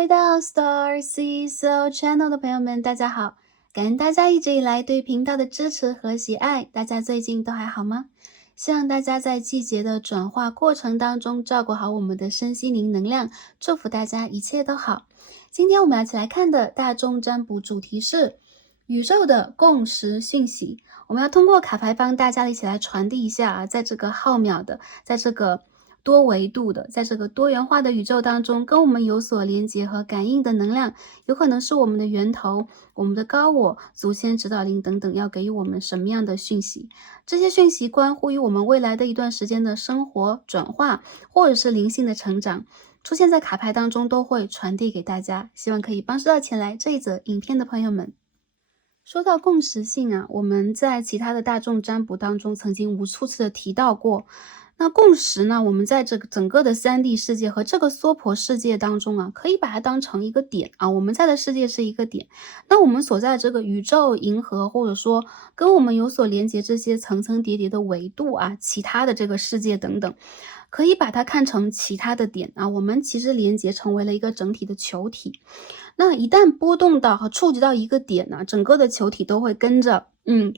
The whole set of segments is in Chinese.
回到 Star C So Channel 的朋友们，大家好！感恩大家一直以来对频道的支持和喜爱，大家最近都还好吗？希望大家在季节的转化过程当中照顾好我们的身心灵能量，祝福大家一切都好。今天我们要一起来看的大众占卜主题是宇宙的共识讯息，我们要通过卡牌帮大家一起来传递一下在这个浩渺的，在这个多维度的，在这个多元化的宇宙当中，跟我们有所连接和感应的能量，有可能是我们的源头、我们的高我、祖先指导灵等等，要给予我们什么样的讯息？这些讯息关乎于我们未来的一段时间的生活转化，或者是灵性的成长，出现在卡牌当中都会传递给大家，希望可以帮助到前来这一则影片的朋友们。说到共识性我们在其他的大众占卜当中曾经无数次的提到过。那共识呢，我们在这个整个的 3D 世界和这个娑婆世界当中可以把它当成一个点我们在的世界是一个点，那我们所在的这个宇宙、银河，或者说跟我们有所连接这些层层叠叠的维度其他的这个世界等等，可以把它看成其他的点我们其实连接成为了一个整体的球体。那一旦波动到和触及到一个点整个的球体都会跟着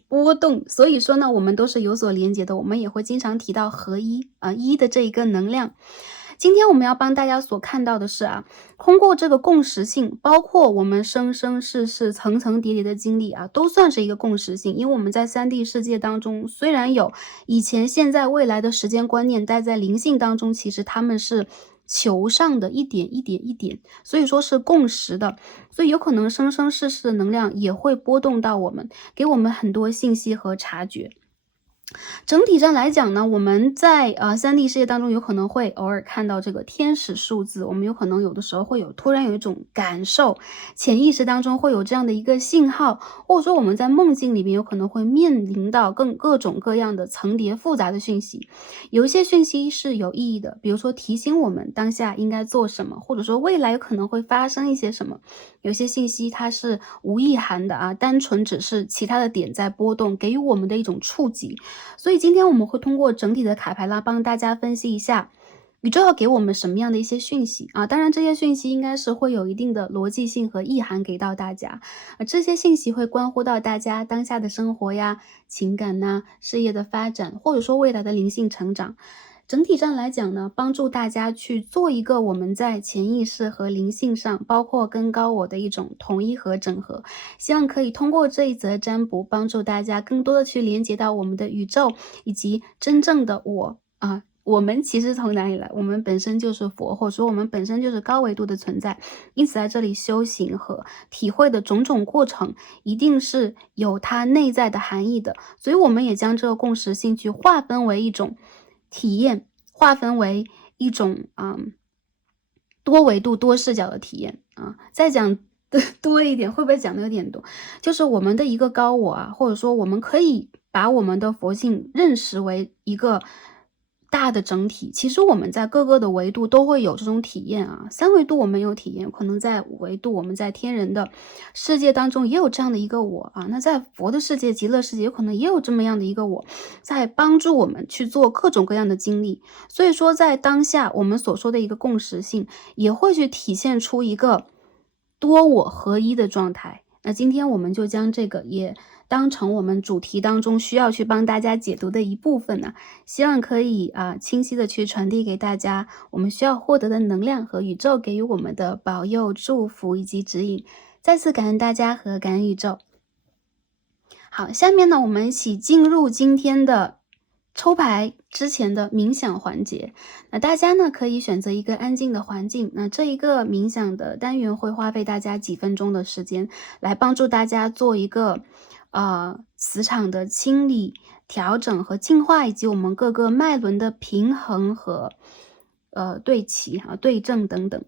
波动，所以说呢，我们都是有所连接的，我们也会经常提到合一一的这一个能量。今天我们要帮大家所看到的是通过这个共识性，包括我们生生世世层层叠叠的经历都算是一个共识性。因为我们在 3D 世界当中，虽然有以前、现在、未来的时间观念，但在灵性当中，其实他们是球上的一点一点一点，所以说是共识的，所以有可能生生世世的能量也会波动到我们，给我们很多信息和察觉。整体上来讲呢，我们在3D 世界当中有可能会偶尔看到这个天使数字，我们有可能有的时候会突然有一种感受，潜意识当中会有这样的一个信号，或者说我们在梦境里面有可能会面临到各种各样的层叠复杂的讯息。有一些讯息是有意义的，比如说提醒我们当下应该做什么，或者说未来有可能会发生一些什么。有些信息它是无意涵的单纯只是其他的点在波动，给予我们的一种触及。所以今天我们会通过整体的卡牌帮大家分析一下宇宙要给我们什么样的一些讯息当然这些讯息应该是会有一定的逻辑性和意涵给到大家这些信息会关乎到大家当下的生活情感事业的发展，或者说未来的灵性成长。整体上来讲呢，帮助大家去做一个我们在潜意识和灵性上，包括跟高我的一种统一和整合。希望可以通过这一则占卜，帮助大家更多的去连接到我们的宇宙，以及真正的我我们其实从哪里来？我们本身就是佛，或者说我们本身就是高维度的存在。因此在这里修行和体会的种种过程，一定是有它内在的含义的。所以我们也将这个共识性去划分为一种体验，划分为一种多维度多视角的体验再讲多一点，会不会讲的有点多？就是我们的一个高我或者说我们可以把我们的佛性认识为一个大的整体。其实我们在各个的维度都会有这种体验3维度我们有体验，可能在5维度我们在天人的世界当中也有这样的一个我那在佛的世界、极乐世界有可能也有这么样的一个我，在帮助我们去做各种各样的经历。所以说在当下我们所说的一个共识性，也会去体现出一个多我合一的状态。那今天我们就将这个也当成我们主题当中需要去帮大家解读的一部分希望可以清晰的去传递给大家我们需要获得的能量和宇宙给予我们的保佑、祝福以及指引。再次感恩大家和感恩宇宙。好，下面呢我们一起进入今天的抽牌之前的冥想环节。那大家呢可以选择一个安静的环境，那这一个冥想的单元会花费大家几分钟的时间，来帮助大家做一个磁场的清理、调整和净化，以及我们各个脉轮的平衡和对齐对正等等。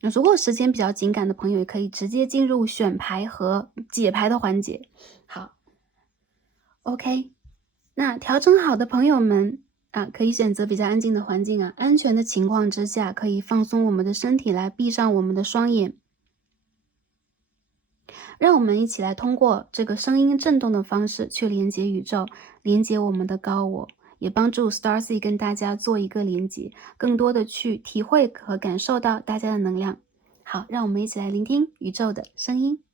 那如果时间比较紧赶的朋友，也可以直接进入选牌和解牌的环节。好 OK， 那调整好的朋友们可以选择比较安静的环境安全的情况之下，可以放松我们的身体，来闭上我们的双眼。让我们一起来通过这个声音震动的方式去连接宇宙，连接我们的高我，也帮助 Starcy 跟大家做一个连接，更多的去体会和感受到大家的能量。好，让我们一起来聆听宇宙的声音。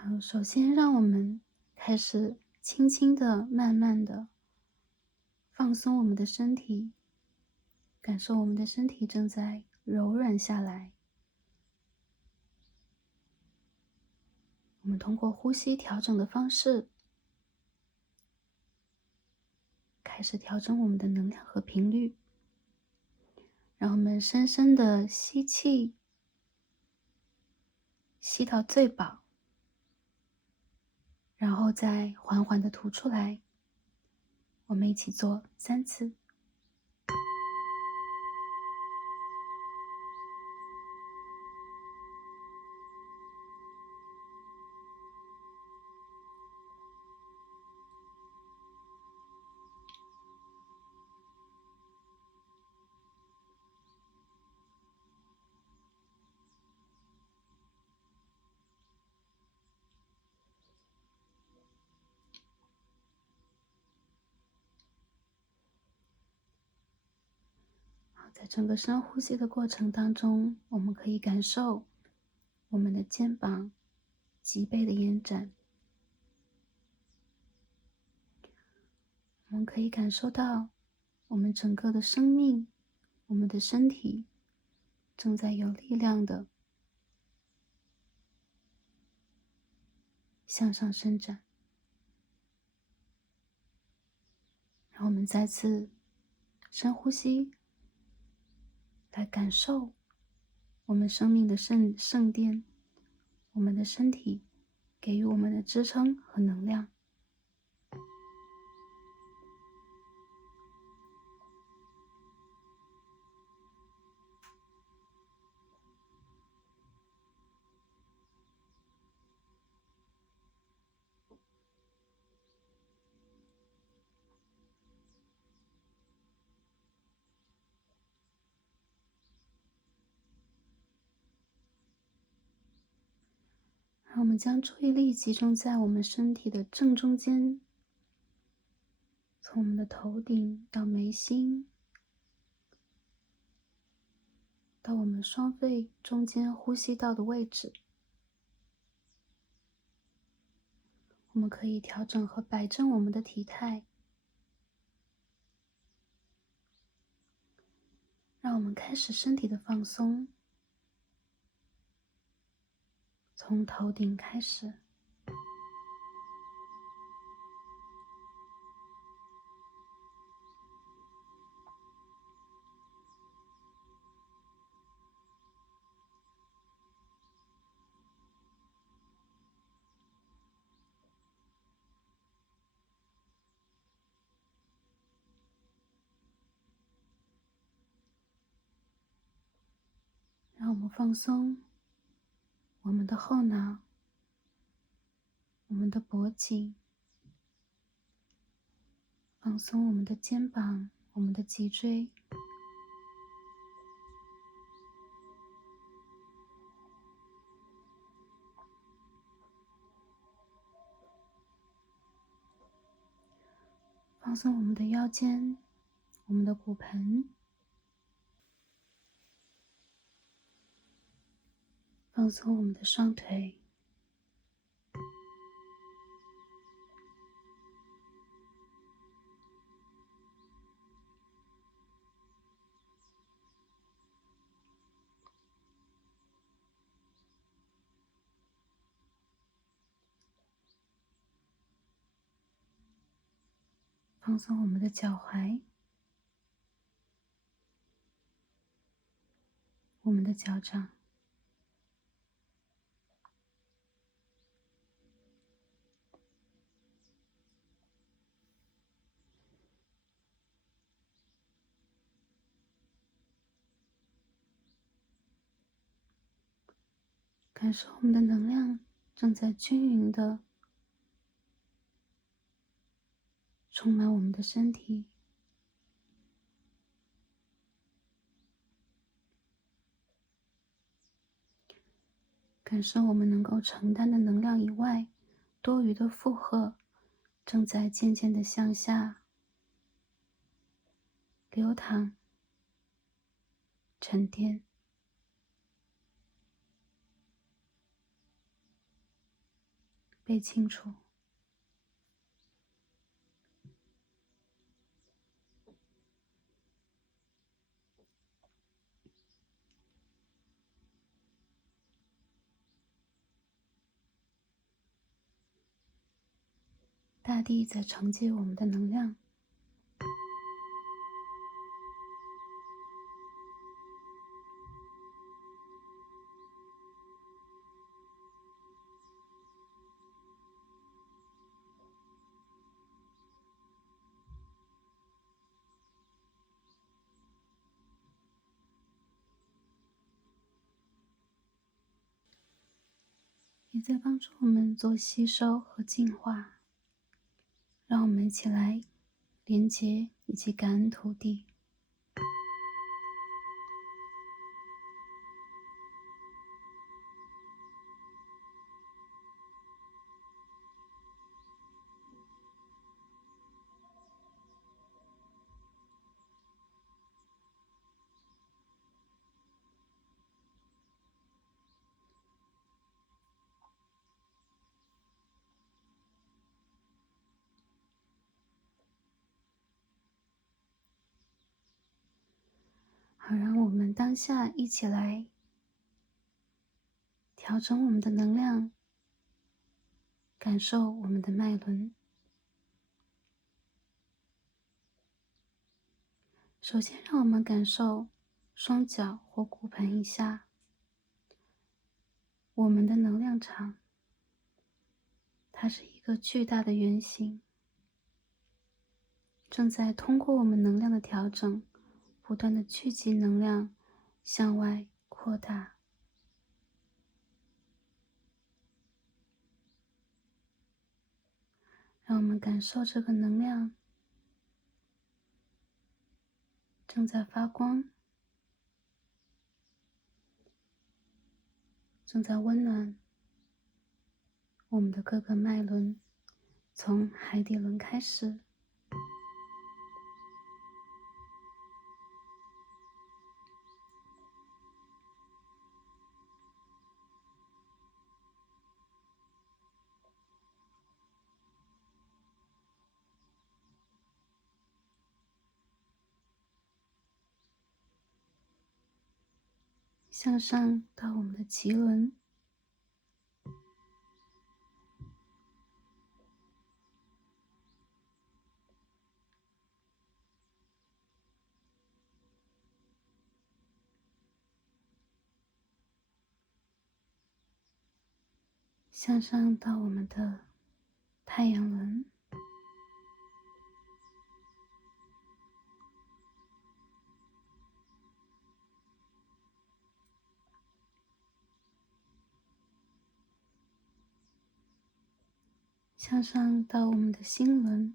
好，首先让我们开始轻轻的、慢慢的放松我们的身体，感受我们的身体正在柔软下来。我们通过呼吸调整的方式，开始调整我们的能量和频率。让我们深深的吸气，吸到最饱，然后再缓缓的吐出来。我们一起做3次。在整个深呼吸的过程当中，我们可以感受我们的肩膀、脊背的延展，我们可以感受到我们整个的生命，我们的身体正在有力量的向上伸展。让我们再次深呼吸，来感受我们生命的圣殿，我们的身体给予我们的支撑和能量。让我们将注意力集中在我们身体的正中间，从我们的头顶到眉心，到我们双肺中间呼吸道的位置。我们可以调整和摆正我们的体态，让我们开始身体的放松，从头顶开始。让我们放松我们的后脑，我们的脖颈，放松我们的肩膀，我们的脊椎，放松我们的腰间，我们的骨盆，放松我们的双腿，放松我们的脚踝，我们的脚掌，感受我们的能量正在均匀的充满我们的身体，感受我们能够承担的能量以外，多余的负荷正在渐渐的向下流淌、沉淀。被清除。大地在承接我们的能量，也在帮助我们做吸收和净化。让我们一起来连接以及感恩土地。好，让我们当下一起来调整我们的能量，感受我们的脉轮。首先，让我们感受双脚或骨盆以下，我们的能量场，它是一个巨大的圆形，正在通过我们能量的调整，不断的聚集能量向外扩大。让我们感受这个能量正在发光，正在温暖我们的各个脉轮，从海底轮开始，向上到我们的脐轮，向上到我们的太阳轮，向上到我们的心轮，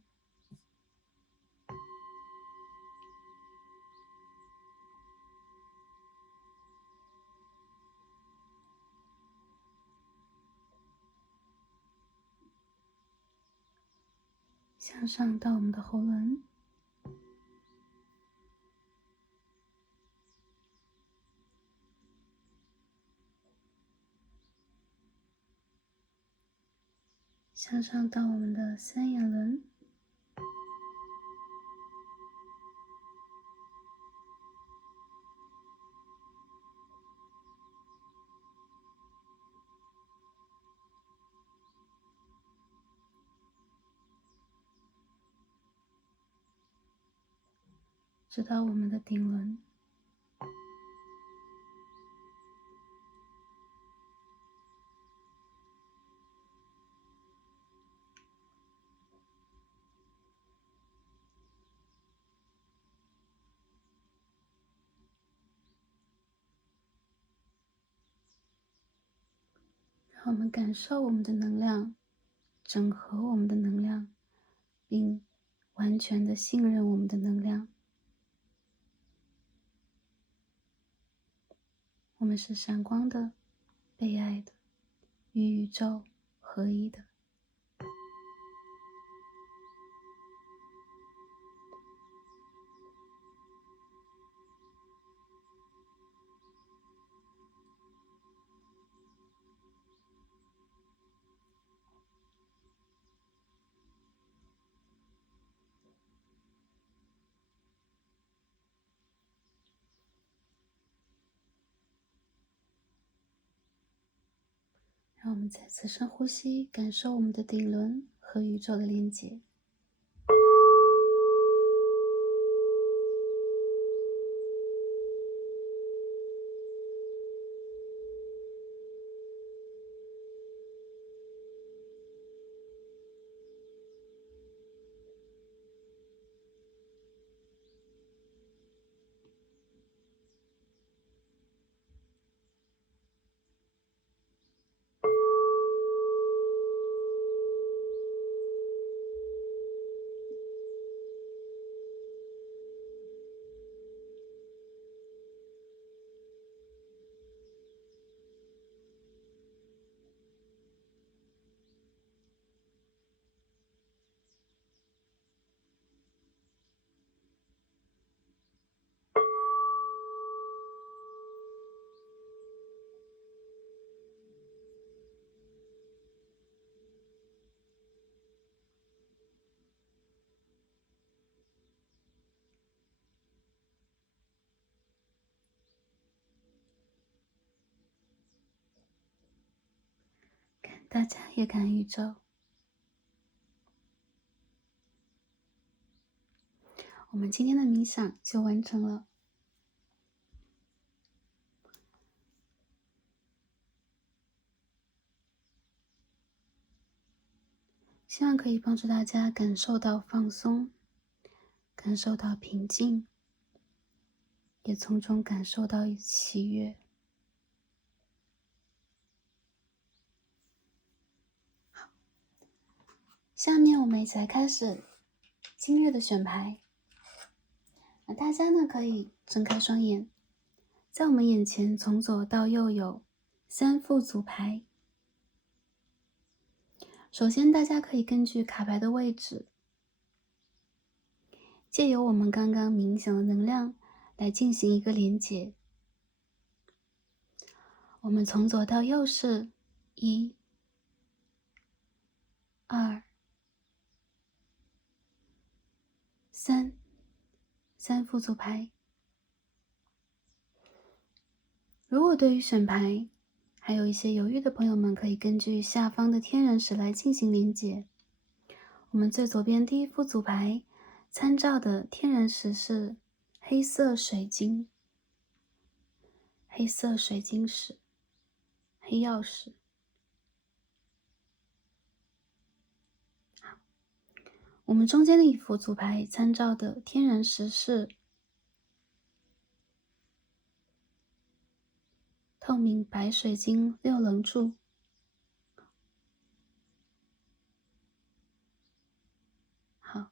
向上到我们的喉轮，向上到我们的三眼轮，直到我们的顶轮。让我们感受我们的能量，整合我们的能量，并完全的信任我们的能量。我们是闪光的，被爱的，与宇宙合一的。让我们再次深呼吸，感受我们的顶轮和宇宙的连接。感恩大家，也感恩宇宙。我们今天的冥想就完成了。希望可以帮助大家感受到放松，感受到平静，也从中感受到喜悦。好，下面我们一起来开始今日的选牌。那大家呢可以睁开双眼，在我们眼前从左到右有3副组牌。首先，大家可以根据卡牌的位置，借由我们刚刚冥想的能量来进行一个连结。我们从左到右是1、2、3副组牌。如果对于选牌还有一些犹豫的朋友们，可以根据下方的天人石来进行连结。我们最左边第1副组牌参照的天人石是黑色水晶，黑色水晶石，黑曜石。好，我们中间的1副组牌参照的天人石是透明白水晶6棱柱。好，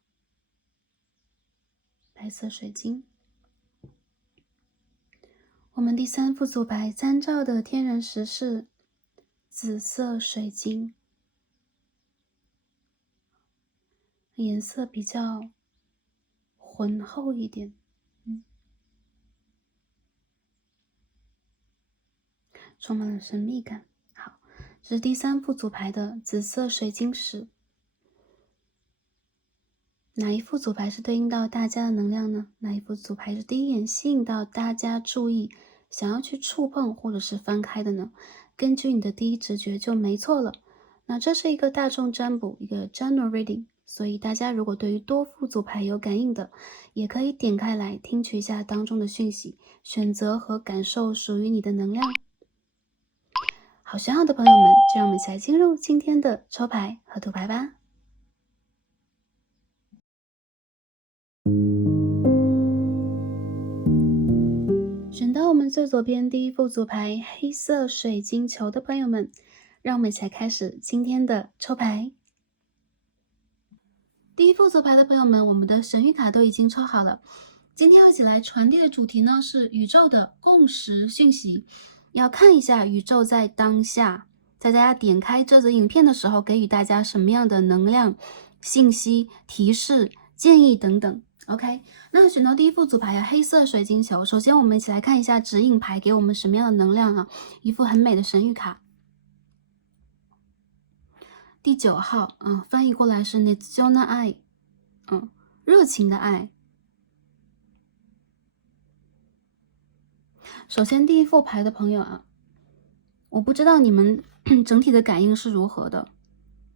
白色水晶。我们第3副组牌参照的天人石是紫色水晶，颜色比较浑厚一点，充满了神秘感。好，这是第3副组牌的紫色水晶石。哪一副组牌是对应到大家的能量呢？哪一副组牌是第一眼吸引到大家注意，想要去触碰或者是翻开的呢？根据你的第一直觉就没错了。那这是一个大众占卜，一个 general reading， 所以大家如果对于多副组牌有感应的，也可以点开来听取一下当中的讯息，选择和感受属于你的能量。好，选好的朋友们，就让我们一起来进入今天的抽牌和读牌吧。选到我们最左边第1副组牌黑色水晶球的朋友们，让我们一起来开始今天的抽牌。第一副组牌的朋友们，我们的神谕卡都已经抽好了。今天要一起来传递的主题呢是宇宙的共识讯息。要看一下宇宙在当下，在大家点开这则影片的时候，给予大家什么样的能量、信息、提示、建议等等。OK， 那选到第一副组牌黑色水晶球。首先我们一起来看一下指引牌给我们什么样的能量啊？一副很美的神谕卡。第9号，翻译过来是熱情な愛，热情的爱。首先第一副牌的朋友啊，我不知道你们整体的感应是如何的。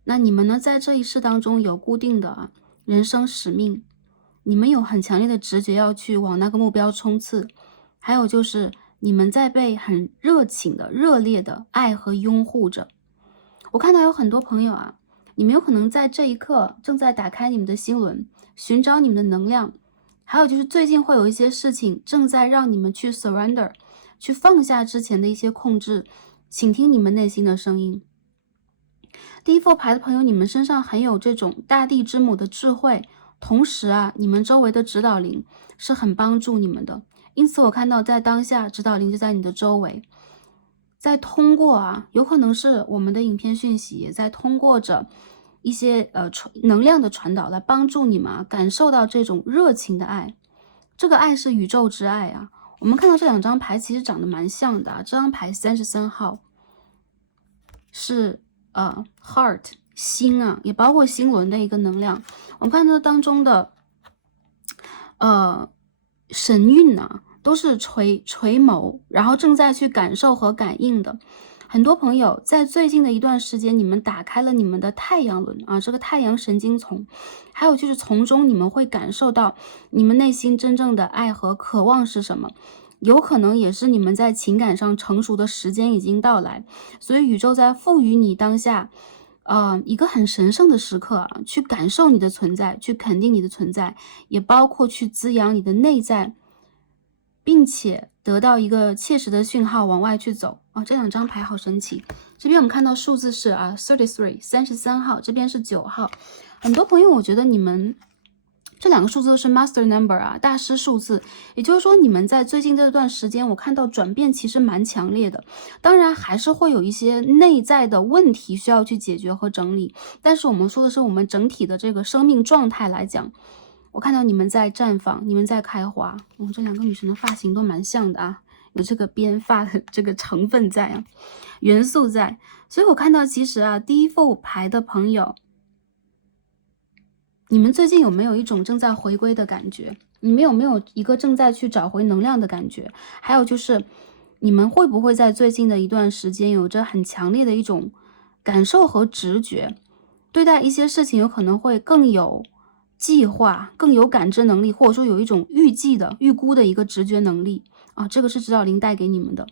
那你们呢，在这一世当中有固定的人生使命，你们有很强烈的直觉要去往那个目标冲刺，还有就是你们在被很热情的、热烈的爱和拥护着。我看到有很多朋友啊，你们有可能在这一刻正在打开你们的心轮，寻找你们的能量，还有就是最近会有一些事情正在让你们去 surrender， 去放下之前的一些控制，倾听你们内心的声音。第一副牌的朋友，你们身上很有这种大地之母的智慧，同时啊，你们周围的指导灵是很帮助你们的，因此我看到在当下指导灵就在你的周围，在通过有可能是我们的影片讯息，也在通过着一些能量的传导来帮助你们感受到这种热情的爱。这个爱是宇宙之爱啊。我们看到这两张牌其实长得蛮像的这张牌33号是heart 心也包括心轮的一个能量。我们看到当中的神韵都是垂眸，然后正在去感受和感应的。很多朋友在最近的一段时间，你们打开了你们的太阳轮这个太阳神经丛，还有就是从中你们会感受到你们内心真正的爱和渴望是什么。有可能也是你们在情感上成熟的时间已经到来，所以宇宙在赋予你当下一个很神圣的时刻去感受你的存在，去肯定你的存在，也包括去滋养你的内在，并且得到一个切实的讯号往外去走这两张牌好神奇。这边我们看到数字是33号，这边是9号。很多朋友我觉得你们这两个数字都是 master number 大师数字，也就是说你们在最近这段时间，我看到转变其实蛮强烈的。当然还是会有一些内在的问题需要去解决和整理，但是我们说的是我们整体的这个生命状态来讲，我看到你们在绽放，你们在开花。这两个女生的发型都蛮像的有这个编发的这个成分在元素在。所以我看到其实第一副牌的朋友，你们最近有没有一种正在回归的感觉？你们有没有一个正在去找回能量的感觉？还有就是你们会不会在最近的一段时间有着很强烈的一种感受和直觉，对待一些事情有可能会更有计划，更有感知能力，或者说有一种预估的一个直觉能力这个是指导灵带给你们的。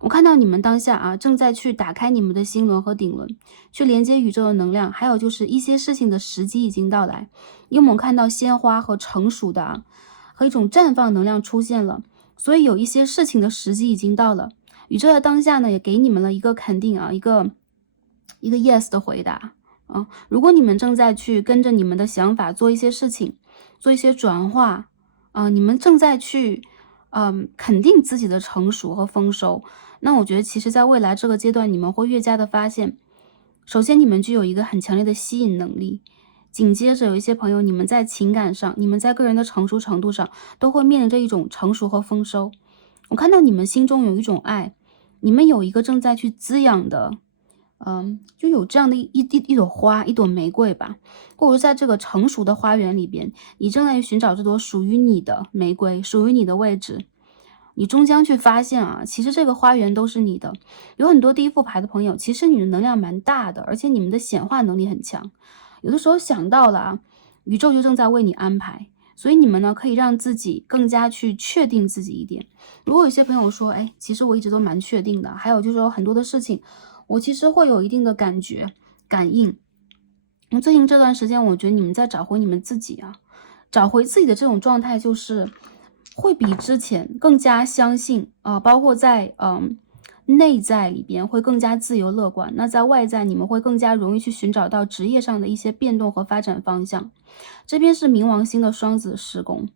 我看到你们当下正在去打开你们的心轮和顶轮，去连接宇宙的能量，还有就是一些事情的时机已经到来，因为我们看到鲜花和成熟的和一种绽放能量出现了，所以有一些事情的时机已经到了。宇宙的当下呢，也给你们了一个肯定一个 yes 的回答如果你们正在去跟着你们的想法做一些事情，做一些转化你们正在去肯定自己的成熟和丰收，那我觉得其实在未来这个阶段，你们会越加的发现，首先你们具有一个很强烈的吸引能力，紧接着有一些朋友，你们在情感上，你们在个人的成熟程度上，都会面临着一种成熟和丰收。我看到你们心中有一种爱，你们有一个正在去滋养的就有这样的一朵花，一朵玫瑰吧，或者在这个成熟的花园里边，你正在寻找这朵属于你的玫瑰，属于你的位置。你终将去发现其实这个花园都是你的。有很多第一副牌的朋友，其实你的能量蛮大的，而且你们的显化能力很强。有的时候想到了宇宙就正在为你安排，所以你们呢可以让自己更加去确定自己一点。如果有些朋友说，其实我一直都蛮确定的，还有就是有很多的事情，我其实会有一定的感觉、感应。最近这段时间，我觉得你们在找回你们自己找回自己的这种状态，就是会比之前更加相信包括在内在里边会更加自由乐观，那在外在你们会更加容易去寻找到职业上的一些变动和发展方向。这边是冥王星的双子施宫，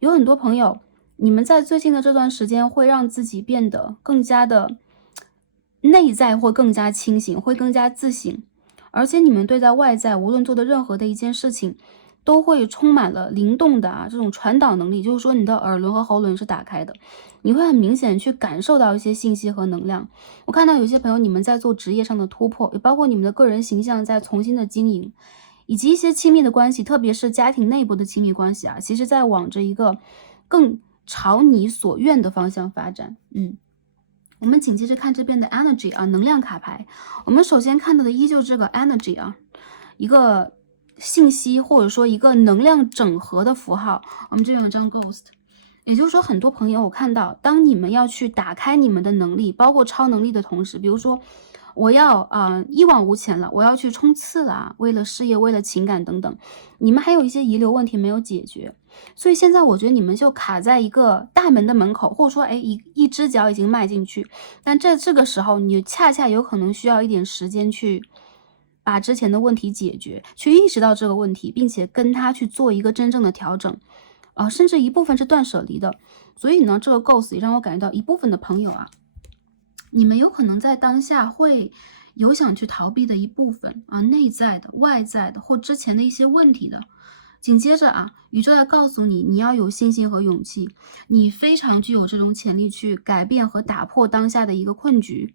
有很多朋友，你们在最近的这段时间会让自己变得更加的内在，会更加清醒，会更加自省，而且你们对在外在无论做的任何的一件事情，都会充满了灵动的这种传导能力，就是说你的耳轮和喉轮是打开的，你会很明显去感受到一些信息和能量。我看到有些朋友你们在做职业上的突破，也包括你们的个人形象在重新的经营，以及一些亲密的关系，特别是家庭内部的亲密关系其实在往着一个更朝你所愿的方向发展。我们紧接着看这边的 energy 能量卡牌。我们首先看到的依旧这个 energy 一个信息或者说一个能量整合的符号。我们这边有一张 ghost， 也就是说很多朋友我看到，当你们要去打开你们的能力，包括超能力的同时，比如说我要一往无前了，我要去冲刺了，为了事业，为了情感等等，你们还有一些遗留问题没有解决，所以现在我觉得你们就卡在一个大门的门口，或者说一只脚已经迈进去，但这个时候你恰恰有可能需要一点时间去把之前的问题解决，去意识到这个问题，并且跟他去做一个真正的调整，甚至一部分是断舍离的。所以呢，这个 ghost 也让我感觉到一部分的朋友你们有可能在当下会有想去逃避的一部分内在的、外在的或之前的一些问题的。紧接着宇宙在告诉你，你要有信心和勇气，你非常具有这种潜力去改变和打破当下的一个困局。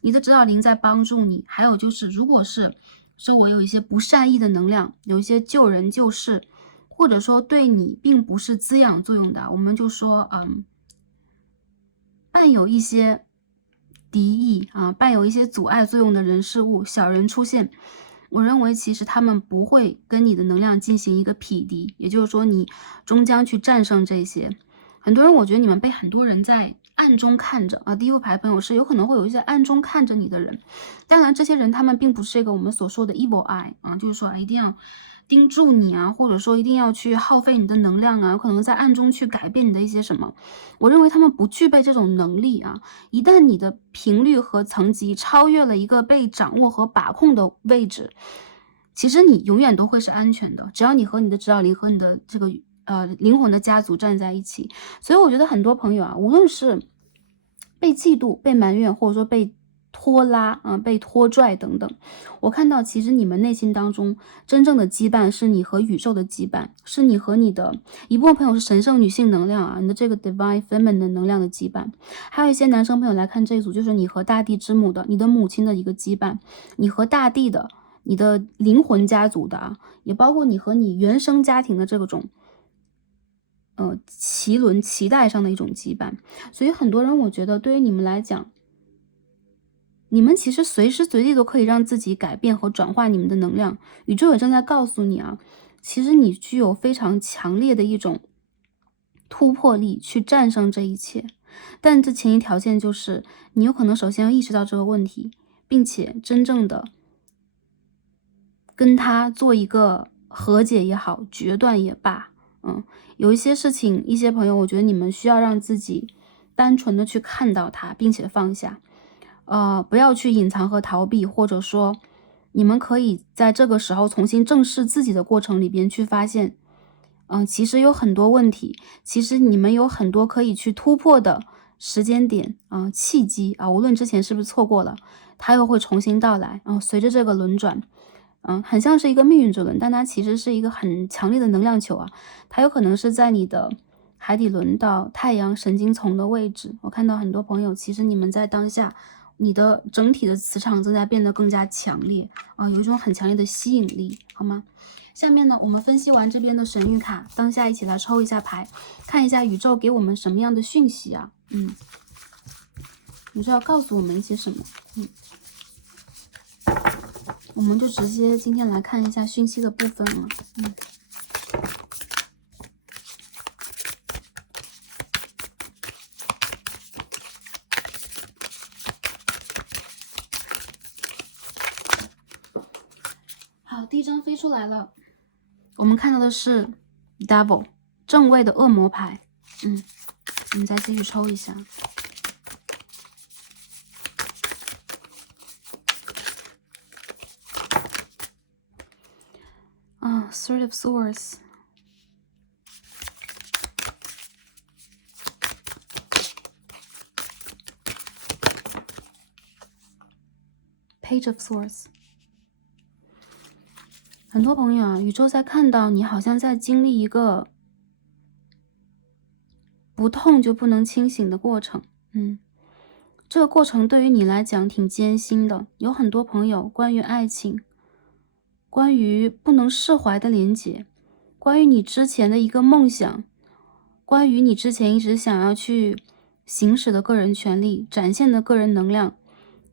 你的指导灵在帮助你，还有就是，如果是说我有一些不善意的能量，有一些救人救世，或者说对你并不是滋养作用的，我们就说伴有一些敌意伴有一些阻碍作用的人事物小人出现，我认为其实他们不会跟你的能量进行一个匹敌，也就是说你终将去战胜这些。很多人我觉得你们被很多人在暗中看着第一副牌朋友是有可能会有一些暗中看着你的人，当然这些人他们并不是这个我们所说的 evil eye 就是说一定要盯住你或者说一定要去耗费你的能量有可能在暗中去改变你的一些什么。我认为他们不具备这种能力一旦你的频率和层级超越了一个被掌握和把控的位置，其实你永远都会是安全的，只要你和你的指导灵和你的这个灵魂的家族站在一起。所以我觉得很多朋友无论是被嫉妒、被埋怨，或者说被拖拉被拖拽等等，我看到其实你们内心当中真正的羁绊是你和宇宙的羁绊，是你和你的一部分朋友是神圣女性能量你的这个 divine feminine 的能量的羁绊。还有一些男生朋友来看这一组，就是你和大地之母的，你的母亲的一个羁绊，你和大地的，你的灵魂家族的也包括你和你原生家庭的这种脐轮脐带上的一种羁绊。所以很多人我觉得对于你们来讲，你们其实随时随地都可以让自己改变和转化你们的能量，宇宙也正在告诉你其实你具有非常强烈的一种突破力去战胜这一切，但这前提条件就是你有可能首先要意识到这个问题，并且真正的跟他做一个和解也好，决断也罢有一些事情一些朋友我觉得你们需要让自己单纯的去看到它，并且放下不要去隐藏和逃避，或者说你们可以在这个时候重新正视自己的过程里边去发现其实有很多问题，其实你们有很多可以去突破的时间点契机无论之前是不是错过了，它又会重新到来随着这个轮转很像是一个命运之轮，但它其实是一个很强烈的能量球它有可能是在你的海底轮到太阳神经丛的位置。我看到很多朋友其实你们在当下你的整体的磁场正在变得更加强烈有一种很强烈的吸引力，好吗？下面呢，我们分析完这边的神谕卡，当下一起来抽一下牌，看一下宇宙给我们什么样的讯息宇宙要告诉我们一些什么我们就直接今天来看一下讯息的部分了好，第一张飞出来了，我们看到的是 Devil 正位的恶魔牌我们再继续抽一下。Three of Swords. Page of Swords. 很多朋友啊，宇宙在看到你好像在经历一个不痛就不能清醒的过程。这个过程对于你来讲挺艰辛的。有很多朋友关于爱情，关于不能释怀的连结，关于你之前的一个梦想，关于你之前一直想要去行使的个人权利，展现的个人能量。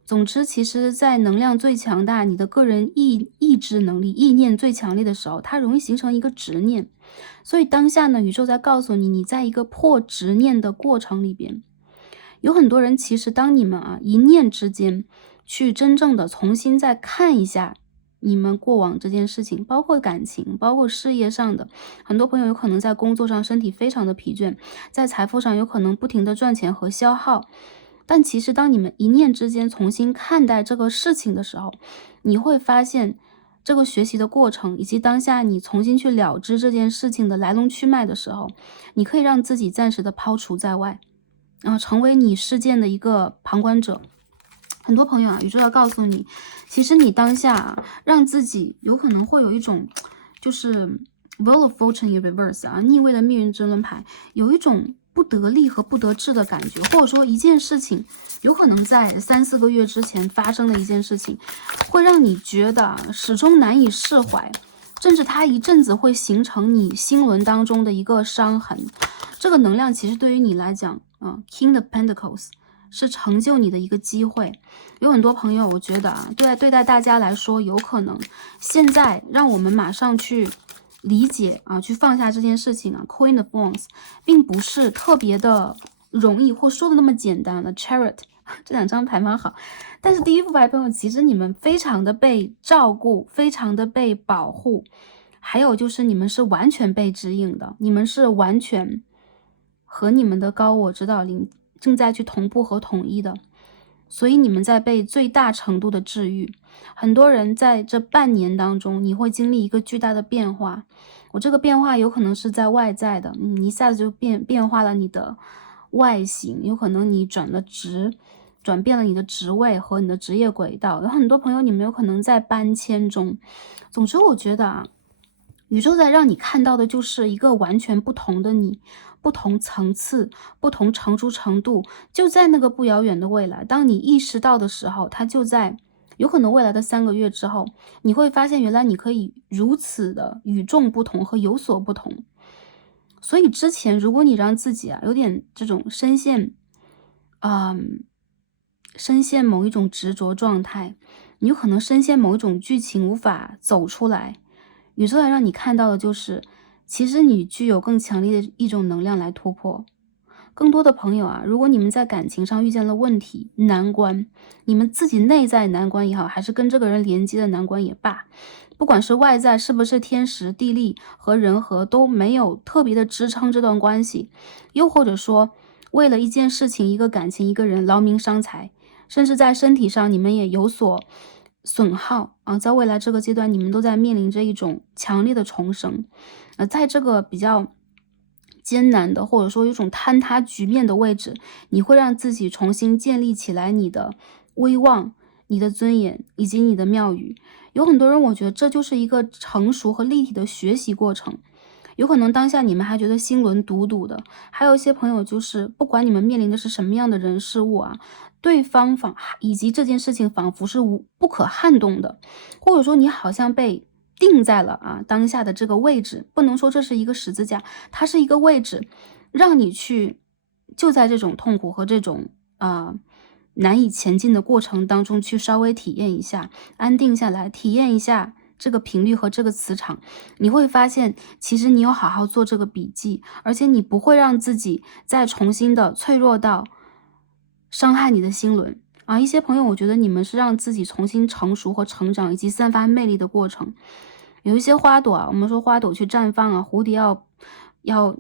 总之，其实在能量最强大，你的个人意志能力、意念最强烈的时候，它容易形成一个执念。所以当下呢，宇宙在告诉你，你在一个破执念的过程里边。有很多人其实当你们一念之间去真正的重新再看一下你们过往这件事情，包括感情，包括事业上的，很多朋友有可能在工作上身体非常的疲倦，在财富上有可能不停的赚钱和消耗。但其实当你们一念之间重新看待这个事情的时候，你会发现这个学习的过程，以及当下你重新去了知这件事情的来龙去脉的时候，你可以让自己暂时的抛除在外，成为你事件的一个旁观者。很多朋友宇宙要告诉你，其实你当下让自己有可能会有一种就是 Wheel of Fortune in Reverse 逆位的命运之轮牌，有一种不得力和不得志的感觉，或者说一件事情有可能在3-4个月之前发生的一件事情，会让你觉得始终难以释怀，甚至它一阵子会形成你心轮当中的一个伤痕。这个能量其实对于你来讲King of Pentacles 是成就你的一个机会。有很多朋友我觉得对待大家来说，有可能现在让我们马上去理解去放下这件事情Queen of Wands 并不是特别的容易，或说的那么简单了。Chariot 这两张牌蛮好，但是第一副牌朋友，其实你们非常的被照顾，非常的被保护，还有就是你们是完全被指引的，你们是完全和你们的高我指导灵正在去同步和统一的，所以你们在被最大程度的治愈。很多人在这半年当中，你会经历一个巨大的变化。我这个变化有可能是在外在的，一下子就变化了你的外形，有可能你转变了你的职位和你的职业轨道。有很多朋友你们有可能在搬迁中。总之我觉得宇宙在让你看到的就是一个完全不同的你，不同层次，不同成熟程度，就在那个不遥远的未来。当你意识到的时候，它就在有可能未来的3个月之后，你会发现原来你可以如此的与众不同和有所不同。所以之前如果你让自己有点这种深陷某一种执着状态，你有可能深陷某一种剧情无法走出来。宇宙来让你看到的就是，其实你具有更强烈的一种能量来突破。更多的朋友如果你们在感情上遇见了问题、难关，你们自己内在难关也好，还是跟这个人连接的难关也罢，不管是外在是不是天时地利和人和都没有特别的支撑这段关系，又或者说为了一件事情、一个感情、一个人劳民伤财，甚至在身体上你们也有所损耗在未来这个阶段，你们都在面临着一种强烈的重生。在这个比较艰难的，或者说有种坍塌局面的位置，你会让自己重新建立起来你的威望、你的尊严以及你的庙宇。有很多人我觉得这就是一个成熟和立体的学习过程。有可能当下你们还觉得心轮堵堵的，还有一些朋友就是不管你们面临的是什么样的人事物对方以及这件事情仿佛是不可撼动的，或者说你好像被定在了当下的这个位置，不能说这是一个十字架，它是一个位置，让你去就在这种痛苦和这种难以前进的过程当中去稍微体验一下，安定下来，体验一下这个频率和这个磁场，你会发现其实你有好好做这个笔记，而且你不会让自己再重新的脆弱到伤害你的心轮一些朋友我觉得你们是让自己重新成熟和成长以及散发魅力的过程。有一些花朵我们说花朵去绽放蝴蝶要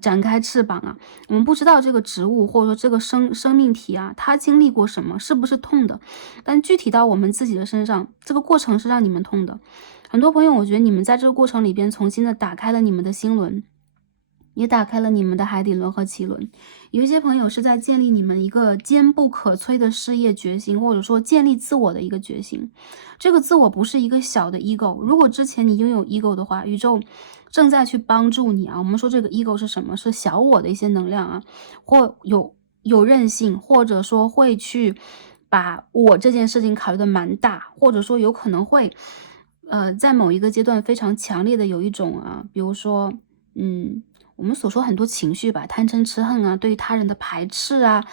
展开翅膀我们不知道这个植物或者说这个生命体它经历过什么，是不是痛的，但具体到我们自己的身上，这个过程是让你们痛的。很多朋友，我觉得你们在这个过程里边重新的打开了你们的心轮，也打开了你们的海底轮和脐轮。有一些朋友是在建立你们一个坚不可摧的事业决心，或者说建立自我的一个决心。这个自我不是一个小的 ego， 如果之前你拥有 ego 的话，宇宙正在去帮助你啊。我们说这个 ego 是什么？是小我的一些能量啊，或有韧性，或者说会去把我这件事情考虑的蛮大，或者说有可能会在某一个阶段非常强烈的有一种比如说我们所说很多情绪吧，贪嗔痴恨啊，对于他人的排斥啊，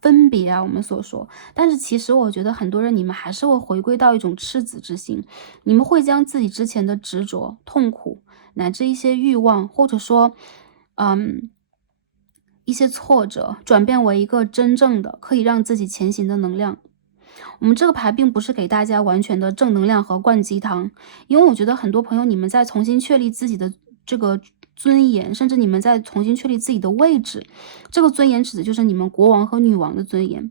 分别啊，我们所说。但是其实我觉得很多人你们还是会回归到一种赤子之心，你们会将自己之前的执着、痛苦，乃至一些欲望，或者说，一些挫折，转变为一个真正的可以让自己前行的能量。我们这个牌并不是给大家完全的正能量和灌鸡汤，因为我觉得很多朋友你们在重新确立自己的这个尊严，甚至你们在重新确立自己的位置，这个尊严指的就是你们国王和女王的尊严。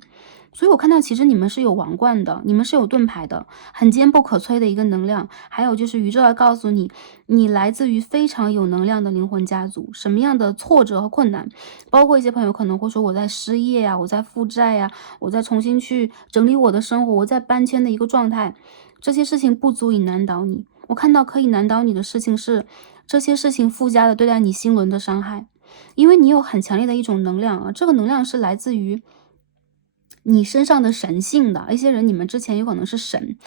所以我看到其实你们是有王冠的，你们是有盾牌的，很坚不可摧的一个能量。还有就是宇宙要告诉你，你来自于非常有能量的灵魂家族。什么样的挫折和困难，包括一些朋友可能会说我在失业呀，我在负债呀，我在重新去整理我的生活，我在搬迁的一个状态，这些事情不足以难倒你。我看到可以难倒你的事情是这些事情附加的对待你心轮的伤害，因为你有很强烈的一种能量啊，这个能量是来自于你身上的神性的。一些人你们之前有可能是神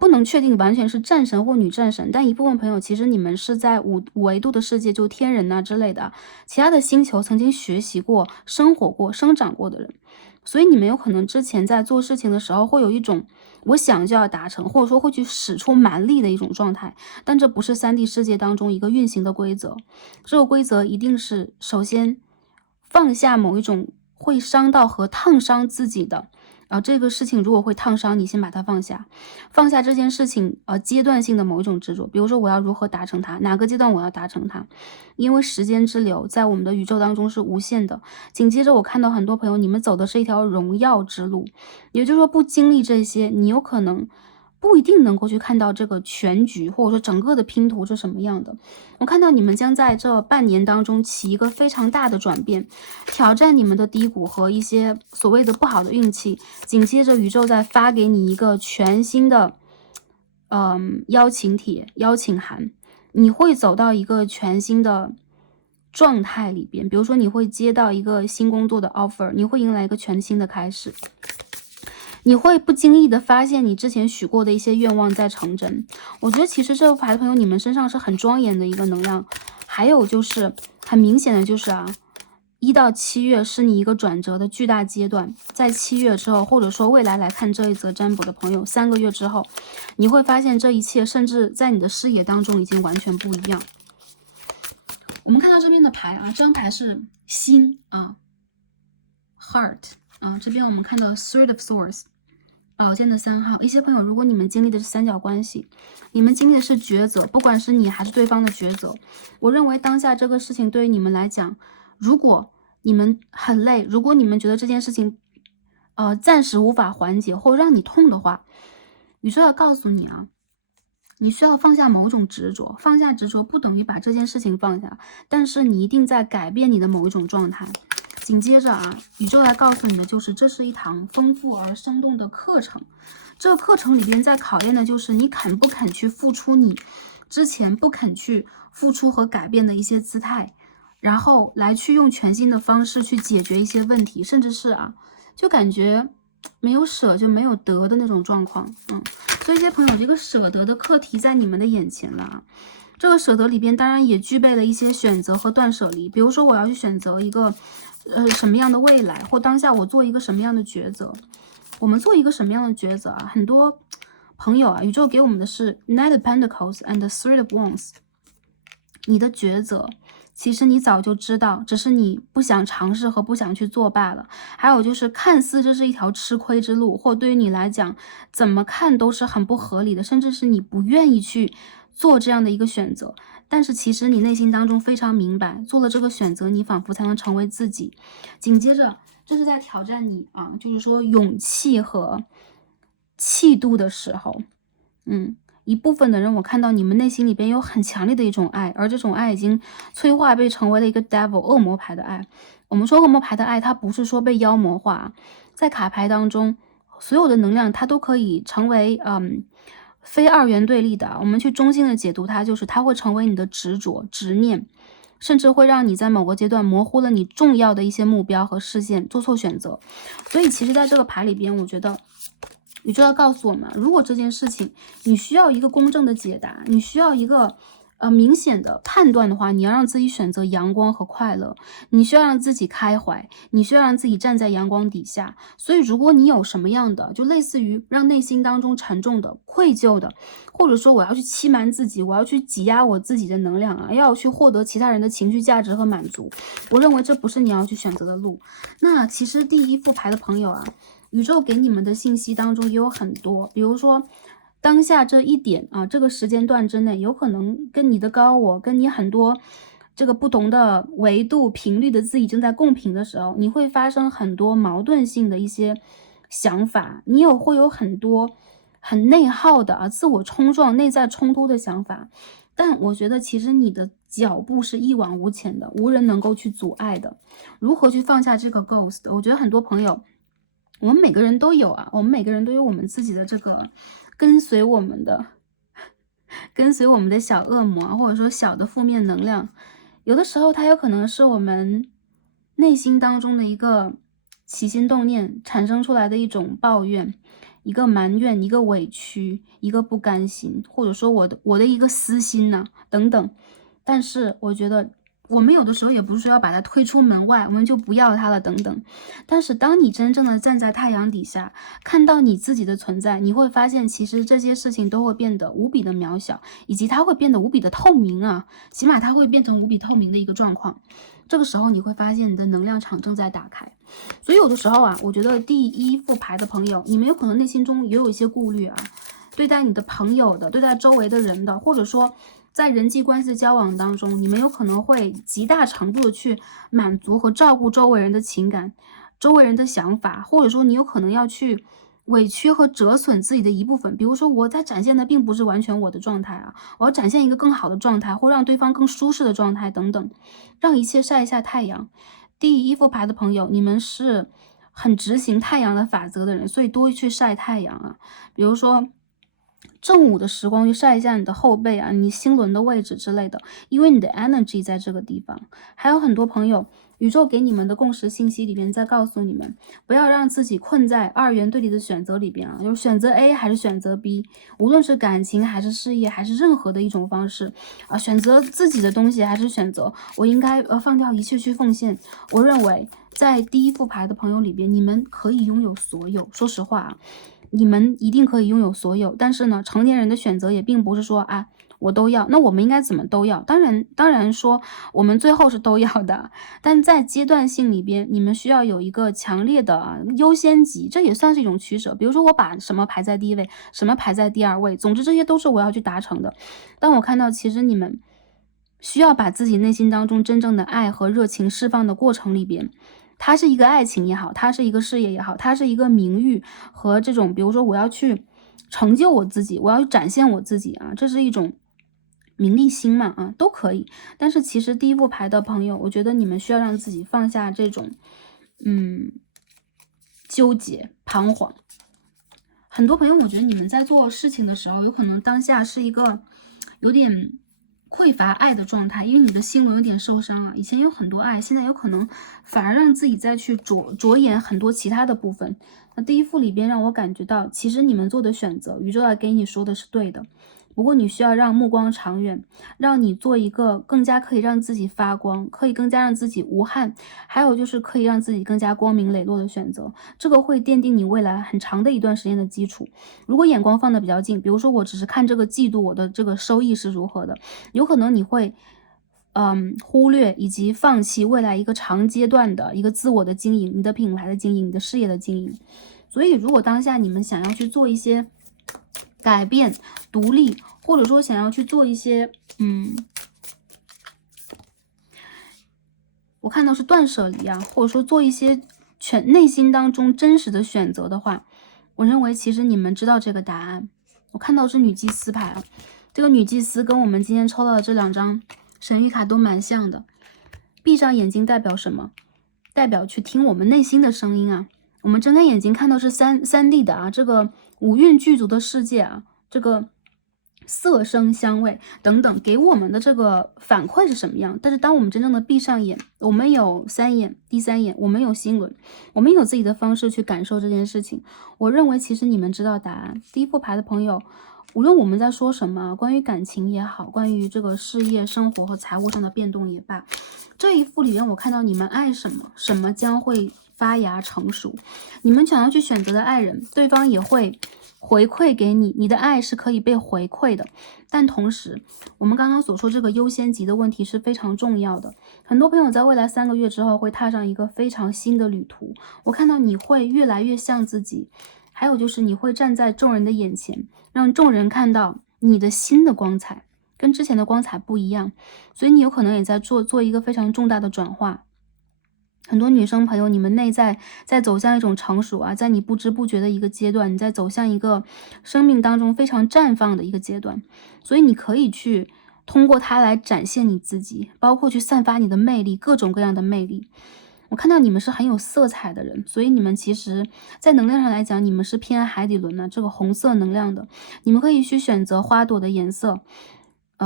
不能确定完全是战神或女战神，但一部分朋友其实你们是在五维度的世界，就天人之类的其他的星球曾经学习过、生活过、生长过的人。所以你们有可能之前在做事情的时候会有一种我想就要达成，或者说会去使出蛮力的一种状态，但这不是3D 世界当中一个运行的规则。这个规则一定是首先放下某一种会伤到和烫伤自己的这个事情如果会烫伤你，先把它放下。放下这件事情阶段性的某一种执着，比如说我要如何达成它，哪个阶段我要达成它。因为时间之流在我们的宇宙当中是无限的。紧接着我看到很多朋友你们走的是一条荣耀之路，也就是说不经历这些，你有可能不一定能够去看到这个全局，或者说整个的拼图是什么样的。我看到你们将在这半年当中起一个非常大的转变，挑战你们的低谷和一些所谓的不好的运气。紧接着宇宙再发给你一个全新的邀请帖、邀请函，你会走到一个全新的状态里边。比如说你会接到一个新工作的 offer， 你会迎来一个全新的开始。你会不经意的发现你之前许过的一些愿望在成真。我觉得其实这个牌的朋友你们身上是很庄严的一个能量。还有就是很明显的就是1到7月是你一个转折的巨大阶段。在7月之后，或者说未来来看这一则占卜的朋友，3个月之后，你会发现这一切甚至在你的视野当中已经完全不一样。我们看到这边的牌这张牌是心heart 这边我们看到 Three of Swords，宝剑的3号。一些朋友如果你们经历的是三角关系，你们经历的是抉择，不管是你还是对方的抉择。我认为当下这个事情对于你们来讲，如果你们很累，如果你们觉得这件事情暂时无法缓解或让你痛的话，宇宙要告诉你你需要放下某种执着。放下执着不等于把这件事情放下，但是你一定在改变你的某一种状态。紧接着宇宙来告诉你的就是这是一堂丰富而生动的课程。这个课程里边在考验的就是你肯不肯去付出你之前不肯去付出和改变的一些姿态，然后来去用全新的方式去解决一些问题，甚至是就感觉没有舍就没有得的那种状况。所以一些朋友这个舍得的课题在你们的眼前了这个舍得里边当然也具备了一些选择和断舍离。比如说我要去选择一个什么样的未来，或当下我做一个什么样的抉择。我们做一个什么样的抉择很多朋友宇宙给我们的是 Knight of Pentacles and the Three of Wands。 你的抉择其实你早就知道，只是你不想尝试和不想去做罢了。还有就是看似这是一条吃亏之路，或对于你来讲怎么看都是很不合理的，甚至是你不愿意去做这样的一个选择。但是其实你内心当中非常明白，做了这个选择你仿佛才能成为自己。紧接着这是在挑战你就是说勇气和气度的时候。一部分的人，我看到你们内心里边有很强烈的一种爱，而这种爱已经催化被成为了一个 devil 恶魔牌的爱。我们说恶魔牌的爱，它不是说被妖魔化，在卡牌当中，所有的能量它都可以成为非二元对立的。我们去中性的解读它，就是它会成为你的执着、执念，甚至会让你在某个阶段模糊了你重要的一些目标和视线，做错选择。所以其实在这个牌里边，我觉得宇宙要告诉我们，如果这件事情你需要一个公正的解答，你需要一个明显的判断的话，你要让自己选择阳光和快乐，你需要让自己开怀，你需要让自己站在阳光底下。所以如果你有什么样的，就类似于让内心当中沉重的、愧疚的，或者说我要去欺瞒自己，我要去挤压我自己的能量啊，要去获得其他人的情绪价值和满足，我认为这不是你要去选择的路。那其实第一副牌的朋友啊，宇宙给你们的信息当中也有很多，比如说当下这一点啊，这个时间段之内，有可能跟你的高我，跟你很多这个不同的维度、频率的自己正在共频的时候，你会发生很多矛盾性的一些想法，你会有很多很内耗的自我冲撞、内在冲突的想法。但我觉得其实你的脚步是一往无前的，无人能够去阻碍的。如何去放下这个 ghost？ 我觉得很多朋友，我们每个人都有我们每个人都有我们自己的这个跟随我们的小恶魔，或者说小的负面能量。有的时候它有可能是我们内心当中的一个起心动念产生出来的一种抱怨，一个埋怨，一个委屈，一个不甘心，或者说我的一个私心等等。但是我觉得我们有的时候也不是说要把它推出门外，我们就不要它了等等。但是当你真正的站在太阳底下，看到你自己的存在，你会发现其实这些事情都会变得无比的渺小，以及它会变得无比的透明起码它会变成无比透明的一个状况。这个时候你会发现你的能量场正在打开。所以有的时候我觉得第一副牌的朋友，你们有可能内心中也有一些顾虑对待你的朋友的，对待周围的人的，或者说在人际关系的交往当中，你们有可能会极大程度的去满足和照顾周围人的情感、周围人的想法，或者说你有可能要去委屈和折损自己的一部分。比如说我在展现的并不是完全我的状态我要展现一个更好的状态，或让对方更舒适的状态等等，让一切晒一下太阳。第一副牌的朋友，你们是很执行太阳的法则的人，所以多去晒太阳比如说正午的时光去晒一下你的后背你心轮的位置之类的，因为你的 energy 在这个地方。还有很多朋友，宇宙给你们的共识信息里边在告诉你们，不要让自己困在二元对立的选择里边就是选择 A 还是选择 B， 无论是感情还是事业还是任何的一种方式选择自己的东西还是选择我应该放掉一切去奉献。我认为在第一副牌的朋友里边，你们可以拥有所有。说实话你们一定可以拥有所有，但是呢，成年人的选择也并不是说我都要。那我们应该怎么都要？当然说我们最后是都要的，但在阶段性里边，你们需要有一个强烈的优先级，这也算是一种取舍。比如说我把什么排在第一位，什么排在第二位，总之这些都是我要去达成的。但我看到其实你们需要把自己内心当中真正的爱和热情释放的过程里边，它是一个爱情也好，它是一个事业也好，它是一个名誉和这种比如说我要去成就我自己，我要去展现我自己这是一种名利心嘛都可以。但是其实第一副牌的朋友，我觉得你们需要让自己放下这种纠结彷徨。很多朋友，我觉得你们在做事情的时候，有可能当下是一个有点匮乏爱的状态，因为你的心轮有点受伤以前有很多爱，现在有可能反而让自己再去着眼很多其他的部分。那第一副里边让我感觉到，其实你们做的选择，宇宙要给你说的是对的。不过你需要让目光长远，让你做一个更加可以让自己发光，可以更加让自己无憾，还有就是可以让自己更加光明磊落的选择。这个会奠定你未来很长的一段时间的基础。如果眼光放得比较近，比如说我只是看这个季度我的这个收益是如何的，有可能你会忽略以及放弃未来一个长阶段的一个自我的经营，你的品牌的经营，你的事业的经营。所以如果当下你们想要去做一些改变、独立，或者说想要去做一些我看到是断舍离或者说做一些内心当中真实的选择的话，我认为其实你们知道这个答案。我看到是女祭司牌啊，这个女祭司跟我们今天抽到的这2张神谕卡都蛮像的。闭上眼睛代表什么？代表去听我们内心的声音啊。我们睁开眼睛看到是3D 的啊，这个5蕴具足的世界啊，这个色声香味等等给我们的这个反馈是什么样。但是当我们真正的闭上眼，我们有3眼，第3眼我们有心轮，我们有自己的方式去感受这件事情。我认为其实你们知道答案。第1副牌的朋友，无论我们在说什么，关于感情也好，关于这个事业生活和财务上的变动也罢，这一副里面我看到你们爱什么，什么将会发芽成熟，你们想要去选择的爱人，对方也会回馈给你，你的爱是可以被回馈的。但同时我们刚刚所说这个优先级的问题是非常重要的。很多朋友在未来3个月之后会踏上一个非常新的旅途，我看到你会越来越像自己，还有就是你会站在众人的眼前，让众人看到你的新的光彩，跟之前的光彩不一样。所以你有可能也在做一个非常重大的转化。很多女生朋友，你们内在在走向一种成熟啊，在你不知不觉的一个阶段，你在走向一个生命当中非常绽放的一个阶段，所以你可以去通过它来展现你自己，包括去散发你的魅力，各种各样的魅力。我看到你们是很有色彩的人，所以你们其实在能量上来讲，你们是偏海底轮的这个红色能量的，你们可以去选择花朵的颜色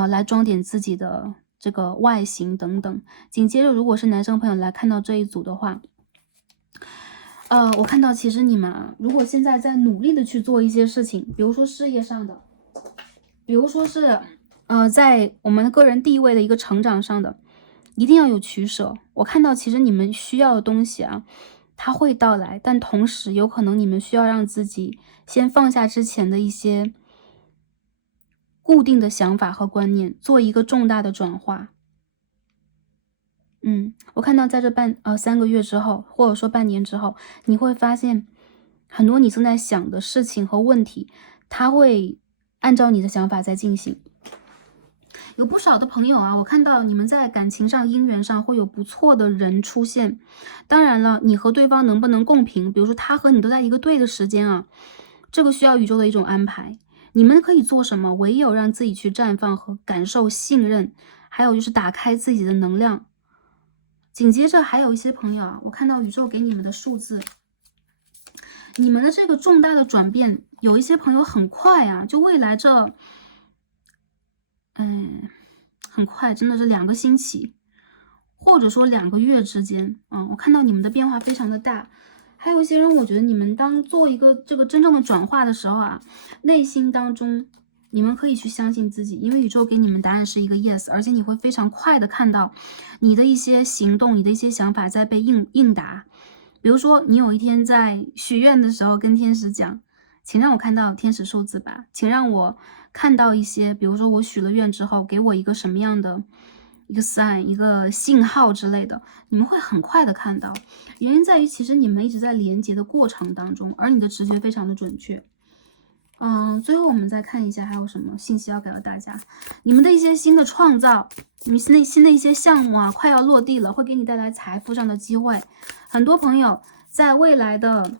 来装点自己的这个外形等等。紧接着如果是男生朋友来看到这一组的话，我看到其实你们如果现在在努力的去做一些事情，比如说事业上的，比如说是在我们个人地位的一个成长上的，一定要有取舍。我看到其实你们需要的东西啊，它会到来，但同时有可能你们需要让自己先放下之前的一些固定的想法和观念，做一个重大的转化。我看到在这3个月之后，或者说半年之后，你会发现很多你正在想的事情和问题，它会按照你的想法在进行。有不少的朋友啊，我看到你们在感情上、姻缘上会有不错的人出现。当然了，你和对方能不能共频，比如说他和你都在一个对的时间啊，这个需要宇宙的一种安排。你们可以做什么？唯有让自己去绽放和感受信任，还有就是打开自己的能量。紧接着还有一些朋友啊，我看到宇宙给你们的数字，你们的这个重大的转变，有一些朋友很快啊，就未来这很快，真的是2个星期，或者说2个月之间，我看到你们的变化非常的大。还有一些人，我觉得你们当做一个这个真正的转化的时候啊，内心当中你们可以去相信自己，因为宇宙给你们答案是一个 yes， 而且你会非常快的看到你的一些行动，你的一些想法在被应答。比如说你有一天在许愿的时候跟天使讲，请让我看到天使数字吧，请让我看到一些，比如说我许了愿之后给我一个什么样的一个 sign， 一个信号之类的，你们会很快的看到。原因在于其实你们一直在连接的过程当中，而你的直觉非常的准确。最后我们再看一下还有什么信息要给到大家。你们的一些新的创造，你们新的一些项目啊，快要落地了，会给你带来财富上的机会。很多朋友在未来的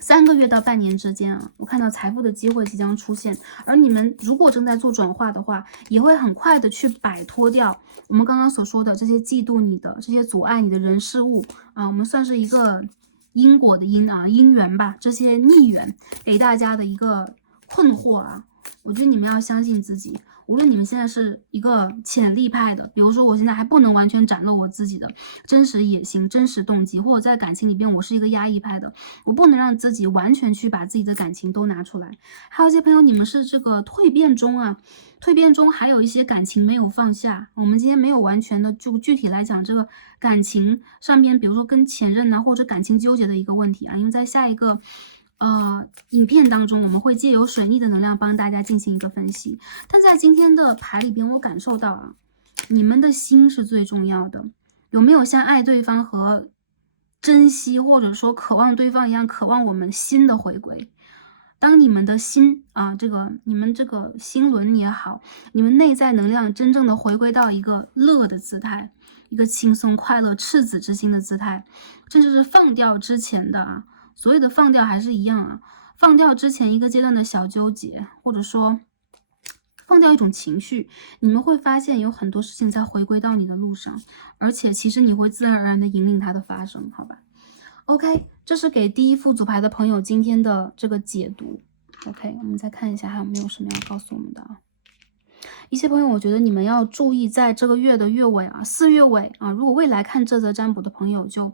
3个月到半年之间啊，我看到财富的机会即将出现。而你们如果正在做转化的话，也会很快的去摆脱掉我们刚刚所说的这些嫉妒你的、这些阻碍你的人事物啊，我们算是一个因果的因啊，因缘吧，这些逆缘给大家的一个困惑啊，我觉得你们要相信自己。无论你们现在是一个潜力派的，比如说我现在还不能完全展露我自己的真实野心、真实动机，或者在感情里边我是一个压抑派的，我不能让自己完全去把自己的感情都拿出来。还有一些朋友，你们是这个蜕变中啊，蜕变中还有一些感情没有放下。我们今天没有完全的就具体来讲这个感情上面，比如说跟前任啊，或者感情纠结的一个问题啊，因为在下一个影片当中，我们会借由水逆的能量帮大家进行一个分析。但在今天的牌里边，我感受到啊，你们的心是最重要的。有没有像爱对方和珍惜，或者说渴望对方一样，渴望我们心的回归？当你们的心啊，你们这个心轮也好，你们内在能量真正的回归到一个乐的姿态，一个轻松快乐赤子之心的姿态，甚至是放掉之前的所有的放掉还是一样啊，放掉之前一个阶段的小纠结，或者说放掉一种情绪，你们会发现有很多事情在回归到你的路上，而且其实你会自然而然的引领它的发生，好吧？ OK， 这是给第一副组牌的朋友今天的这个解读。 OK， 我们再看一下还有没有什么要告诉我们的啊？一些朋友，我觉得你们要注意，在这个月的月尾啊，4月尾啊，如果未来看这则占卜的朋友就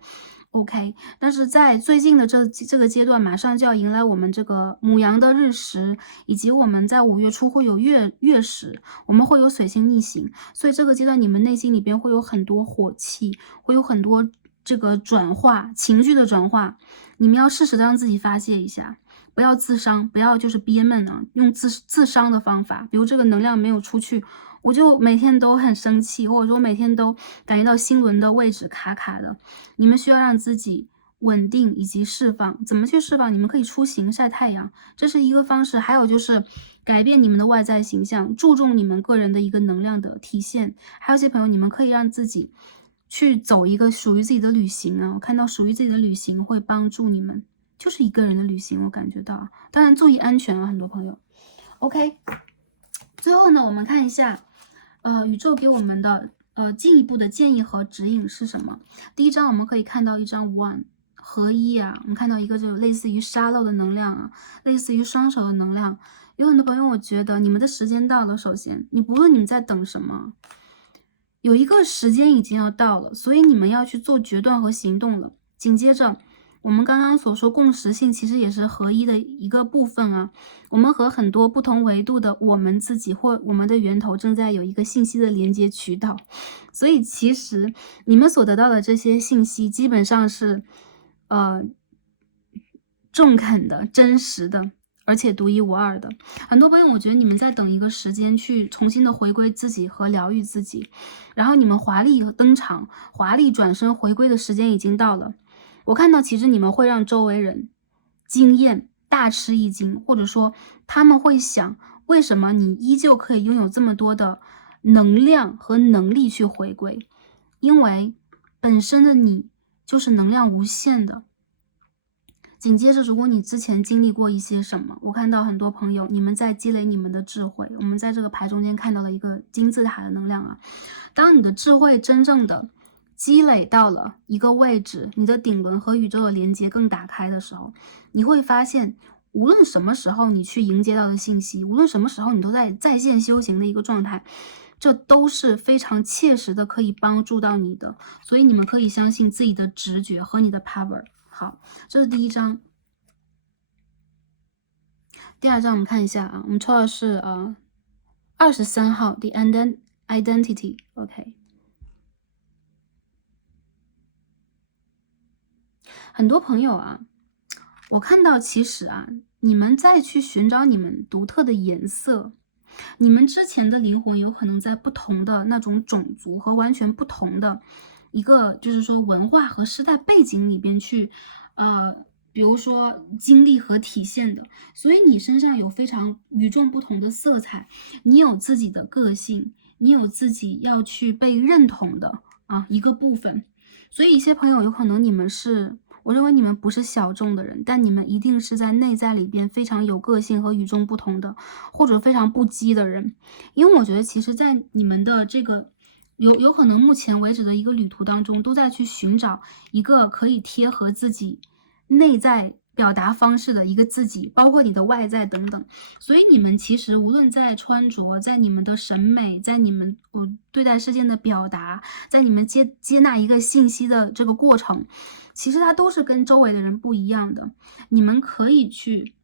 OK， 但是在最近的这个阶段，马上就要迎来我们这个牡羊的日食，以及我们在5月初会有月食，我们会有水星逆行，所以这个阶段你们内心里边会有很多火气，会有很多这个转化，情绪的转化，你们要适时的让自己发泄一下。不要自伤，不要就是憋闷啊，用自伤的方法，比如这个能量没有出去，我就每天都很生气，或者说每天都感觉到心轮的位置卡卡的。你们需要让自己稳定以及释放。怎么去释放？你们可以出行晒太阳，这是一个方式。还有就是改变你们的外在形象，注重你们个人的一个能量的体现。还有些朋友，你们可以让自己去走一个属于自己的旅行啊！我看到属于自己的旅行会帮助你们。就是一个人的旅行，我感觉到，当然注意安全啊，很多朋友。OK， 最后呢，我们看一下，宇宙给我们的进一步的建议和指引是什么？第一张我们可以看到一张 One 合一啊，我们看到一个就类似于沙漏的能量啊，类似于双手的能量。有很多朋友，我觉得你们的时间到了。首先，不论你们在等什么，有一个时间已经要到了，所以你们要去做决断和行动了。紧接着。我们刚刚所说共识性其实也是合一的一个部分啊，我们和很多不同维度的我们自己或我们的源头正在有一个信息的连接渠道，所以其实你们所得到的这些信息基本上是中肯的、真实的，而且独一无二的。很多朋友，我觉得你们在等一个时间去重新的回归自己和疗愈自己，然后你们华丽登场、华丽转身回归的时间已经到了。我看到其实你们会让周围人惊艳、大吃一惊，或者说他们会想，为什么你依旧可以拥有这么多的能量和能力去回归？因为本身的你就是能量无限的。紧接着，如果你之前经历过一些什么，我看到很多朋友，你们在积累你们的智慧。我们在这个牌中间看到了一个金字塔的能量啊，当你的智慧真正的积累到了一个位置，你的顶轮和宇宙的连接更打开的时候，你会发现，无论什么时候你去迎接到的信息，无论什么时候你都在线修行的一个状态，这都是非常切实的可以帮助到你的。所以你们可以相信自己的直觉和你的 power。好，这是第一张。第二张我们看一下啊，我们抽的是23号 The Identity。OK。很多朋友啊，我看到其实啊，你们再去寻找你们独特的颜色，你们之前的灵魂有可能在不同的那种种族和完全不同的一个就是说文化和时代背景里边去比如说经历和体现的，所以你身上有非常与众不同的色彩，你有自己的个性，你有自己要去被认同的一个部分。所以一些朋友有可能你们是，我认为你们不是小众的人，但你们一定是在内在里边非常有个性和与众不同的，或者非常不羁的人。因为我觉得其实在你们的这个有可能目前为止的一个旅途当中，都在去寻找一个可以贴合自己内在表达方式的一个自己，包括你的外在等等。所以你们其实无论在穿着，在你们的审美，在你们对待事件的表达，在你们接纳一个信息的这个过程，其实它都是跟周围的人不一样的。你们可以去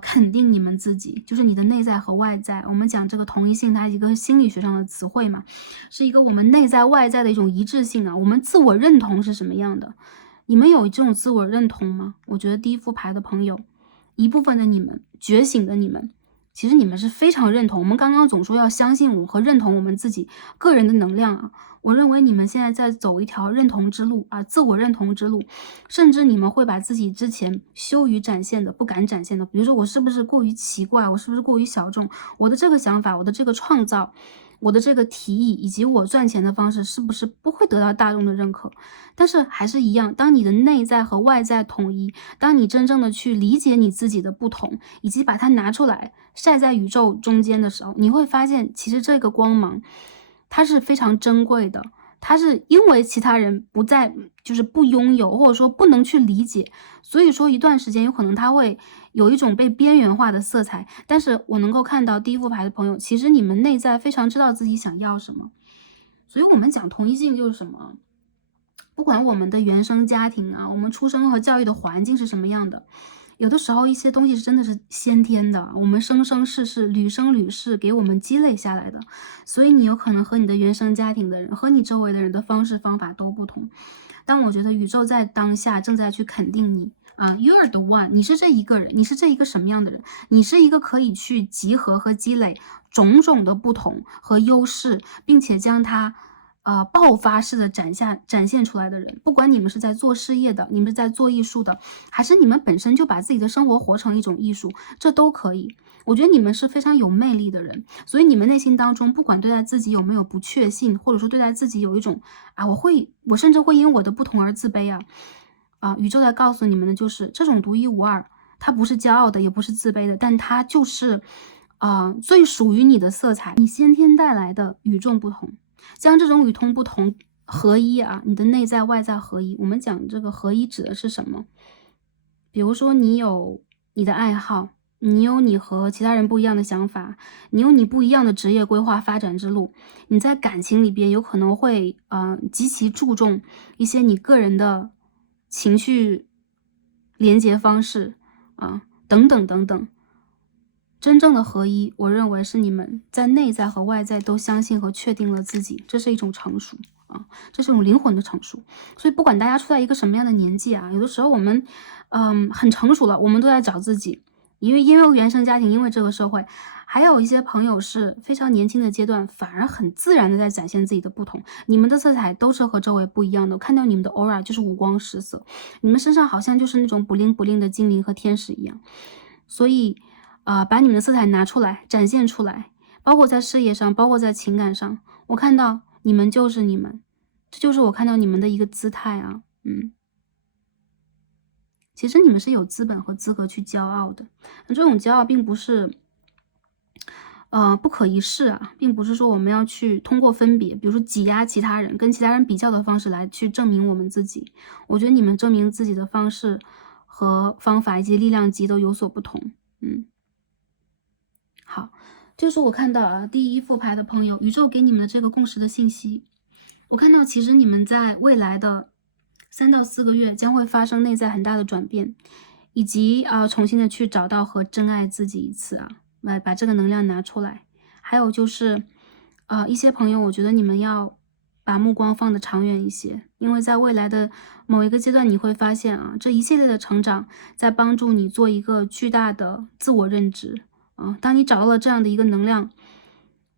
肯定你们自己，就是你的内在和外在。我们讲这个同一性，它是一个心理学上的词汇嘛，是一个我们内在外在的一种一致性啊。我们自我认同是什么样的？你们有这种自我认同吗？我觉得第一副牌的朋友，一部分的你们，觉醒的你们，其实你们是非常认同。我们刚刚总说要相信我和认同我们自己个人的能量啊，我认为你们现在在走一条认同之路啊，自我认同之路，甚至你们会把自己之前羞于展现的、不敢展现的，比如说我是不是过于奇怪，我是不是过于小众，我的这个想法，我的这个创造，我的这个提议以及我赚钱的方式是不是不会得到大众的认可。但是还是一样，当你的内在和外在统一，当你真正的去理解你自己的不同，以及把它拿出来晒在宇宙中间的时候，你会发现其实这个光芒它是非常珍贵的。它是因为其他人不在，就是不拥有，或者说不能去理解，所以说一段时间有可能它会有一种被边缘化的色彩。但是我能够看到第一副牌的朋友，其实你们内在非常知道自己想要什么。所以我们讲同一性就是什么？不管我们的原生家庭啊，我们出生和教育的环境是什么样的，有的时候一些东西是真的是先天的，我们生生世世屡生屡世给我们积累下来的。所以你有可能和你的原生家庭的人，和你周围的人的方式方法都不同。但我觉得宇宙在当下正在去肯定你啊，You are the one， 你是这一个人，你是这一个什么样的人？你是一个可以去集合和积累种种的不同和优势，并且将它爆发式的展现出来的人。不管你们是在做事业的，你们是在做艺术的，还是你们本身就把自己的生活活成一种艺术，这都可以。我觉得你们是非常有魅力的人，所以你们内心当中不管对待自己有没有不确信，或者说对待自己有一种我甚至会因为我的不同而自卑宇宙在告诉你们的就是这种独一无二，它不是骄傲的，也不是自卑的，但它就是最属于你的色彩，你先天带来的与众不同。将这种与众不同合一你的内在外在合一。我们讲这个合一指的是什么？比如说你有你的爱好，你有你和其他人不一样的想法，你有你不一样的职业规划发展之路，你在感情里边有可能会极其注重一些你个人的情绪连接方式等等等等。真正的合一，我认为是你们在内在和外在都相信和确定了自己，这是一种成熟这是一种灵魂的成熟。所以不管大家处在一个什么样的年纪有的时候我们很成熟了，我们都在找自己，因为原生家庭，因为这个社会，还有一些朋友是非常年轻的阶段，反而很自然的在展现自己的不同。你们的色彩都是和周围不一样的，看到你们的 aura 就是五光十色，你们身上好像就是那种不灵不灵的精灵和天使一样。所以把你们的色彩拿出来，展现出来，包括在事业上，包括在情感上，我看到你们就是你们，这就是我看到你们的一个姿态其实你们是有资本和资格去骄傲的，这种骄傲并不是不可一世并不是说我们要去通过分别，比如说挤压其他人，跟其他人比较的方式来去证明我们自己。我觉得你们证明自己的方式和方法以及力量级都有所不同。好，就是我看到第一副牌的朋友，宇宙给你们的这个共识的信息，我看到其实你们在未来的3到4个月将会发生内在很大的转变，以及重新的去找到和真爱自己一次把这个能量拿出来。还有就是一些朋友，我觉得你们要把目光放得长远一些，因为在未来的某一个阶段，你会发现这一系列的成长在帮助你做一个巨大的自我认知当你找到了这样的一个能量，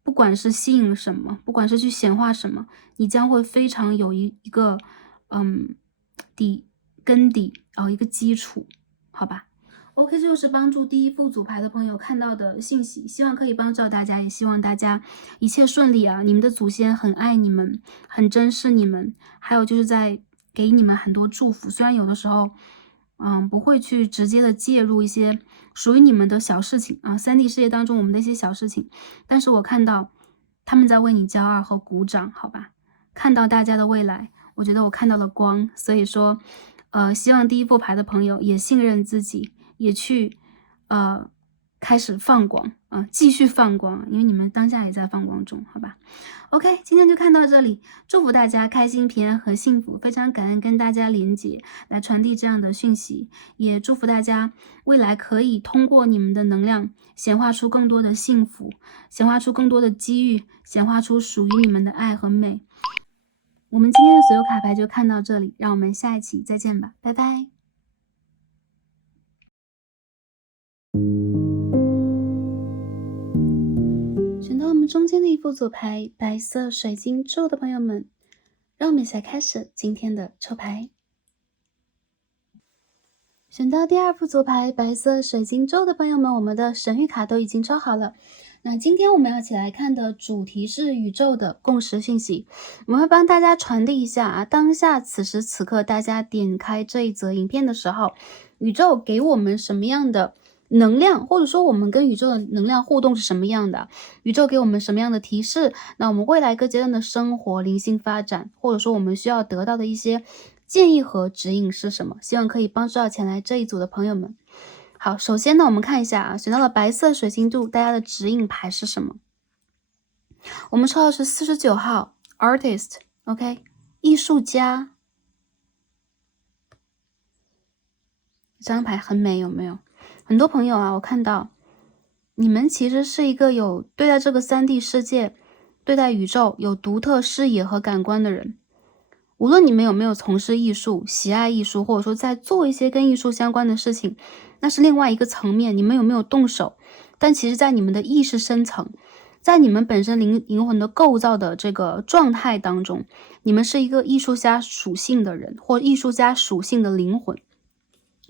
不管是吸引什么，不管是去显化什么，你将会非常有一个根底一个基础，好吧？OK， 这就是帮助第一副组牌的朋友看到的信息，希望可以帮助到大家，也希望大家一切顺利你们的祖先很爱你们，很珍视你们，还有就是在给你们很多祝福。虽然有的时候不会去直接的介入一些属于你们的小事情3D 世界当中我们的一些小事情，但是我看到他们在为你骄傲和鼓掌，好吧？看到大家的未来，我觉得我看到了光，所以说希望第一副牌的朋友也信任自己，也去开始放光继续放光，因为你们当下也在放光中，好吧？OK， 今天就看到这里，祝福大家开心、平安和幸福，非常感恩跟大家连接来传递这样的讯息，也祝福大家未来可以通过你们的能量显化出更多的幸福，显化出更多的机遇，显化出属于你们的爱和美。我们今天的所有卡牌就看到这里，让我们下一期再见吧，拜拜。选到我们中间的一副组牌白色水晶柱的朋友们，让我们一起来开始今天的抽牌。选到第二副组牌白色水晶柱的朋友们，我们的神谕卡都已经抽好了。那今天我们要一起来看的主题是宇宙的共识信息，我们会帮大家传递一下当下此时此刻大家点开这一则影片的时候，宇宙给我们什么样的能量，或者说我们跟宇宙的能量互动是什么样的，宇宙给我们什么样的提示，那我们未来一个阶段的生活灵性发展，或者说我们需要得到的一些建议和指引是什么，希望可以帮助到前来这一组的朋友们。好，首先呢，我们看一下选到了白色水晶柱，大家的指引牌是什么？我们抽到是49号 Artist，OK， 艺术家。这张牌很美，有没有？很多朋友我看到你们其实是一个有对待这个3D 世界、对待宇宙有独特视野和感官的人。无论你们有没有从事艺术、喜爱艺术，或者说在做一些跟艺术相关的事情，那是另外一个层面，你们有没有动手？但其实在你们的意识深层，在你们本身灵魂的构造的这个状态当中，你们是一个艺术家属性的人，或艺术家属性的灵魂。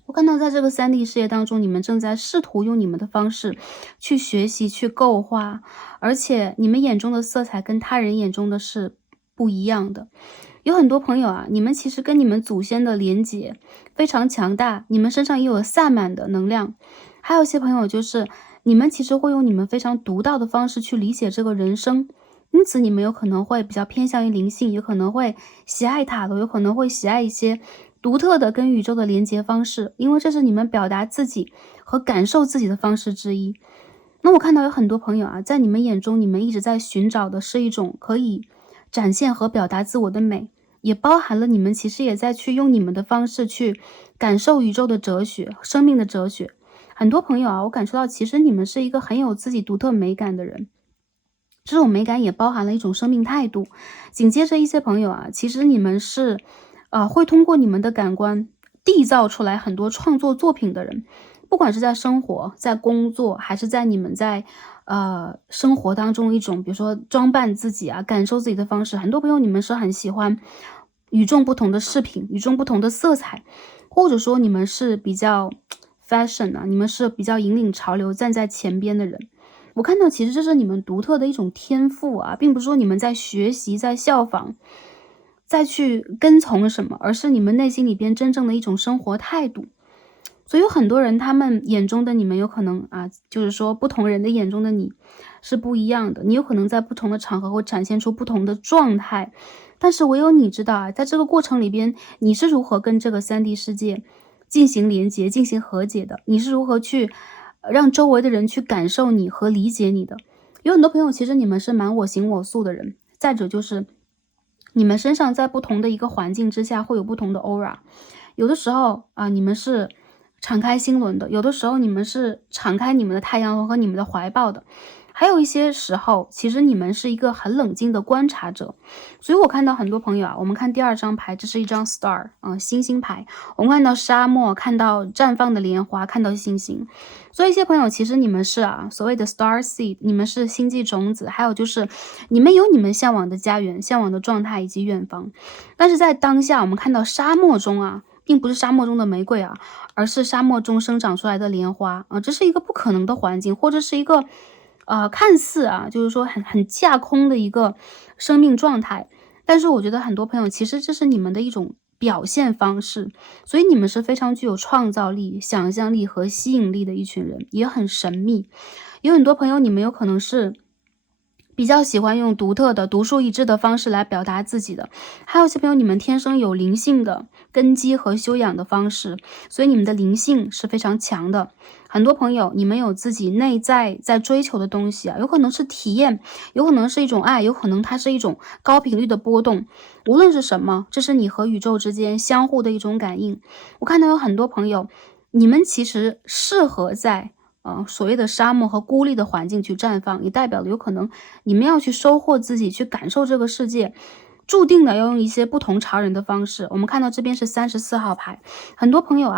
我看到在这个3D 世界当中，你们正在试图用你们的方式去学习、去构画，而且你们眼中的色彩跟他人眼中的是不一样的。有很多朋友你们其实跟你们祖先的连结非常强大，你们身上也有萨满的能量。还有一些朋友就是你们其实会用你们非常独到的方式去理解这个人生，因此你们有可能会比较偏向于灵性，有可能会喜爱塔罗，有可能会喜爱一些独特的跟宇宙的连接方式，因为这是你们表达自己和感受自己的方式之一。那我看到有很多朋友在你们眼中，你们一直在寻找的是一种可以展现和表达自我的美，也包含了你们其实也在去用你们的方式去感受宇宙的哲学、生命的哲学。很多朋友我感受到其实你们是一个很有自己独特美感的人，这种美感也包含了一种生命态度。紧接着一些朋友其实你们是会通过你们的感官缔造出来很多创作作品的人，不管是在生活、在工作，还是在你们在生活当中一种比如说装扮自己感受自己的方式。很多朋友你们是很喜欢与众不同的饰品、与众不同的色彩，或者说你们是比较 fashion 你们是比较引领潮流、站在前边的人。我看到其实这是你们独特的一种天赋并不是说你们在学习、在效仿、再去跟从什么，而是你们内心里边真正的一种生活态度。所以有很多人他们眼中的你们有可能就是说不同人的眼中的你是不一样的，你有可能在不同的场合会展现出不同的状态，但是唯有你知道在这个过程里边你是如何跟这个3D 世界进行连接、进行和解的，你是如何去让周围的人去感受你和理解你的。有很多朋友其实你们是蛮我行我素的人，再者就是你们身上在不同的一个环境之下会有不同的 aura， 有的时候你们是敞开心轮的，有的时候你们是敞开你们的太阳轮和你们的怀抱的，还有一些时候其实你们是一个很冷静的观察者。所以我看到很多朋友我们看第2张牌，这是一张 star 星星牌，我们看到沙漠，看到绽放的莲花，看到星星。所以一些朋友其实你们是所谓的 star seed， 你们是星际种子，还有就是你们有你们向往的家园、向往的状态以及远方。但是在当下我们看到沙漠中并不是沙漠中的玫瑰而是沙漠中生长出来的莲花这是一个不可能的环境，或者是一个看似就是说很架空的一个生命状态。但是我觉得很多朋友其实这是你们的一种表现方式，所以你们是非常具有创造力、想象力和吸引力的一群人，也很神秘。有很多朋友你们有可能是比较喜欢用独特的独树一帜的方式来表达自己的，还有些朋友你们天生有灵性的根基和修养的方式，所以你们的灵性是非常强的。很多朋友你们有自己内在在追求的东西有可能是体验，有可能是一种爱，有可能它是一种高频率的波动。无论是什么，这是你和宇宙之间相互的一种感应。我看到有很多朋友你们其实适合在所谓的沙漠和孤立的环境去绽放，也代表了有可能你们要去收获自己，去感受这个世界，注定的要用一些不同常人的方式。我们看到这边是34号牌，很多朋友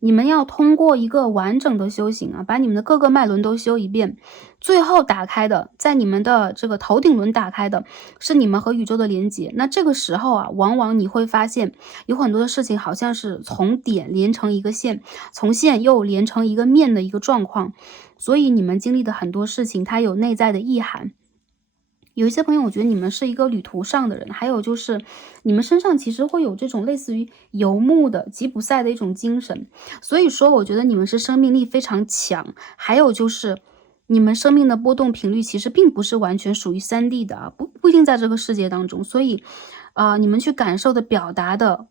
你们要通过一个完整的修行把你们的各个脉轮都修一遍，最后打开的，在你们的这个头顶轮打开的是你们和宇宙的连接。那这个时候往往你会发现有很多的事情好像是从点连成一个线，从线又连成一个面的一个状况。所以你们经历的很多事情，它有内在的意涵。有一些朋友，我觉得你们是一个旅途上的人，还有就是你们身上其实会有这种类似于游牧的吉普赛的一种精神，所以说我觉得你们是生命力非常强，还有就是你们生命的波动频率其实并不是完全属于3D 的啊，不一定在这个世界当中，所以你们去感受的、表达的，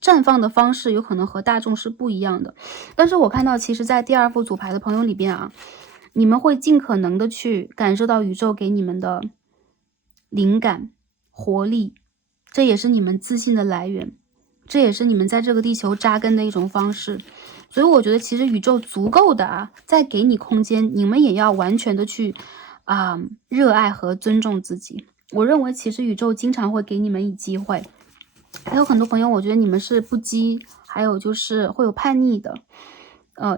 绽放的方式有可能和大众是不一样的。但是我看到其实在第2副组牌的朋友里边啊，你们会尽可能的去感受到宇宙给你们的灵感、活力，这也是你们自信的来源，这也是你们在这个地球扎根的一种方式。所以我觉得其实宇宙足够的啊，再给你空间，你们也要完全的去热爱和尊重自己。我认为其实宇宙经常会给你们以机会。还有很多朋友，我觉得你们是不羁，还有就是会有叛逆的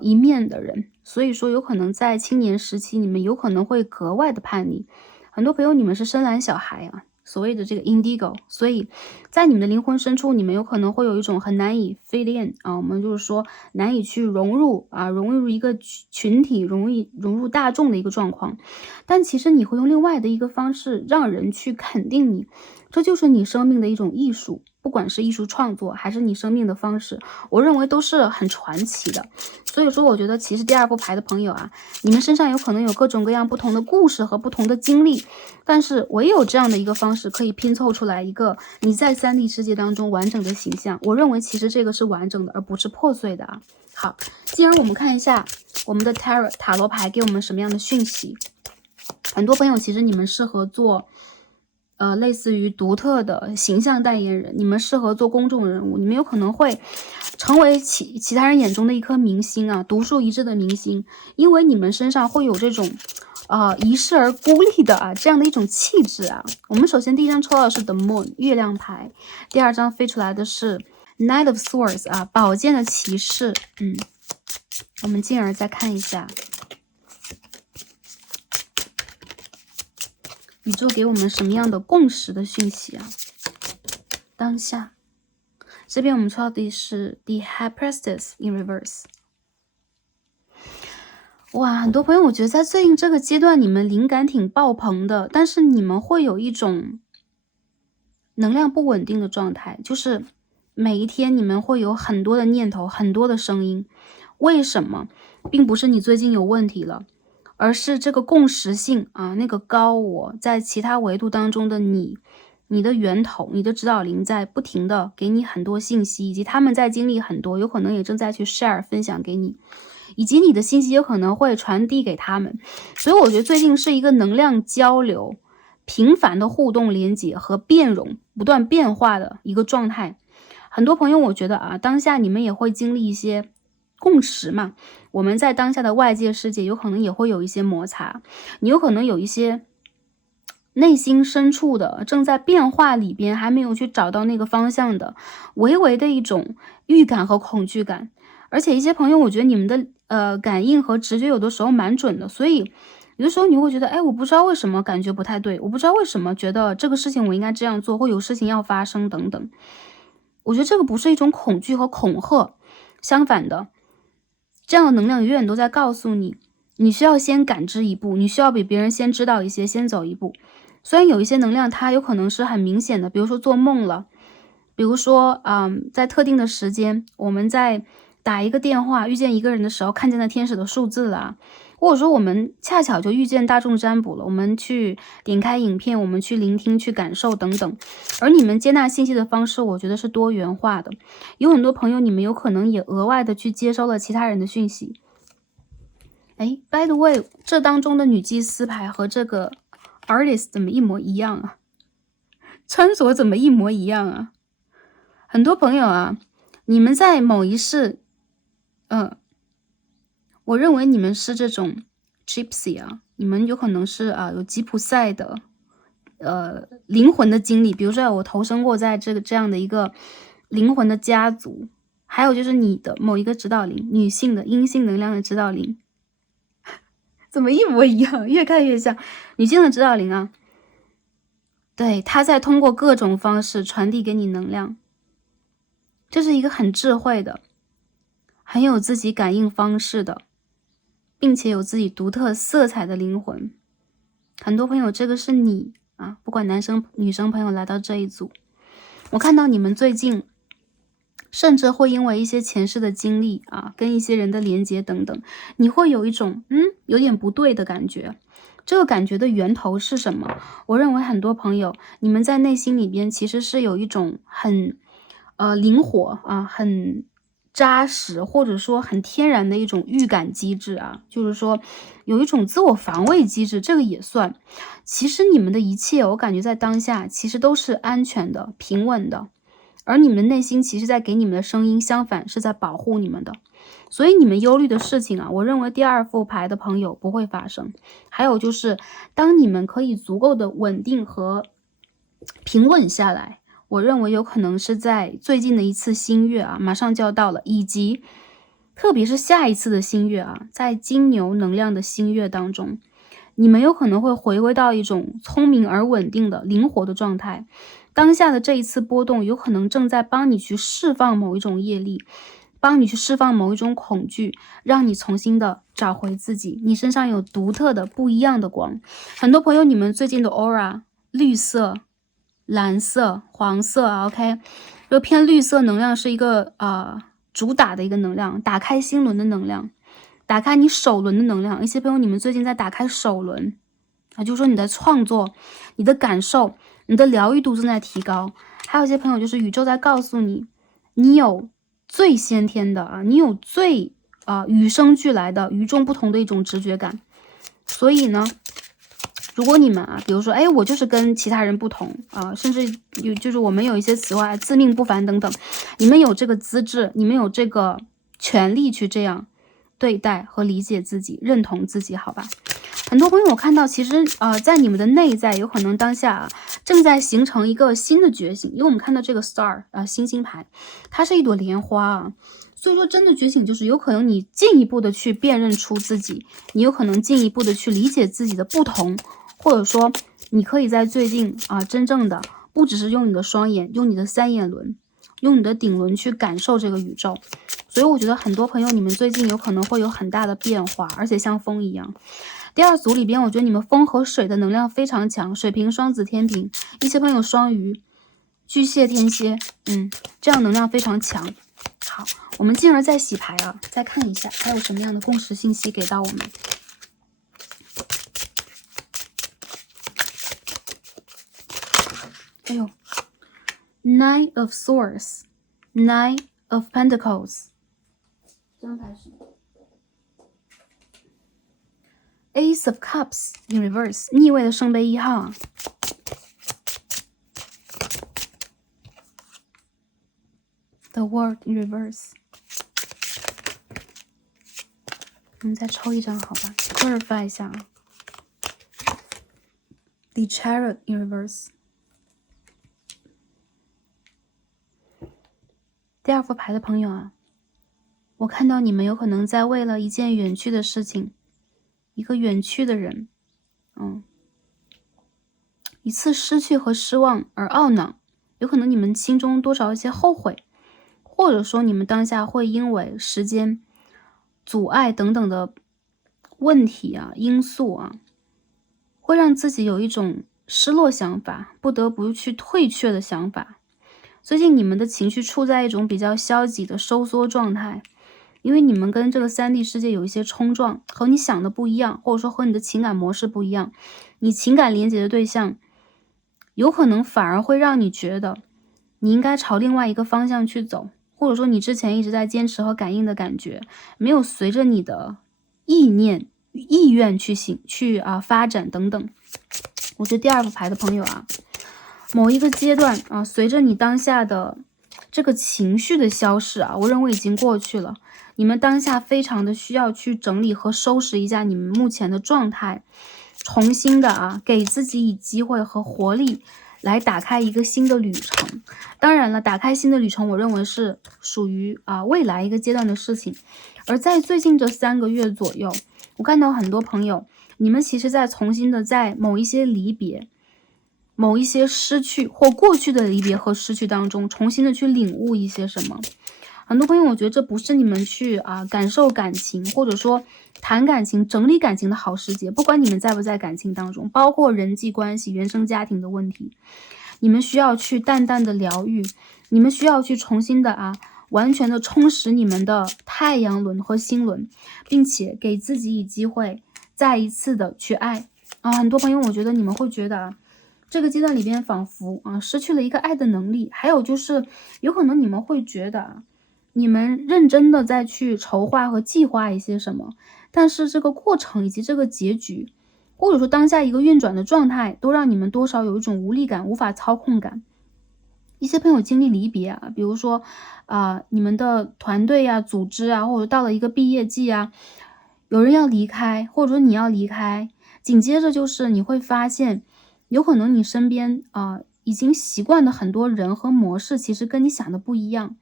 一面的人，所以说有可能在青年时期你们有可能会格外的叛逆。很多朋友你们是深蓝小孩啊，所谓的这个 indigo， 所以在你们的灵魂深处，你们有可能会有一种很难以fit in啊，我们就是说难以去融入一个群体，融入大众的一个状况。但其实你会用另外的一个方式让人去肯定你，这就是你生命的一种艺术，不管是艺术创作还是你生命的方式，我认为都是很传奇的。所以说我觉得其实第2副牌的朋友啊，你们身上有可能有各种各样不同的故事和不同的经历，但是唯有这样的一个方式可以拼凑出来一个你在3D 世界当中完整的形象。我认为其实这个是完整的，而不是破碎的啊。好，继而我们看一下我们的 Tarot 塔罗牌给我们什么样的讯息。很多朋友其实你们适合做类似于独特的形象代言人，你们适合做公众人物，你们有可能会成为其他人眼中的一颗明星啊，独树一帜的明星，因为你们身上会有这种遗世而孤立的这样的一种气质啊。我们首先第一张抽到的是 The Moon 月亮牌，第2张飞出来的是 Knight of Swords 宝剑的骑士。我们进而再看一下宇宙给我们什么样的共识的讯息啊？当下，这边我们抽到的是 The High Priestess in Reverse。哇，很多朋友，我觉得在最近这个阶段，你们灵感挺爆棚的，但是你们会有一种能量不稳定的状态，就是每一天你们会有很多的念头，很多的声音。为什么？并不是你最近有问题了。而是这个共识性那个高我在其他维度当中的你的源头，你的指导灵在不停的给你很多信息，以及他们在经历很多，有可能也正在去 share 分享给你，以及你的信息有可能会传递给他们。所以我觉得最近是一个能量交流、频繁的互动连接和变容不断变化的一个状态。很多朋友我觉得当下你们也会经历一些共识嘛，我们在当下的外界世界有可能也会有一些摩擦，你有可能有一些内心深处的正在变化里边还没有去找到那个方向的微微的一种预感和恐惧感。而且一些朋友我觉得你们的感应和直觉有的时候蛮准的，所以有的时候你会觉得我不知道为什么感觉不太对，我不知道为什么觉得这个事情我应该这样做，会有事情要发生等等。我觉得这个不是一种恐惧和恐吓，相反的，这样的能量永远都在告诉你，你需要先感知一步，你需要比别人先知道一些，先走一步。虽然有一些能量它有可能是很明显的，比如说做梦了，比如说在特定的时间，我们在打一个电话遇见一个人的时候看见了天使的数字了，或者说我们恰巧就遇见大众占卜了，我们去点开影片，我们去聆听去感受等等。而你们接纳信息的方式我觉得是多元化的，有很多朋友你们有可能也额外的去接收了其他人的讯息。by the way， 这当中的女祭司牌和这个 artist 怎么一模一样啊？穿着怎么一模一样啊？很多朋友你们在某一世我认为你们是这种 gypsy 你们有可能是有吉普赛的灵魂的经历，比如说我投生过在这样的一个灵魂的家族，还有就是你的某一个指导灵，女性的阴性能量的指导灵，怎么一模一样？越看越像。女性的指导灵对，她在通过各种方式传递给你能量，这是一个很智慧的，很有自己感应方式的，并且有自己独特色彩的灵魂。很多朋友，这个是你啊，不管男生女生朋友来到这一组，我看到你们最近甚至会因为一些前世的经历啊，跟一些人的连接等等，你会有一种有点不对的感觉。这个感觉的源头是什么？我认为很多朋友，你们在内心里边其实是有一种很灵活啊，很扎实，或者说很天然的一种预感机制啊，就是说有一种自我防卫机制，这个也算。其实你们的一切，我感觉在当下其实都是安全的、平稳的，而你们的内心其实在给你们的声音，相反是在保护你们的。所以你们忧虑的事情啊，我认为第二副牌的朋友不会发生。还有就是，当你们可以足够的稳定和平稳下来，我认为有可能是在最近的一次新月啊，马上就要到了，以及特别是下一次的新月啊，在金牛能量的新月当中，你们有可能会回归到一种聪明而稳定的灵活的状态。当下的这一次波动有可能正在帮你去释放某一种业力，帮你去释放某一种恐惧，让你重新的找回自己。你身上有独特的不一样的光。很多朋友，你们最近的 aura 绿色、蓝色、黄色 OK， 就偏绿色能量是一个主打的一个能量，打开心轮的能量，打开你手轮的能量。一些朋友，你们最近在打开手轮啊，就是说你的创作、你的感受、你的疗愈度正在提高。还有一些朋友，就是宇宙在告诉你，你有最先天的啊，你有最与生俱来的与众不同的一种直觉感。所以呢，如果你们比如说我就是跟其他人不同啊，甚至就是我们有一些词汇自命不凡等等，你们有这个资质，你们有这个权利去这样对待和理解自己，认同自己，好吧？很多朋友我看到，其实在你们的内在有可能当下正在形成一个新的觉醒，因为我们看到这个 star 星星牌，它是一朵莲花啊。所以说真的觉醒就是有可能你进一步的去辨认出自己，你有可能进一步的去理解自己的不同，或者说你可以在最近真正的不只是用你的双眼，用你的三眼轮，用你的顶轮去感受这个宇宙。所以我觉得很多朋友你们最近有可能会有很大的变化，而且像风一样。第二组里边，我觉得你们风和水的能量非常强，水瓶、双子、天平，一些朋友双鱼、巨蟹、天蝎，这样能量非常强。好，我们进而再洗牌再看一下还有什么样的共识信息给到我们。哎呦 ，Nine of Swords， Nine of Pentacles， 这张牌是 Ace of Cups in reverse， 逆位的圣杯1号The World in reverse， 我们再抽一张好吧 ，clarify 一下The Chariot in reverse。第二副牌的朋友我看到你们有可能在为了一件远去的事情，一个远去的人，一次失去和失望而懊恼，有可能你们心中多少一些后悔，或者说你们当下会因为时间、阻碍等等的问题因素会让自己有一种失落想法，不得不去退却的想法。最近你们的情绪处在一种比较消极的收缩状态，因为你们跟这个3D 世界有一些冲撞，和你想的不一样，或者说和你的情感模式不一样，你情感连接的对象有可能反而会让你觉得你应该朝另外一个方向去走，或者说你之前一直在坚持和感应的感觉没有随着你的意愿去发展等等。我觉得第二副牌的朋友某一个阶段随着你当下的这个情绪的消逝我认为已经过去了。你们当下非常的需要去整理和收拾一下你们目前的状态，重新的给自己以机会和活力来打开一个新的旅程。当然了，打开新的旅程我认为是属于未来一个阶段的事情。而在最近这3个月左右，我看到很多朋友你们其实在重新的在某一些离别，某一些失去或过去的离别和失去当中重新的去领悟一些什么。很多朋友我觉得这不是你们去感受感情，或者说谈感情、整理感情的好时节。不管你们在不在感情当中，包括人际关系、原生家庭的问题，你们需要去淡淡的疗愈，你们需要去重新的完全的充实你们的太阳轮和心轮，并且给自己以机会再一次的去爱很多朋友我觉得你们会觉得这个阶段里边仿佛失去了一个爱的能力。还有就是有可能你们会觉得你们认真的在去筹划和计划一些什么，但是这个过程以及这个结局，或者说当下一个运转的状态，都让你们多少有一种无力感、无法操控感。一些朋友经历离别比如说你们的团队组织或者到了一个毕业季有人要离开，或者说你要离开，紧接着就是你会发现有可能你身边已经习惯的很多人和模式其实跟你想的不一样。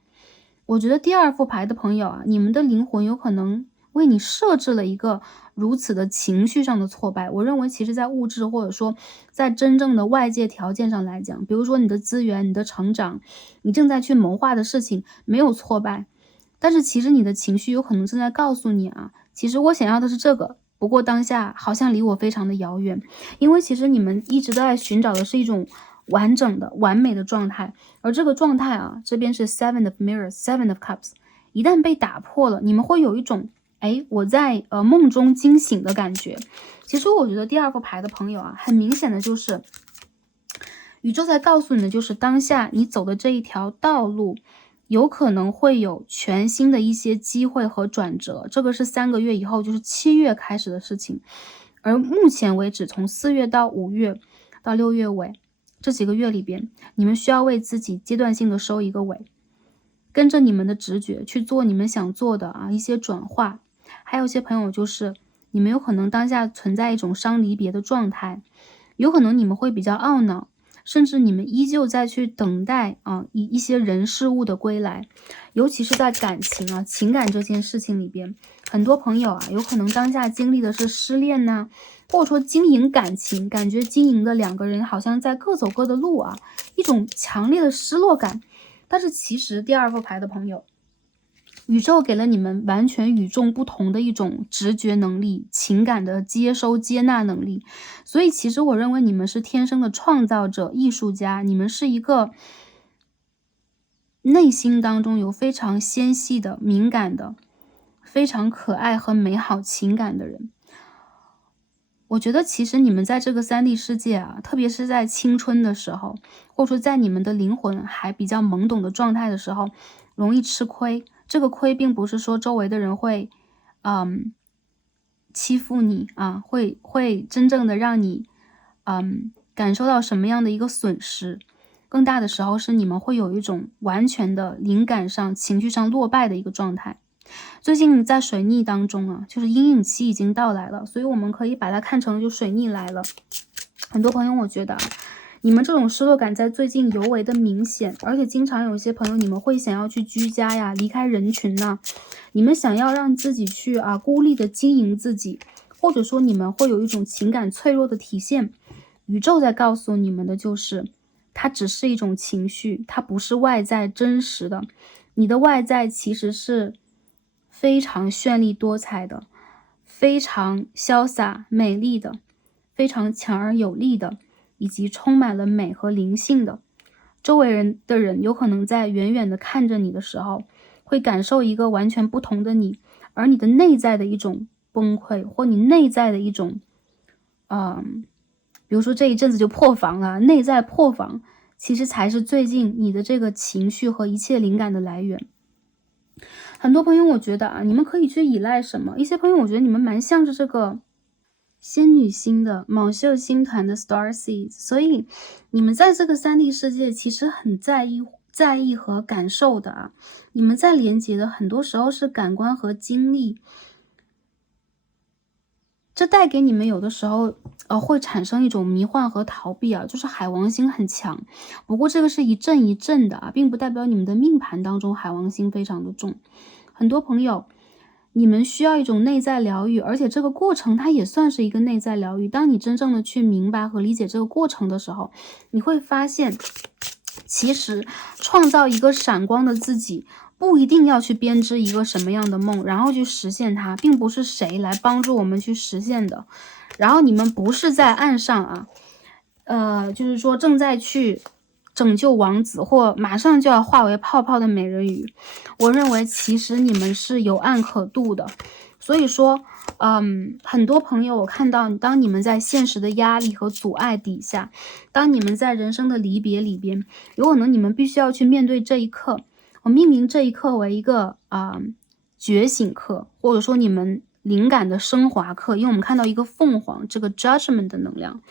我觉得第二副牌的朋友你们的灵魂有可能为你设置了一个如此的情绪上的挫败。我认为其实在物质或者说在真正的外界条件上来讲，比如说你的资源、你的成长、你正在去谋划的事情没有挫败，但是其实你的情绪有可能正在告诉你其实我想要的是这个，不过当下好像离我非常的遥远。因为其实你们一直都在寻找的是一种完整的完美的状态，而这个状态这边是 Seven of Mirrors Seven of Cups， 一旦被打破了，你们会有一种我在梦中惊醒的感觉。其实我觉得第二副牌的朋友很明显的就是宇宙在告诉你的就是当下你走的这一条道路有可能会有全新的一些机会和转折，这个是3个月以后，就是7月开始的事情。而目前为止，从4月到5月到6月尾这几个月里边，你们需要为自己阶段性的收一个尾，跟着你们的直觉去做你们想做的一些转化。还有一些朋友就是你们有可能当下存在一种伤离别的状态，有可能你们会比较懊恼，甚至你们依旧在去等待一些人事物的归来。尤其是在感情情感这件事情里边，很多朋友有可能当下经历的是失恋或者说经营感情，感觉经营的2个人好像在各走各的路一种强烈的失落感。但是其实第二副牌的朋友，宇宙给了你们完全与众不同的一种直觉能力，情感的接收接纳能力。所以其实我认为你们是天生的创造者、艺术家，你们是一个内心当中有非常纤细的、敏感的、非常可爱和美好情感的人。我觉得其实你们在这个3D 世界特别是在青春的时候，或者说在你们的灵魂还比较懵懂的状态的时候，容易吃亏。这个亏并不是说周围的人会欺负你会真正的让你感受到什么样的一个损失，更大的时候是你们会有一种完全的灵感上、情绪上落败的一个状态。最近在水逆当中就是阴影期已经到来了，所以我们可以把它看成就水逆来了。很多朋友我觉得你们这种失落感在最近尤为的明显，而且经常有一些朋友你们会想要去居家离开人群你们想要让自己去孤立的经营自己，或者说你们会有一种情感脆弱的体现。宇宙在告诉你们的就是它只是一种情绪，它不是外在真实的。你的外在其实是非常绚丽多彩的，非常潇洒美丽的，非常强而有力的，以及充满了美和灵性的。周围的人有可能在远远的看着你的时候，会感受一个完全不同的你，而你的内在的一种崩溃，或你内在的一种比如说这一阵子就破防了，内在破防其实才是最近你的这个情绪和一切灵感的来源。很多朋友我觉得你们可以去依赖什么？一些朋友我觉得你们蛮像是这个仙女星的卯宿星团的 Starseeds， 所以你们在这个3D 世界其实很在意和感受的你们在连接的很多时候是感官和经历，这带给你们有的时候会产生一种迷幻和逃避就是海王星很强。不过这个是一阵一阵的并不代表你们的命盘当中海王星非常的重。很多朋友你们需要一种内在疗愈，而且这个过程它也算是一个内在疗愈。当你真正的去明白和理解这个过程的时候，你会发现其实创造一个闪光的自己不一定要去编织一个什么样的梦，然后去实现它，并不是谁来帮助我们去实现的。然后你们不是在岸上啊，就是说正在去拯救王子，或马上就要化为泡泡的美人鱼。我认为其实你们是有岸可渡的。所以说，很多朋友我看到，当你们在现实的压力和阻碍底下，当你们在人生的离别里边，有可能你们必须要去面对这一刻。我命名这一刻为一个觉醒课，或者说你们灵感的升华课，因为我们看到一个凤凰这个 judgment 的能量。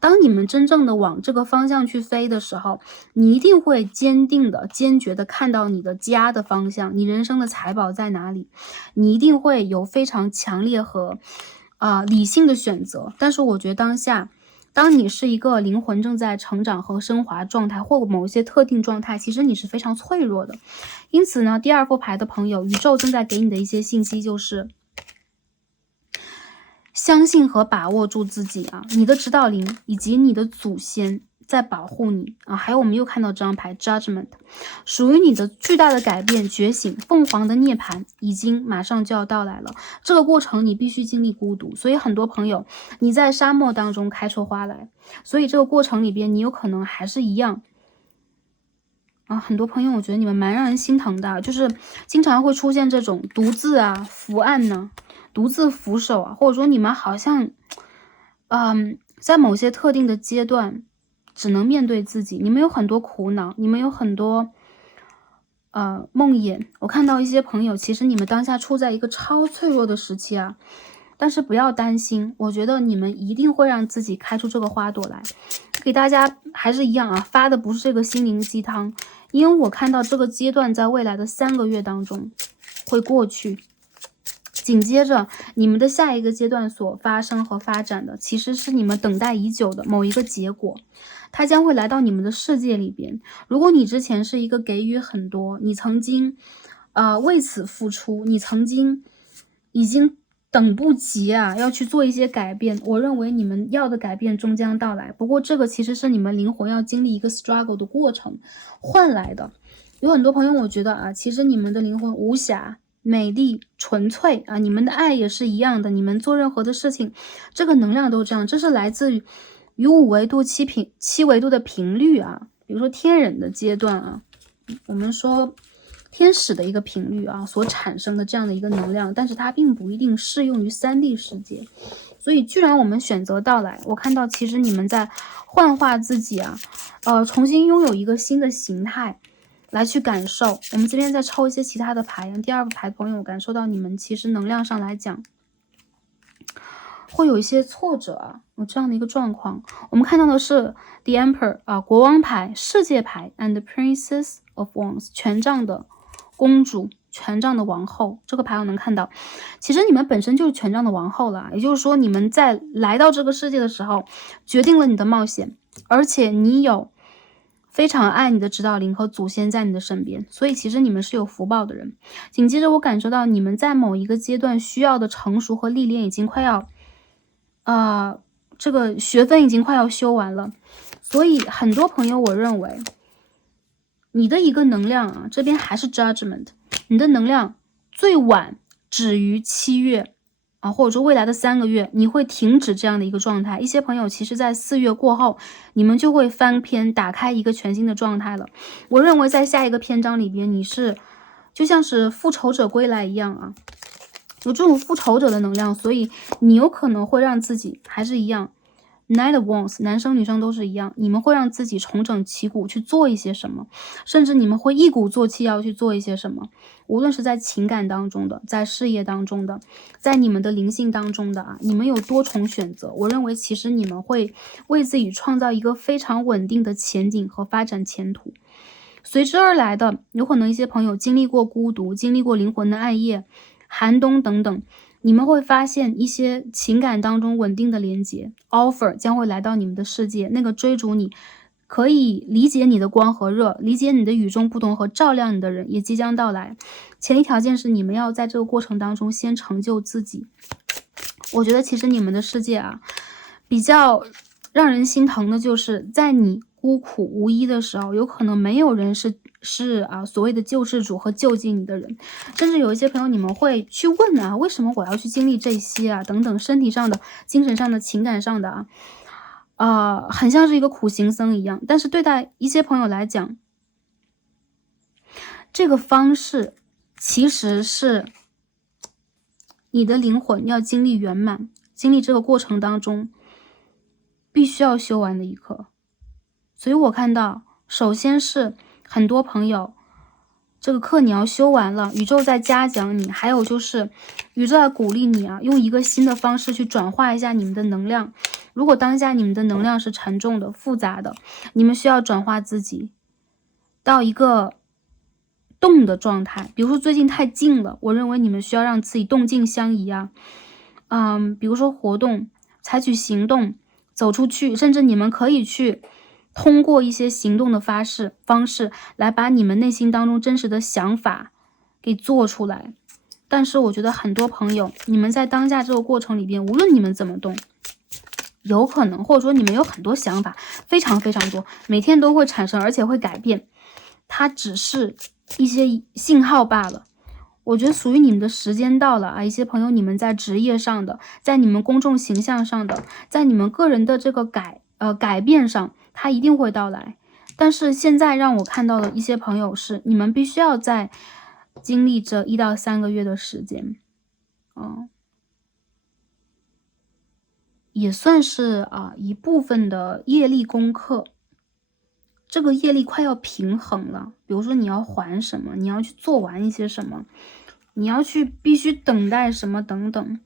当你们真正的往这个方向去飞的时候，你一定会坚定的、坚决的看到你的家的方向，你人生的财宝在哪里，你一定会有非常强烈和理性的选择。但是我觉得当下，当你是一个灵魂正在成长和升华状态，或某一些特定状态，其实你是非常脆弱的。因此呢，第二副牌的朋友，宇宙正在给你的一些信息就是相信和把握住自己啊，你的指导灵以及你的祖先在保护你啊。还有我们又看到这张牌 Judgment， 属于你的巨大的改变、觉醒，凤凰的涅槃已经马上就要到来了。这个过程你必须经历孤独，所以很多朋友你在沙漠当中开出花来，所以这个过程里边你有可能还是一样很多朋友我觉得你们蛮让人心疼的，就是经常会出现这种独自伏案呢，独自俯首或者说你们好像在某些特定的阶段只能面对自己，你们有很多苦恼，你们有很多梦魇。我看到一些朋友，其实你们当下处在一个超脆弱的时期但是不要担心，我觉得你们一定会让自己开出这个花朵来。给大家还是一样发的不是这个心灵鸡汤，因为我看到这个阶段在未来的3个月当中会过去，紧接着你们的下一个阶段所发生和发展的，其实是你们等待已久的某一个结果，它将会来到你们的世界里边。如果你之前是一个给予很多，你曾经为此付出，你曾经已经等不及要去做一些改变，我认为你们要的改变终将到来。不过这个其实是你们灵魂要经历一个 struggle 的过程换来的。有很多朋友我觉得其实你们的灵魂无瑕、美丽、纯粹你们的爱也是一样的，你们做任何的事情，这个能量都这样，这是来自于5维度7维度的频率比如说天人的阶段我们说天使的一个频率所产生的这样的一个能量，但是它并不一定适用于3D 世界。所以居然我们选择到来，我看到其实你们在幻化自己重新拥有一个新的形态来去感受。我们这边再抽一些其他的牌，第二个牌的朋友，我感受到你们其实能量上来讲会有一些挫折有这样的一个状况。我们看到的是 The Emperor 国王牌、世界牌 and the Princess of Wands 权杖的公主、权杖的王后。这个牌我能看到其实你们本身就是权杖的王后了，也就是说你们在来到这个世界的时候决定了你的冒险，而且你有非常爱你的指导灵和祖先在你的身边，所以其实你们是有福报的人。紧接着我感受到你们在某一个阶段需要的成熟和历练已经快要这个学分已经快要修完了。所以很多朋友我认为你的一个能量这边还是 judgment， 你的能量最晚止于7月或者说未来的3个月你会停止这样的一个状态。一些朋友其实在4月过后你们就会翻篇，打开一个全新的状态了。我认为在下一个篇章里边你是就像是复仇者归来一样有这种复仇者的能量，所以你有可能会让自己还是一样Knight of Wands 男生女生都是一样，你们会让自己重整旗鼓去做一些什么，甚至你们会一鼓作气要去做一些什么，无论是在情感当中的，在事业当中的，在你们的灵性当中的你们有多重选择。我认为其实你们会为自己创造一个非常稳定的前景和发展前途。随之而来的有可能一些朋友经历过孤独，经历过灵魂的暗夜、寒冬等等，你们会发现一些情感当中稳定的连接 offer 将会来到你们的世界，那个追逐你可以理解你的光和热，理解你的与众不同和照亮你的人也即将到来。前提条件是你们要在这个过程当中先成就自己。我觉得其实你们的世界比较让人心疼的就是在你孤苦无依的时候，有可能没有人是是所谓的救世主和救济你的人。甚至有一些朋友你们会去问为什么我要去经历这些等等，身体上的、精神上的、情感上的很像是一个苦行僧一样。但是对待一些朋友来讲，这个方式其实是你的灵魂要经历圆满，经历这个过程当中必须要修完的一课。所以我看到，首先是很多朋友这个课你要修完了，宇宙在嘉奖你，还有就是宇宙在鼓励你用一个新的方式去转化一下你们的能量。如果当下你们的能量是沉重的、复杂的，你们需要转化自己到一个动的状态。比如说最近太静了，我认为你们需要让自己动静相宜比如说活动，采取行动，走出去，甚至你们可以去通过一些行动的方式来把你们内心当中真实的想法给做出来。但是我觉得很多朋友，你们在当下这个过程里边，无论你们怎么动，有可能或者说你们有很多想法，非常非常多，每天都会产生，而且会改变，它只是一些信号罢了。我觉得属于你们的时间到了一些朋友，你们在职业上的，在你们公众形象上的，在你们个人的这个改变上，它一定会到来。但是现在让我看到的一些朋友是，你们必须要在经历着1到3个月的时间也算是一部分的业力功课。这个业力快要平衡了，比如说你要还什么，你要去做完一些什么，你要去必须等待什么等等。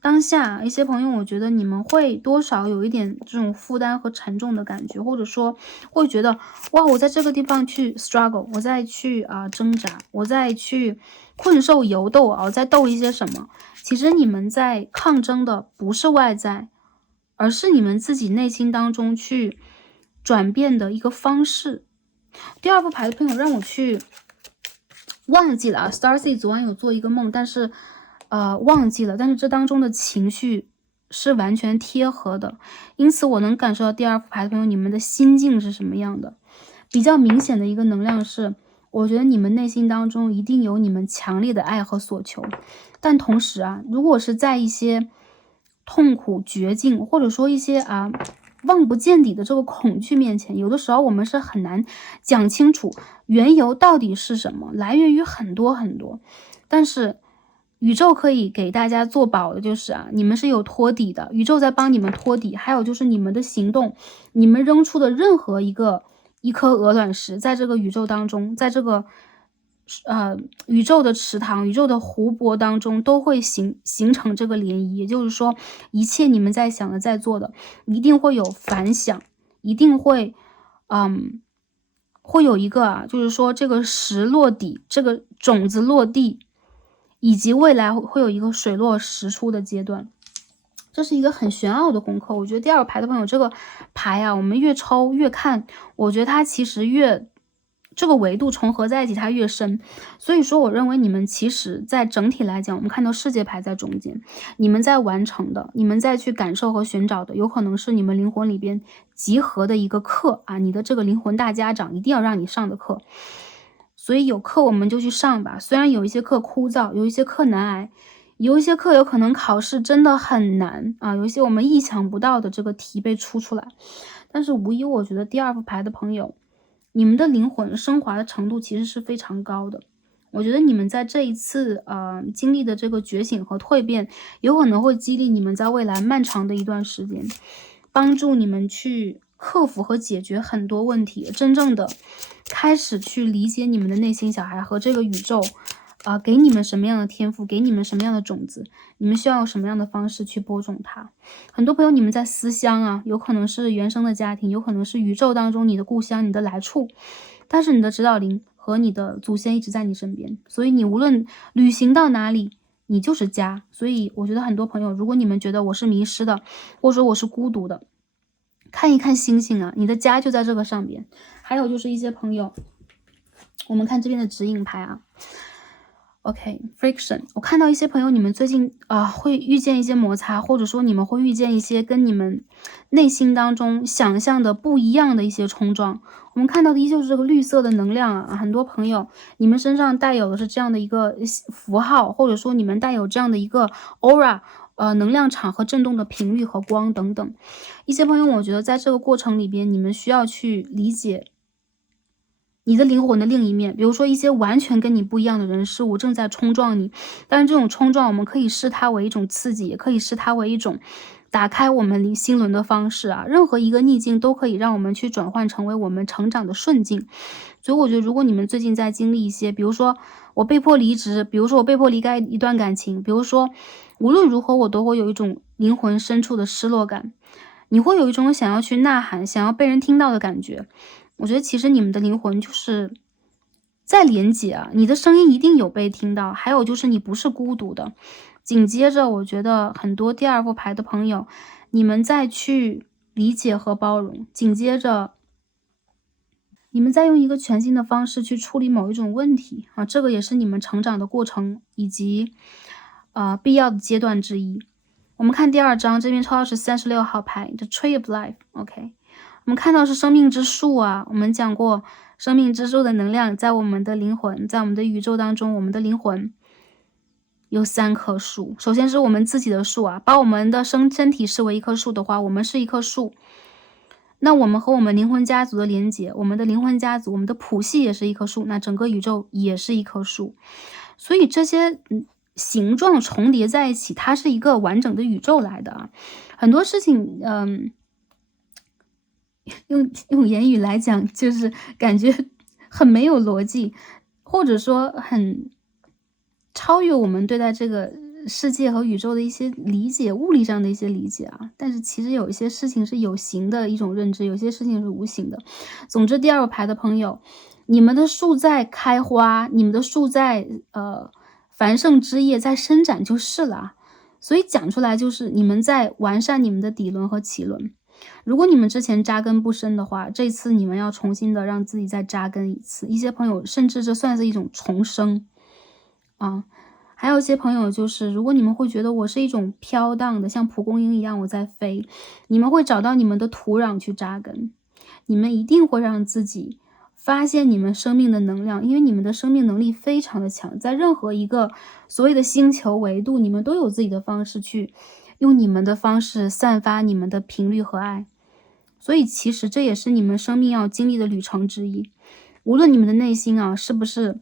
当下一些朋友，我觉得你们会多少有一点这种负担和沉重的感觉，或者说会觉得哇，我在这个地方去 struggle， 我再去挣扎，我再去困兽犹斗我再斗一些什么。其实你们在抗争的不是外在，而是你们自己内心当中去转变的一个方式。第二副牌的朋友让我去忘记了Starcy 昨晚有做一个梦，但是忘记了，但是这当中的情绪是完全贴合的，因此我能感受到第二副牌的朋友，你们的心境是什么样的。比较明显的一个能量是，我觉得你们内心当中一定有你们强烈的爱和所求，但同时如果是在一些痛苦、绝境，或者说一些望不见底的这个恐惧面前，有的时候我们是很难讲清楚缘由到底是什么，来源于很多很多。但是宇宙可以给大家做保的就是你们是有托底的，宇宙在帮你们托底。还有就是你们的行动，你们扔出的任何一颗鹅卵石，在这个宇宙当中，在这个宇宙的池塘、宇宙的湖泊当中，都会形成这个涟漪。也就是说，一切你们在想的、在做的，一定会有反响，一定会会有一个就是说这个石落底，这个种子落地，以及未来会有一个水落石出的阶段。这是一个很玄奥的功课。我觉得第二个牌的朋友，这个牌我们越抽越看，我觉得它其实越这个维度重合在一起，它越深。所以说我认为你们其实在整体来讲，我们看到世界牌在中间，你们在完成的，你们在去感受和寻找的，有可能是你们灵魂里边集合的一个课你的这个灵魂大家长一定要让你上的课。所以有课我们就去上吧，虽然有一些课枯燥，有一些课难挨，有一些课有可能考试真的很难有一些我们意想不到的这个题被出来，但是无疑我觉得第二副牌的朋友，你们的灵魂升华的程度其实是非常高的。我觉得你们在这一次经历的这个觉醒和蜕变，有可能会激励你们在未来漫长的一段时间，帮助你们去克服和解决很多问题，真正的开始去理解你们的内心小孩和这个宇宙给你们什么样的天赋，给你们什么样的种子，你们需要用什么样的方式去播种它。很多朋友你们在思乡有可能是原生的家庭，有可能是宇宙当中你的故乡，你的来处，但是你的指导灵和你的祖先一直在你身边，所以你无论旅行到哪里，你就是家。所以我觉得很多朋友，如果你们觉得我是迷失的，或者说我是孤独的，看一看星星你的家就在这个上边。还有就是一些朋友，我们看这边的指引牌OK friction， 我看到一些朋友你们最近会遇见一些摩擦，或者说你们会遇见一些跟你们内心当中想象的不一样的一些冲撞。我们看到的依旧是这个绿色的能量啊，很多朋友你们身上带有的是这样的一个符号，或者说你们带有这样的一个 aura，能量场和振动的频率和光等等。一些朋友我觉得在这个过程里边，你们需要去理解你的灵魂的另一面，比如说一些完全跟你不一样的人事物正在冲撞你，但是这种冲撞我们可以视它为一种刺激，也可以视它为一种打开我们心轮的方式啊。任何一个逆境都可以让我们去转换成为我们成长的顺境。所以我觉得如果你们最近在经历一些，比如说我被迫离职，比如说我被迫离开一段感情，比如说无论如何我都会有一种灵魂深处的失落感，你会有一种想要去呐喊，想要被人听到的感觉。我觉得其实你们的灵魂就是在连接啊，你的声音一定有被听到，还有就是你不是孤独的。紧接着我觉得很多第二副牌的朋友，你们再去理解和包容，紧接着你们再用一个全新的方式去处理某一种问题啊，这个也是你们成长的过程以及必要的阶段之一。我们看第二章，这边抽到是36号牌 The Tree of Life。OK， 我们看到是生命之树啊，我们讲过生命之树的能量在我们的灵魂，在我们的宇宙当中，我们的灵魂有3棵树。首先是我们自己的树啊，把我们的身体视为一棵树的话，我们是一棵树。那我们和我们灵魂家族的连接，我们的灵魂家族，我们的谱系也是一棵树，那整个宇宙也是一棵树。所以这些形状重叠在一起，它是一个完整的宇宙来的啊。很多事情用言语来讲就是感觉很没有逻辑，或者说很超越我们对待这个世界和宇宙的一些理解，物理上的一些理解啊。但是其实有一些事情是有形的一种认知，有些事情是无形的。总之第二个牌的朋友，你们的树在开花，你们的树在繁盛枝叶在伸展就是了。所以讲出来就是你们在完善你们的底轮和脐轮。如果你们之前扎根不深的话，这次你们要重新的让自己再扎根一次。一些朋友甚至这算是一种重生啊。还有一些朋友就是如果你们会觉得我是一种飘荡的，像蒲公英一样我在飞，你们会找到你们的土壤去扎根。你们一定会让自己发现你们生命的能量，因为你们的生命能力非常的强，在任何一个所谓的星球维度，你们都有自己的方式去用你们的方式散发你们的频率和爱。所以其实这也是你们生命要经历的旅程之一。无论你们的内心啊是不是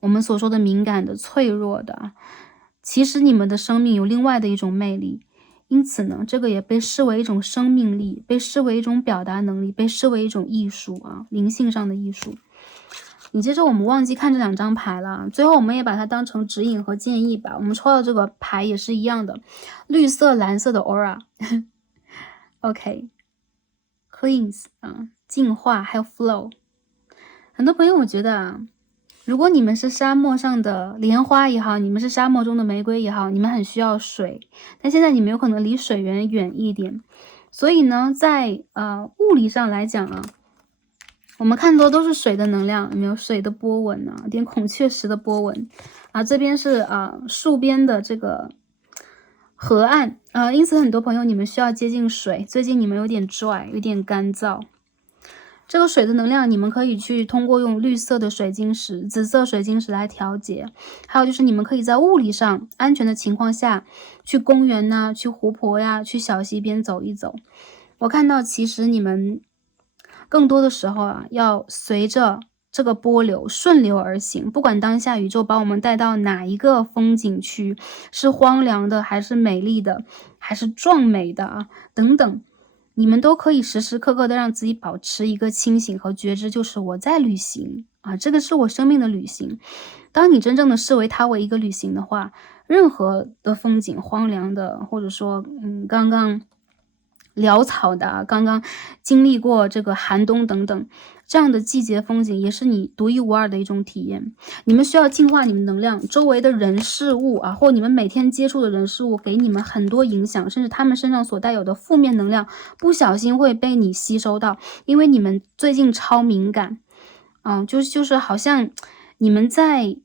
我们所说的敏感的、脆弱的，其实你们的生命有另外的一种魅力。因此呢，这个也被视为一种生命力，被视为一种表达能力，被视为一种艺术啊，灵性上的艺术。紧接着我们忘记看这2张牌了，最后我们也把它当成指引和建议吧。我们抽到这个牌也是一样的，绿色、蓝色的 aura。OK， cleanse 啊，净化，还有 flow。很多朋友我觉得啊，如果你们是沙漠上的莲花也好，你们是沙漠中的玫瑰也好，你们很需要水，但现在你们有可能离水源远一点。所以呢，在物理上来讲啊，我们看到都是水的能量，有没有水的波纹啊，点孔雀石的波纹啊，这边是树边的这个河岸因此很多朋友你们需要接近水，最近你们有点 dry， 有点干燥。这个水的能量你们可以去通过用绿色的水晶石、紫色水晶石来调节，还有就是你们可以在物理上安全的情况下去公园呐、去湖泊呀、去小溪边走一走。我看到其实你们更多的时候啊，要随着这个波流顺流而行，不管当下宇宙把我们带到哪一个风景区，是荒凉的还是美丽的还是壮美的等等，你们都可以时时刻刻的让自己保持一个清醒和觉知，就是我在旅行这个是我生命的旅行。当你真正的视为它为一个旅行的话，任何的风景荒凉的，或者说刚刚潦草的刚刚经历过这个寒冬等等，这样的季节风景也是你独一无二的一种体验。你们需要净化你们能量，周围的人事物或你们每天接触的人事物给你们很多影响，甚至他们身上所带有的负面能量不小心会被你吸收到，因为你们最近超敏感就是好像你们在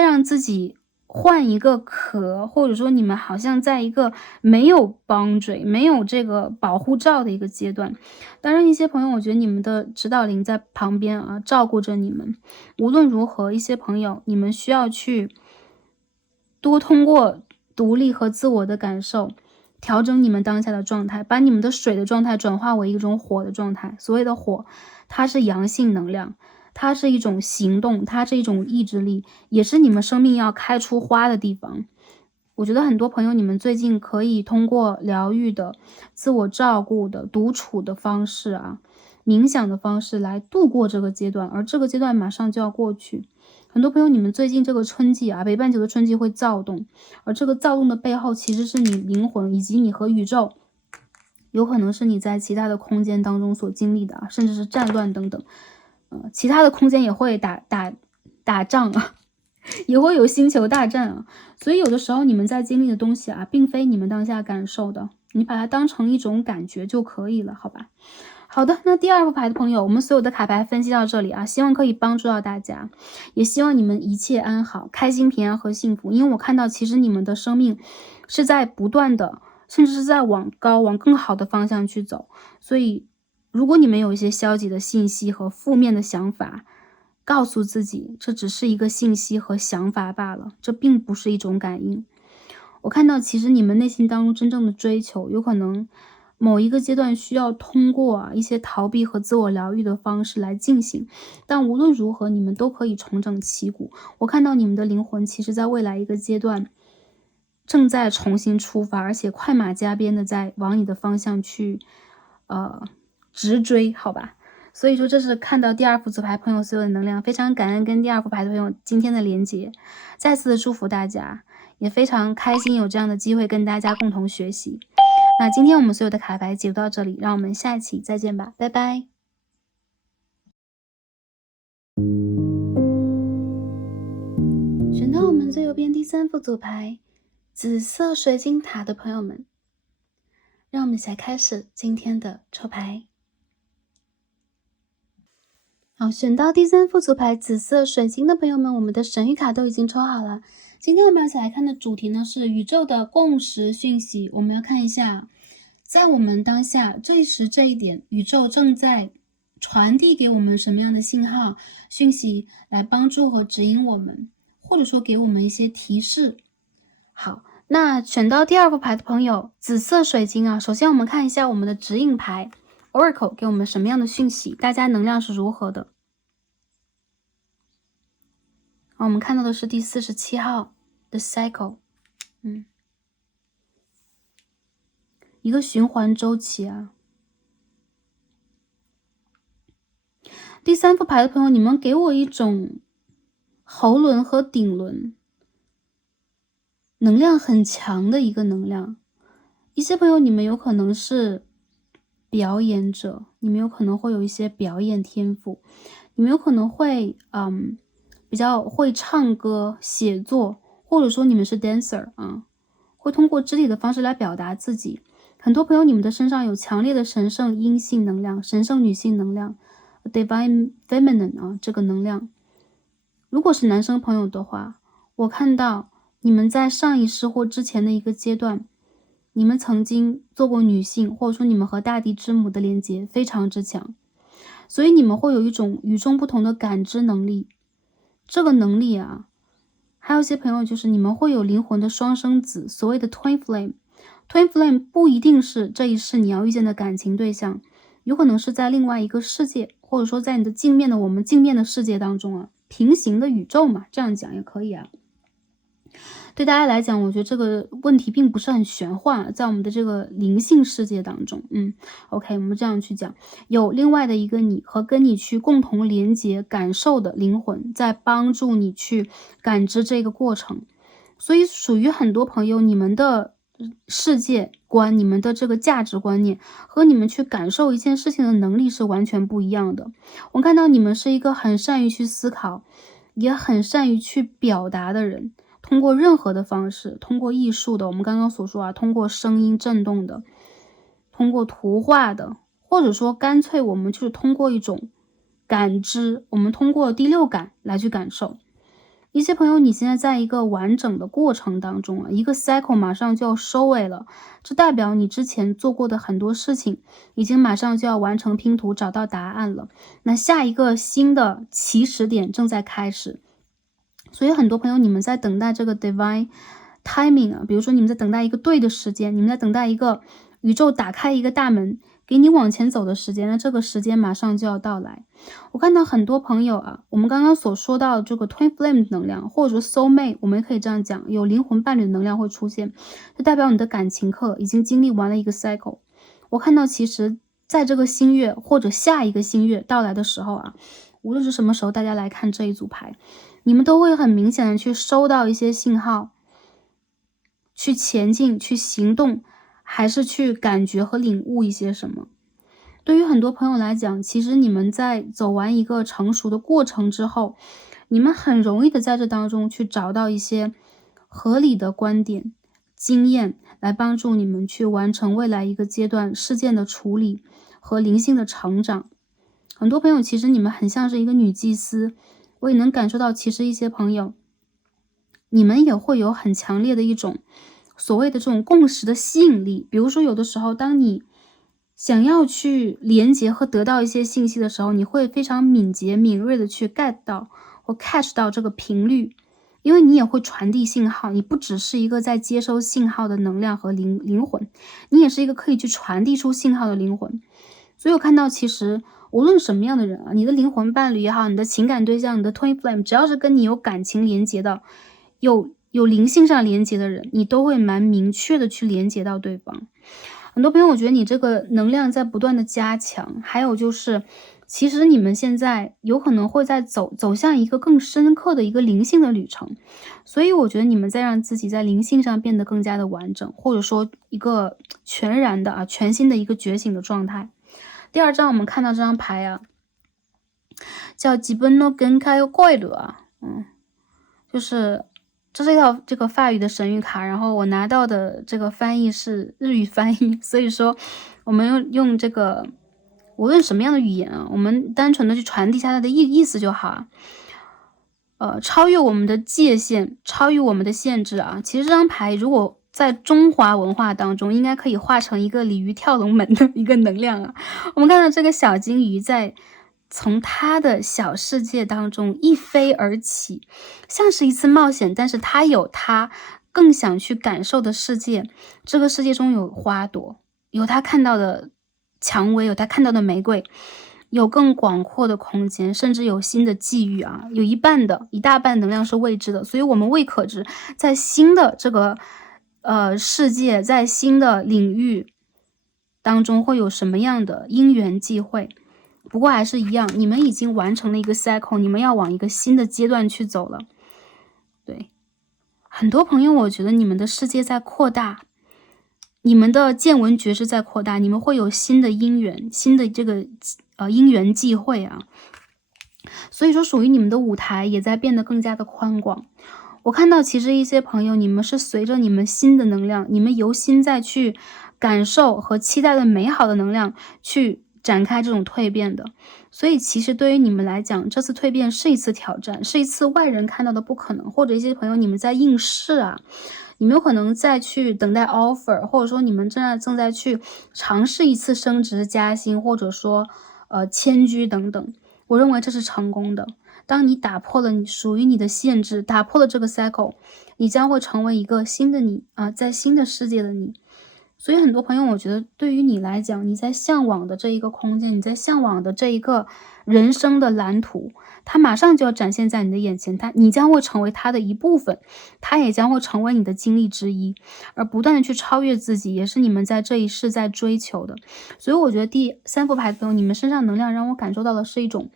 让自己换一个壳，或者说你们好像在一个没有 boundary 没有这个保护罩的一个阶段。当然一些朋友我觉得你们的指导灵在旁边啊，照顾着你们。无论如何，一些朋友你们需要去多通过独立和自我的感受，调整你们当下的状态，把你们的水的状态转化为一种火的状态。所谓的火，它是阳性能量，它是一种行动，它是一种意志力，也是你们生命要开出花的地方。我觉得很多朋友你们最近可以通过疗愈的、自我照顾的、独处的方式啊，冥想的方式来度过这个阶段，而这个阶段马上就要过去。很多朋友你们最近这个春季啊，北半球的春季会躁动，而这个躁动的背后其实是你灵魂以及你和宇宙，有可能是你在其他的空间当中所经历的啊，甚至是战乱等等。其他的空间也会打仗啊，也会有星球大战啊。所以有的时候你们在经历的东西啊，并非你们当下感受的，你把它当成一种感觉就可以了，好吧？好的，那第2副牌的朋友，我们所有的卡牌分析到这里啊，希望可以帮助到大家，也希望你们一切安好、开心、平安和幸福。因为我看到其实你们的生命是在不断的，甚至是在往更好的方向去走。所以如果你们有一些消极的信息和负面的想法，告诉自己这只是一个信息和想法罢了，这并不是一种感应。我看到其实你们内心当中真正的追求，有可能某一个阶段需要通过一些逃避和自我疗愈的方式来进行，但无论如何你们都可以重整旗鼓。我看到你们的灵魂其实在未来一个阶段正在重新出发，而且快马加鞭的在往你的方向去直追，好吧？所以说这是看到第2副紫牌朋友所有的能量，非常感恩跟第2副牌的朋友今天的连结，再次的祝福大家，也非常开心有这样的机会跟大家共同学习。那今天我们所有的卡牌解读到这里，让我们下期再见吧，拜拜。选到我们最右边第3副组牌紫色水晶塔的朋友们，让我们一起来开始今天的抽牌。好，选到第3副组牌紫色水晶的朋友们，我们的神谕卡都已经抽好了。今天我们一起来看的主题呢是宇宙的共识讯息。我们要看一下，在我们当下这一时这一点，宇宙正在传递给我们什么样的信号讯息来帮助和指引我们，或者说给我们一些提示。好，那选到第2副牌的朋友，紫色水晶啊，首先我们看一下我们的指引牌 Oracle 给我们什么样的讯息，大家能量是如何的。好，我们看到的是第47号 The Cycle， 一个循环周期啊。第3副牌的朋友，你们给我一种喉轮和顶轮能量很强的一个能量。一些朋友你们有可能是表演者，你们有可能会有一些表演天赋，你们有可能会比较会唱歌、写作，或者说你们是 dancer 啊，会通过肢体的方式来表达自己。很多朋友你们的身上有强烈的神圣阴性能量、神圣女性能量 divine feminine 啊，这个能量。如果是男生朋友的话，我看到你们在上一世或之前的一个阶段，你们曾经做过女性，或者说你们和大地之母的连接非常之强，所以你们会有一种与众不同的感知能力。这个能力啊，还有一些朋友就是你们会有灵魂的双生子，所谓的 twin flame。twin flame 不一定是这一世你要遇见的感情对象，有可能是在另外一个世界，或者说在你的镜面的我们镜面的世界当中啊，平行的宇宙嘛，这样讲也可以啊。对大家来讲，我觉得这个问题并不是很玄幻，在我们的这个灵性世界当中，OK， 我们这样去讲，有另外的一个你和跟你去共同连接感受的灵魂，在帮助你去感知这个过程。所以属于很多朋友，你们的世界观，你们的这个价值观念和你们去感受一件事情的能力是完全不一样的。我看到你们是一个很善于去思考，也很善于去表达的人，通过任何的方式，通过艺术的，我们刚刚所说啊，通过声音震动的，通过图画的，或者说干脆我们就是通过一种感知，我们通过第六感来去感受。一些朋友你现在在一个完整的过程当中啊，一个 cycle 马上就要收尾了，这代表你之前做过的很多事情已经马上就要完成拼图，找到答案了。那下一个新的起始点正在开始。所以很多朋友你们在等待这个 divine timing 啊，比如说你们在等待一个对的时间，你们在等待一个宇宙打开一个大门给你往前走的时间，那这个时间马上就要到来。我看到很多朋友啊，我们刚刚所说到这个 twin flame 能量，或者说 soul mate， 我们也可以这样讲，有灵魂伴侣的能量会出现，就代表你的感情课已经经历完了一个 cycle。我看到其实在这个新月或者下一个新月到来的时候啊，无论是什么时候大家来看这一组牌，你们都会很明显的去收到一些信号，去前进，去行动，还是去感觉和领悟一些什么。对于很多朋友来讲，其实你们在走完一个成熟的过程之后，你们很容易的在这当中去找到一些合理的观点、经验，来帮助你们去完成未来一个阶段事件的处理和灵性的成长。很多朋友其实你们很像是一个女祭司，我也能感受到其实一些朋友你们也会有很强烈的一种所谓的这种共识的吸引力。比如说有的时候当你想要去连接和得到一些信息的时候，你会非常敏捷敏锐的去 get 到或 catch 到这个频率，因为你也会传递信号，你不只是一个在接收信号的能量和灵魂，你也是一个可以去传递出信号的灵魂。所以我看到其实无论什么样的人啊，你的灵魂伴侣也好，你的情感对象，你的 twin flame， 只要是跟你有感情连接的，有灵性上连接的人，你都会蛮明确的去连接到对方。很多朋友我觉得你这个能量在不断的加强，还有就是其实你们现在有可能会在走向一个更深刻的一个灵性的旅程，所以我觉得你们在让自己在灵性上变得更加的完整，或者说一个全然的全新的一个觉醒的状态。第二张我们看到这张牌啊，叫自分の限界を超える啊，就是这是一套这个法语的神谕卡，然后我拿到的这个翻译是日语翻译，所以说我们用这个无论什么样的语言啊，我们单纯的去传递一下它的意思就好啊。超越我们的界限，超越我们的限制啊。其实这张牌如果在中华文化当中，应该可以画成一个鲤鱼跳龙门的一个能量啊。我们看到这个小金鱼在从它的小世界当中一飞而起，像是一次冒险，但是它有它更想去感受的世界。这个世界中有花朵，有它看到的蔷薇，有它看到的玫瑰，有更广阔的空间，甚至有新的际遇啊。有一大半能量是未知的，所以我们未可知在新的这个世界，在新的领域当中会有什么样的因缘际会。不过还是一样，你们已经完成了一个 cycle， 你们要往一个新的阶段去走了。对，很多朋友我觉得你们的世界在扩大，你们的见闻觉知在扩大，你们会有新的因缘，新的这个因缘际会啊。所以说属于你们的舞台也在变得更加的宽广。我看到其实一些朋友，你们是随着你们新的能量，你们由心再去感受和期待的美好的能量去展开这种蜕变的。所以其实对于你们来讲，这次蜕变是一次挑战，是一次外人看到的不可能，或者一些朋友你们在应试啊，你们有可能再去等待 offer， 或者说你们正在去尝试一次升职加薪，或者说迁居等等。我认为这是成功的。当你打破了你属于你的限制，打破了这个 cycle， 你将会成为一个新的你啊，在新的世界的你。所以很多朋友我觉得对于你来讲，你在向往的这一个空间，你在向往的这一个人生的蓝图，它马上就要展现在你的眼前，你将会成为它的一部分，它也将会成为你的经历之一，而不断的去超越自己，也是你们在这一世在追求的。所以我觉得第三副牌的朋友，你们身上能量让我感受到的是一种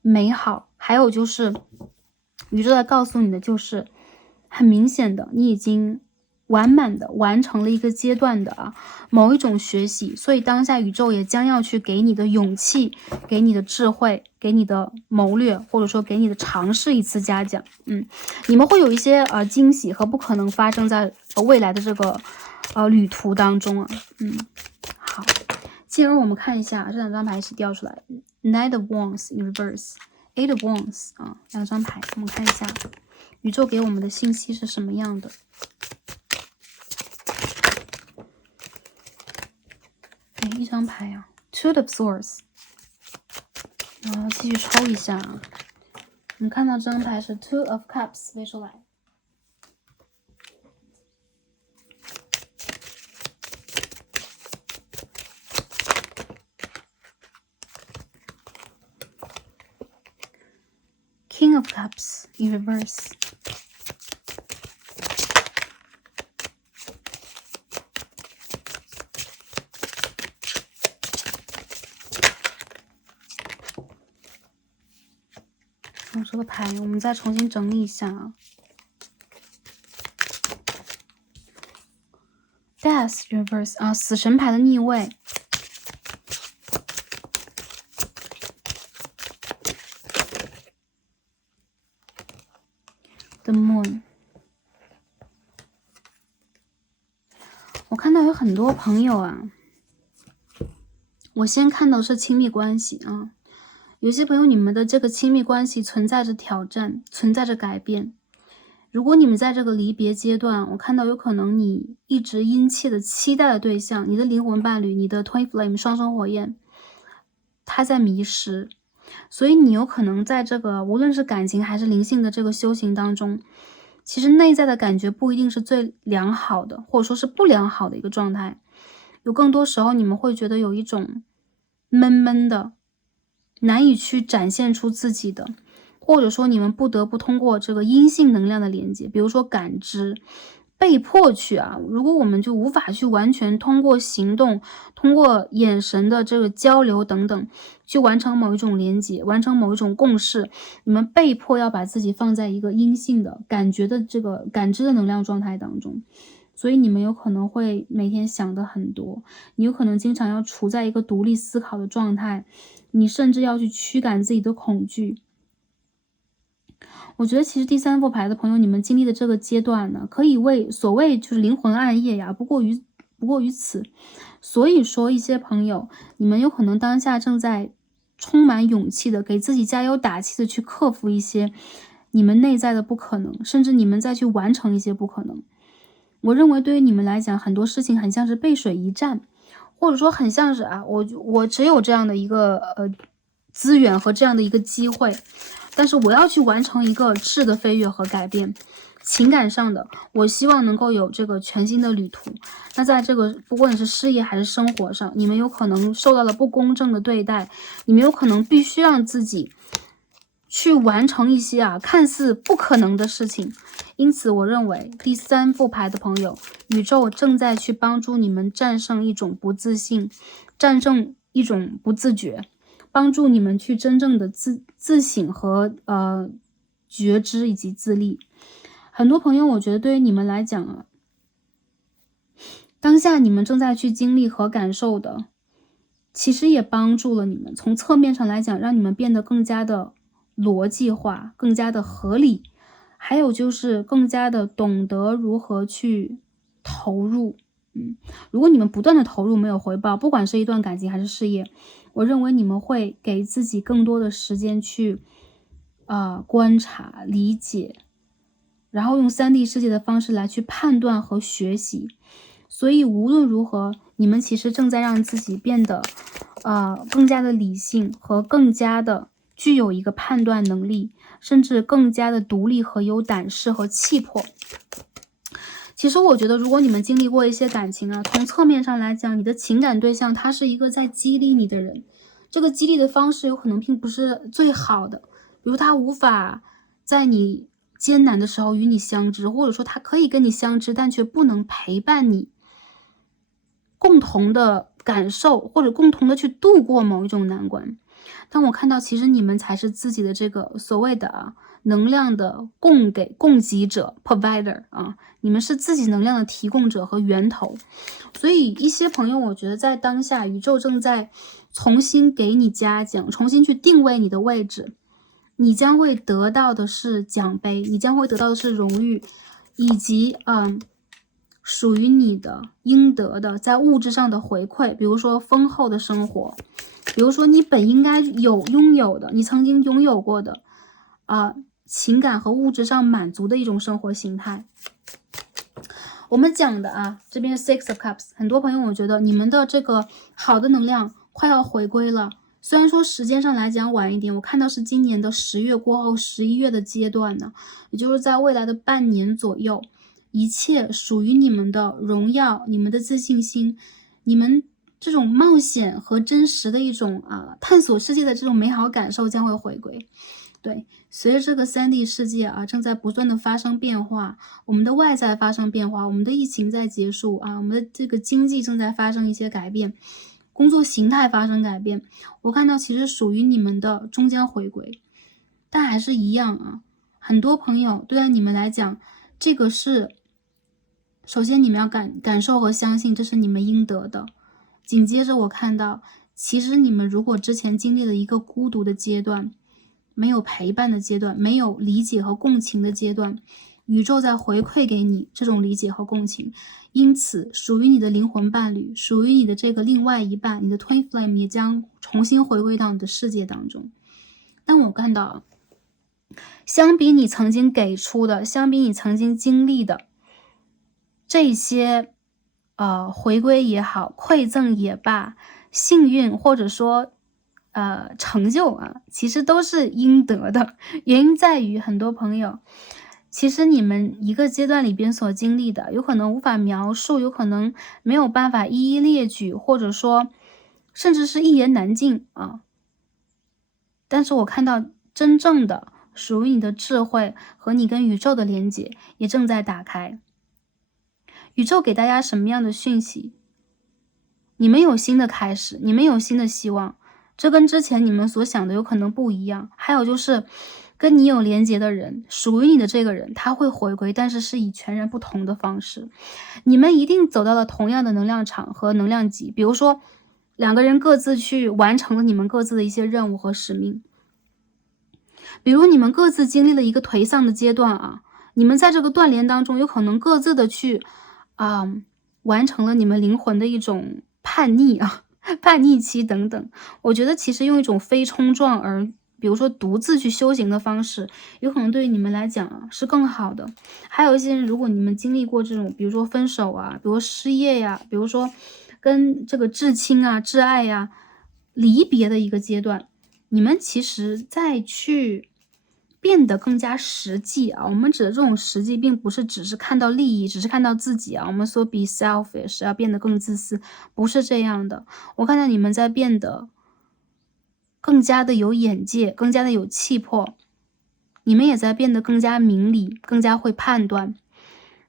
美好，还有就是宇宙在告诉你的就是很明显的，你已经完满的完成了一个阶段的某一种学习，所以当下宇宙也将要去给你的勇气，给你的智慧，给你的谋略，或者说给你的尝试一次嘉奖。你们会有一些惊喜和不可能发生在未来的这个旅途当中啊。好，进而我们看一下这两张牌一起调出来，Knight of Wands in reverse， Eight of Wands 两张牌我们看一下。宇宙给我们的信息是什么样的。一张牌啊 Two of Swords。 然后继续抽一下啊，我们看到这张牌是 Two of Cups 飞出来。King of Cups in reverse。 这个牌我们再重新整理一下啊。Death reverse 啊，死神牌的逆位。The Moon。 我看到有很多朋友啊，我先看到是亲密关系啊，有些朋友你们的这个亲密关系存在着挑战，存在着改变。如果你们在这个离别阶段，我看到有可能你一直殷切的期待的对象，你的灵魂伴侣，你的 Twin Flame 双生火焰，他在迷失，所以你有可能在这个无论是感情还是灵性的这个修行当中，其实内在的感觉不一定是最良好的，或者说是不良好的一个状态。有更多时候你们会觉得有一种闷闷的，难以去展现出自己的，或者说你们不得不通过这个阴性能量的连接，比如说感知，被迫去啊，如果我们就无法去完全通过行动，通过眼神的这个交流等等去完成某一种连接，完成某一种共识，你们被迫要把自己放在一个阴性的感觉的这个感知的能量状态当中。所以你们有可能会每天想的很多，你有可能经常要处在一个独立思考的状态，你甚至要去驱赶自己的恐惧。我觉得其实第三副牌的朋友，你们经历的这个阶段呢，可以为所谓就是灵魂暗夜呀，不过于此。所以说一些朋友，你们有可能当下正在充满勇气的给自己加油打气的去克服一些你们内在的不可能，甚至你们再去完成一些不可能。我认为对于你们来讲，很多事情很像是背水一战，或者说很像是啊，我只有这样的一个资源和这样的一个机会，但是我要去完成一个质的飞跃和改变。情感上的，我希望能够有这个全新的旅途。那在这个不管是事业还是生活上，你们有可能受到了不公正的对待，你们有可能必须让自己去完成一些看似不可能的事情。因此我认为第三副牌的朋友，宇宙正在去帮助你们战胜一种不自信，战胜一种不自觉，帮助你们去真正的自省和觉知以及自立。很多朋友我觉得对于你们来讲当下你们正在去经历和感受的，其实也帮助了你们，从侧面上来讲，让你们变得更加的逻辑化，更加的合理，还有就是更加的懂得如何去投入。如果你们不断的投入没有回报，不管是一段感情还是事业，我认为你们会给自己更多的时间去观察理解，然后用 3D 世界的方式来去判断和学习。所以无论如何，你们其实正在让自己变得更加的理性和更加的具有一个判断能力，甚至更加的独立和有胆识和气魄。其实我觉得如果你们经历过一些感情从侧面上来讲，你的情感对象他是一个在激励你的人，这个激励的方式有可能并不是最好的，比如他无法在你艰难的时候与你相知，或者说他可以跟你相知，但却不能陪伴你共同的感受，或者共同的去度过某一种难关。当我看到其实你们才是自己的这个所谓的能量的供给者 provider 你们是自己能量的提供者和源头。所以一些朋友我觉得在当下宇宙正在重新给你嘉奖，重新去定位你的位置，你将会得到的是奖杯，你将会得到的是荣誉，以及属于你的应得的在物质上的回馈，比如说丰厚的生活，比如说你本应该拥有的，你曾经拥有过的情感和物质上满足的一种生活形态。我们讲的啊，这边 Six of Cups， 很多朋友我觉得你们的这个好的能量快要回归了，虽然说时间上来讲晚一点，我看到是今年的10月过后11月的阶段呢，也就是在未来的半年左右，一切属于你们的荣耀，你们的自信心，你们这种冒险和真实的一种探索世界的这种美好感受将会回归。对，随着这个3D 世界啊正在不断的发生变化，我们的外在发生变化，我们的疫情在结束啊，我们的这个经济正在发生一些改变，工作形态发生改变，我看到其实属于你们的终将回归。但还是一样啊，很多朋友对待你们来讲，这个是首先你们要感受和相信这是你们应得的。紧接着我看到，其实你们如果之前经历了一个孤独的阶段，没有陪伴的阶段，没有理解和共情的阶段，宇宙在回馈给你这种理解和共情，因此属于你的灵魂伴侣，属于你的这个另外一半，你的 Twin Flame 也将重新回归到你的世界当中。但我看到，相比你曾经给出的，相比你曾经经历的这些回归也好，馈赠也罢，幸运或者说成就啊，其实都是应得的。原因在于很多朋友，其实你们一个阶段里边所经历的，有可能无法描述，有可能没有办法一一列举，或者说甚至是一言难尽啊。但是我看到真正的属于你的智慧和你跟宇宙的连接也正在打开。宇宙给大家什么样的讯息？你们有新的开始，你们有新的希望，这跟之前你们所想的有可能不一样。还有就是跟你有连结的人，属于你的这个人，他会回归，但是是以全然不同的方式。你们一定走到了同样的能量场和能量级，比如说两个人各自去完成了你们各自的一些任务和使命。比如你们各自经历了一个颓丧的阶段啊，你们在这个断联当中有可能各自的去完成了你们灵魂的一种叛逆啊，叛逆期等等。我觉得其实用一种非冲撞而比如说独自去修行的方式，有可能对于你们来讲啊是更好的。还有一些人，如果你们经历过这种比如说分手啊，比如失业呀，比如说跟这个至亲啊挚爱呀离别的一个阶段，你们其实再去变得更加实际啊，我们指的这种实际并不是只是看到利益，只是看到自己啊，我们说 be selfish 要变得更自私，不是这样的。我看到你们在变得更加的有眼界，更加的有气魄，你们也在变得更加明理，更加会判断。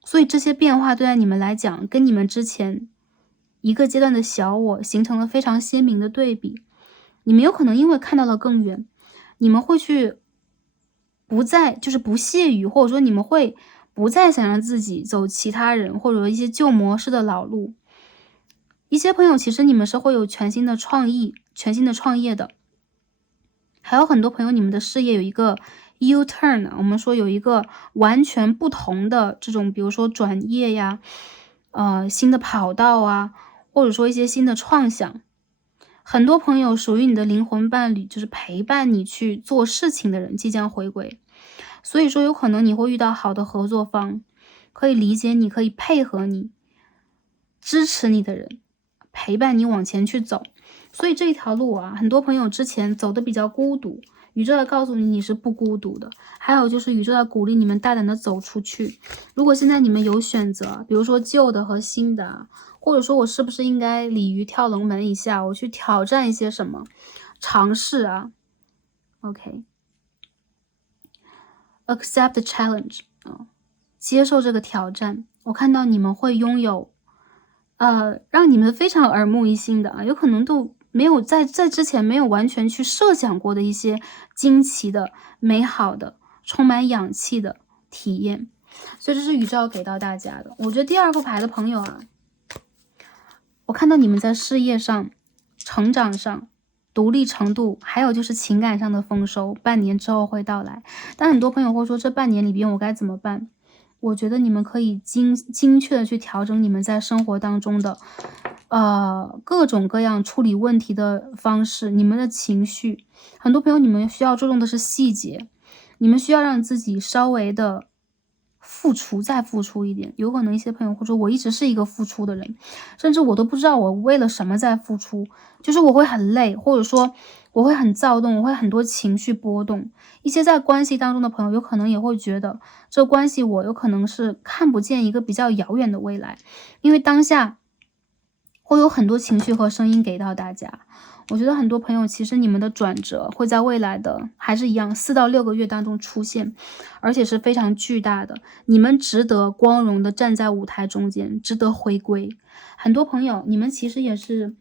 所以这些变化对待你们来讲，跟你们之前一个阶段的小我形成了非常鲜明的对比。你们有可能因为看到了更远，你们会去不再就是不屑于，或者说你们会不再想让自己走其他人或者一些旧模式的老路。一些朋友其实你们是会有全新的创意，全新的创业的。还有很多朋友你们的事业有一个 U-turn， 我们说有一个完全不同的这种比如说转业呀，新的跑道啊，或者说一些新的创想。很多朋友属于你的灵魂伴侣，就是陪伴你去做事情的人即将回归。所以说有可能你会遇到好的合作方，可以理解你，可以配合你，支持你的人，陪伴你往前去走。所以这一条路啊，很多朋友之前走的比较孤独，宇宙要告诉你你是不孤独的。还有就是宇宙要鼓励你们大胆的走出去。如果现在你们有选择，比如说旧的和新的，或者说我是不是应该鲤鱼跳龙门一下，我去挑战一些什么，尝试啊 OK accept the challenge 接受这个挑战。我看到你们会拥有让你们非常耳目一新的啊，有可能都没有在之前没有完全去设想过的一些惊奇的、美好的、充满氧气的体验。所以这是宇宙给到大家的。我觉得第二副牌的朋友啊，我看到你们在事业上、成长上、独立程度，还有就是情感上的丰收，半年之后会到来。但很多朋友会说，这半年里边我该怎么办？我觉得你们可以精确的去调整你们在生活当中的各种各样处理问题的方式，你们的情绪。很多朋友你们需要注重的是细节，你们需要让自己稍微的再付出一点。有可能一些朋友会说，我一直是一个付出的人，甚至我都不知道我为了什么在付出，就是我会很累，或者说我会很躁动，我会很多情绪波动。一些在关系当中的朋友有可能也会觉得，这关系我有可能是看不见一个比较遥远的未来，因为当下会有很多情绪和声音给到大家。我觉得很多朋友其实你们的转折会在未来的还是一样4到6个月当中出现，而且是非常巨大的。你们值得光荣的站在舞台中间，值得回归。很多朋友你们其实也是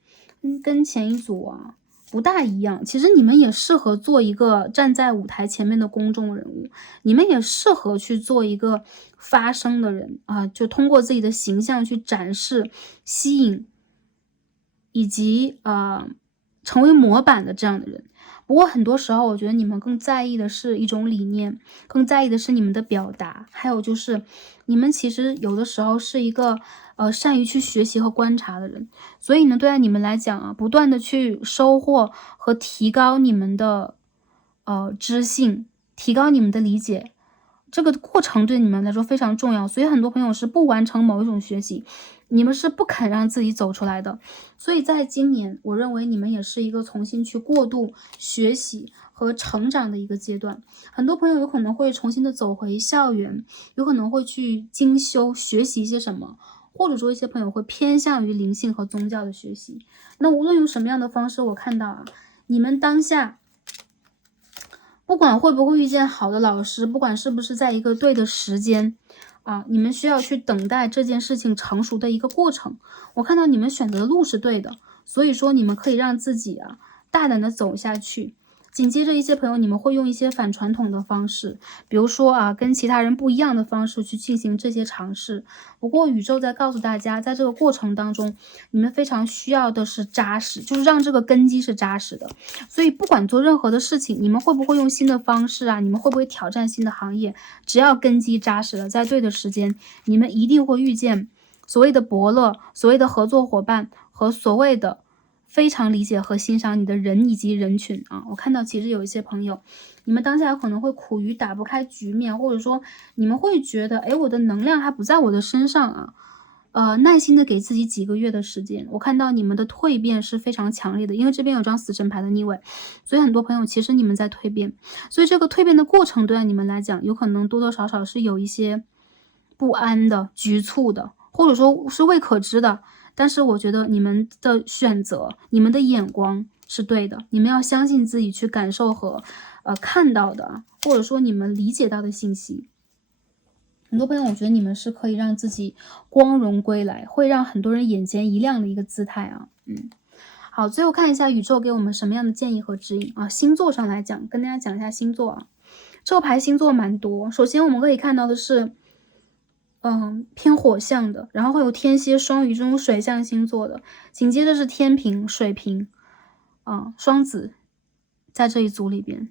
跟前一组啊不大一样，其实你们也适合做一个站在舞台前面的公众人物，你们也适合去做一个发声的人啊，就通过自己的形象去展示、吸引以及成为模板的这样的人。不过很多时候我觉得你们更在意的是一种理念，更在意的是你们的表达，还有就是你们其实有的时候是一个善于去学习和观察的人。所以呢，对于你们来讲啊，不断的去收获和提高你们的知性，提高你们的理解，这个过程对你们来说非常重要。所以很多朋友是不完成某一种学习，你们是不肯让自己走出来的。所以在今年，我认为你们也是一个重新去过渡学习和成长的一个阶段。很多朋友有可能会重新的走回校园，有可能会去精修学习一些什么，或者说一些朋友会偏向于灵性和宗教的学习。那无论用什么样的方式，我看到啊，你们当下不管会不会遇见好的老师，不管是不是在一个对的时间啊，你们需要去等待这件事情成熟的一个过程。我看到你们选择的路是对的，所以说你们可以让自己啊大胆的走下去。紧接着一些朋友，你们会用一些反传统的方式，比如说啊，跟其他人不一样的方式去进行这些尝试。不过宇宙在告诉大家，在这个过程当中，你们非常需要的是扎实，就是让这个根基是扎实的。所以不管做任何的事情，你们会不会用新的方式啊，你们会不会挑战新的行业，只要根基扎实了，在对的时间，你们一定会遇见所谓的伯乐，所谓的合作伙伴和所谓的非常理解和欣赏你的人以及人群啊。我看到其实有一些朋友，你们当下有可能会苦于打不开局面，或者说你们会觉得，哎，我的能量还不在我的身上啊。耐心的给自己几个月的时间。我看到你们的蜕变是非常强烈的，因为这边有张死神牌的逆位，所以很多朋友其实你们在蜕变，所以这个蜕变的过程对你们来讲，有可能多多少少是有一些不安的、局促的，或者说是未可知的。但是我觉得你们的选择，你们的眼光是对的，你们要相信自己去感受和看到的，或者说你们理解到的信息。很多朋友，我觉得你们是可以让自己光荣归来，会让很多人眼前一亮的一个姿态啊。好，最后看一下宇宙给我们什么样的建议和指引啊。星座上来讲，跟大家讲一下星座啊。这个牌星座蛮多，首先我们可以看到的是偏火象的，然后会有天蝎、双鱼这种水象星座的，紧接着是天平、水瓶双子在这一组里边。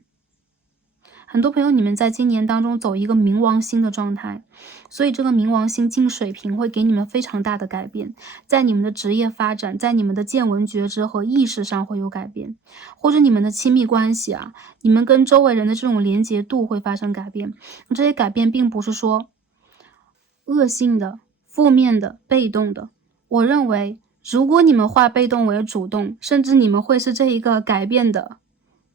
很多朋友你们在今年当中走一个冥王星的状态，所以这个冥王星进水瓶会给你们非常大的改变，在你们的职业发展，在你们的见闻觉知和意识上会有改变，或者你们的亲密关系啊，你们跟周围人的这种连结度会发生改变。这些改变并不是说恶性的、负面的、被动的。我认为如果你们化被动为主动，甚至你们会是这一个改变的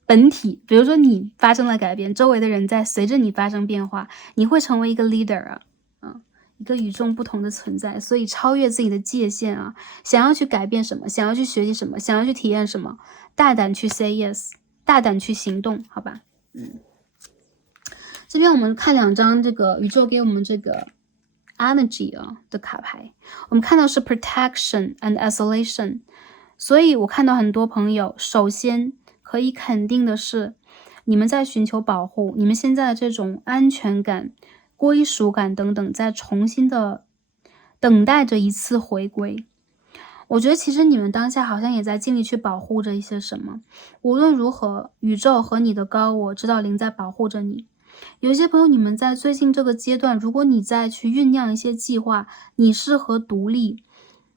本体。比如说你发生了改变，周围的人在随着你发生变化，你会成为一个 leader 一个与众不同的存在。所以超越自己的界限啊，想要去改变什么，想要去学习什么，想要去体验什么，大胆去 say yes， 大胆去行动，好吧。这边我们看2张这个宇宙给我们这个 energy 的卡牌，我们看到是 protection and isolation。 所以我看到很多朋友，首先可以肯定的是，你们在寻求保护，你们现在的这种安全感、归属感等等，在重新的等待着一次回归。我觉得其实你们当下好像也在尽力去保护着一些什么。无论如何，宇宙和你的高我指导灵在保护着你。有一些朋友，你们在最近这个阶段，如果你再去酝酿一些计划，你适合独立，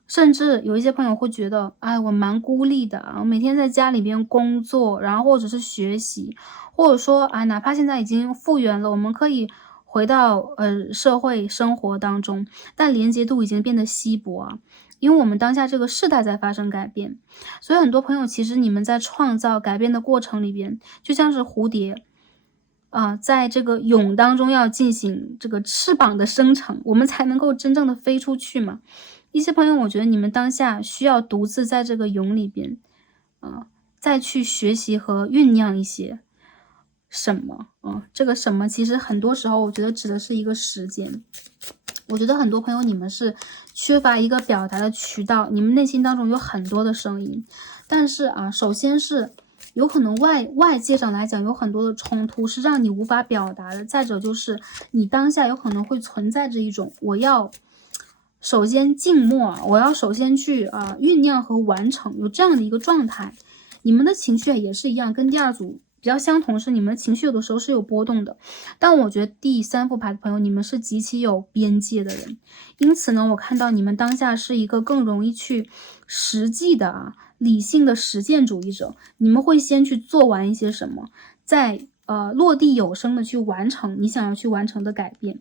甚至有一些朋友会觉得，哎，我蛮孤立的啊，我每天在家里边工作，然后或者是学习，或者说啊，哪怕现在已经复原了，我们可以回到社会生活当中，但连接度已经变得稀薄啊，因为我们当下这个世代在发生改变，所以很多朋友其实你们在创造改变的过程里边，就像是蝴蝶。啊，在这个蛹当中要进行这个翅膀的生成，我们才能够真正的飞出去嘛。一些朋友，我觉得你们当下需要独自在这个蛹里边，再去学习和酝酿一些什么，这个什么其实很多时候我觉得指的是一个时间。我觉得很多朋友你们是缺乏一个表达的渠道，你们内心当中有很多的声音，但是啊，首先是有可能外界上来讲有很多的冲突是让你无法表达的，再者就是你当下有可能会存在着一种我要首先静默，我要首先去酝酿和完成，有这样的一个状态。你们的情绪也是一样，跟第二组比较相同，是你们的情绪有的时候是有波动的。但我觉得第三副牌的朋友，你们是极其有边界的人，因此呢，我看到你们当下是一个更容易去实际的理性的实践主义者。你们会先去做完一些什么，再落地有声的去完成你想要去完成的改变。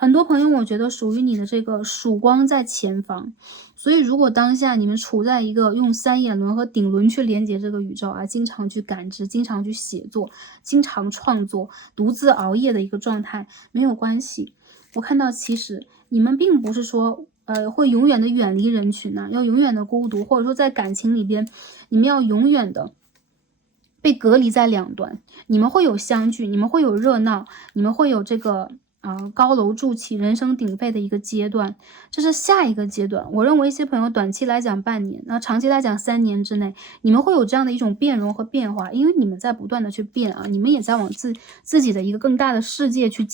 很多朋友我觉得属于你的这个曙光在前方，所以如果当下你们处在一个用三眼轮和顶轮去连接这个宇宙经常去感知，经常去写作，经常创作，独自熬夜的一个状态，没有关系。我看到其实你们并不是说会永远的远离人群要永远的孤独，或者说在感情里边你们要永远的被隔离在两端，你们会有相聚，你们会有热闹，你们会有这个高楼筑起，人声鼎沸的一个阶段，这是下一个阶段。我认为一些朋友短期来讲半年，那长期来讲3年之内，你们会有这样的一种变容和变化，因为你们在不断的去变你们也在往自己的一个更大的世界去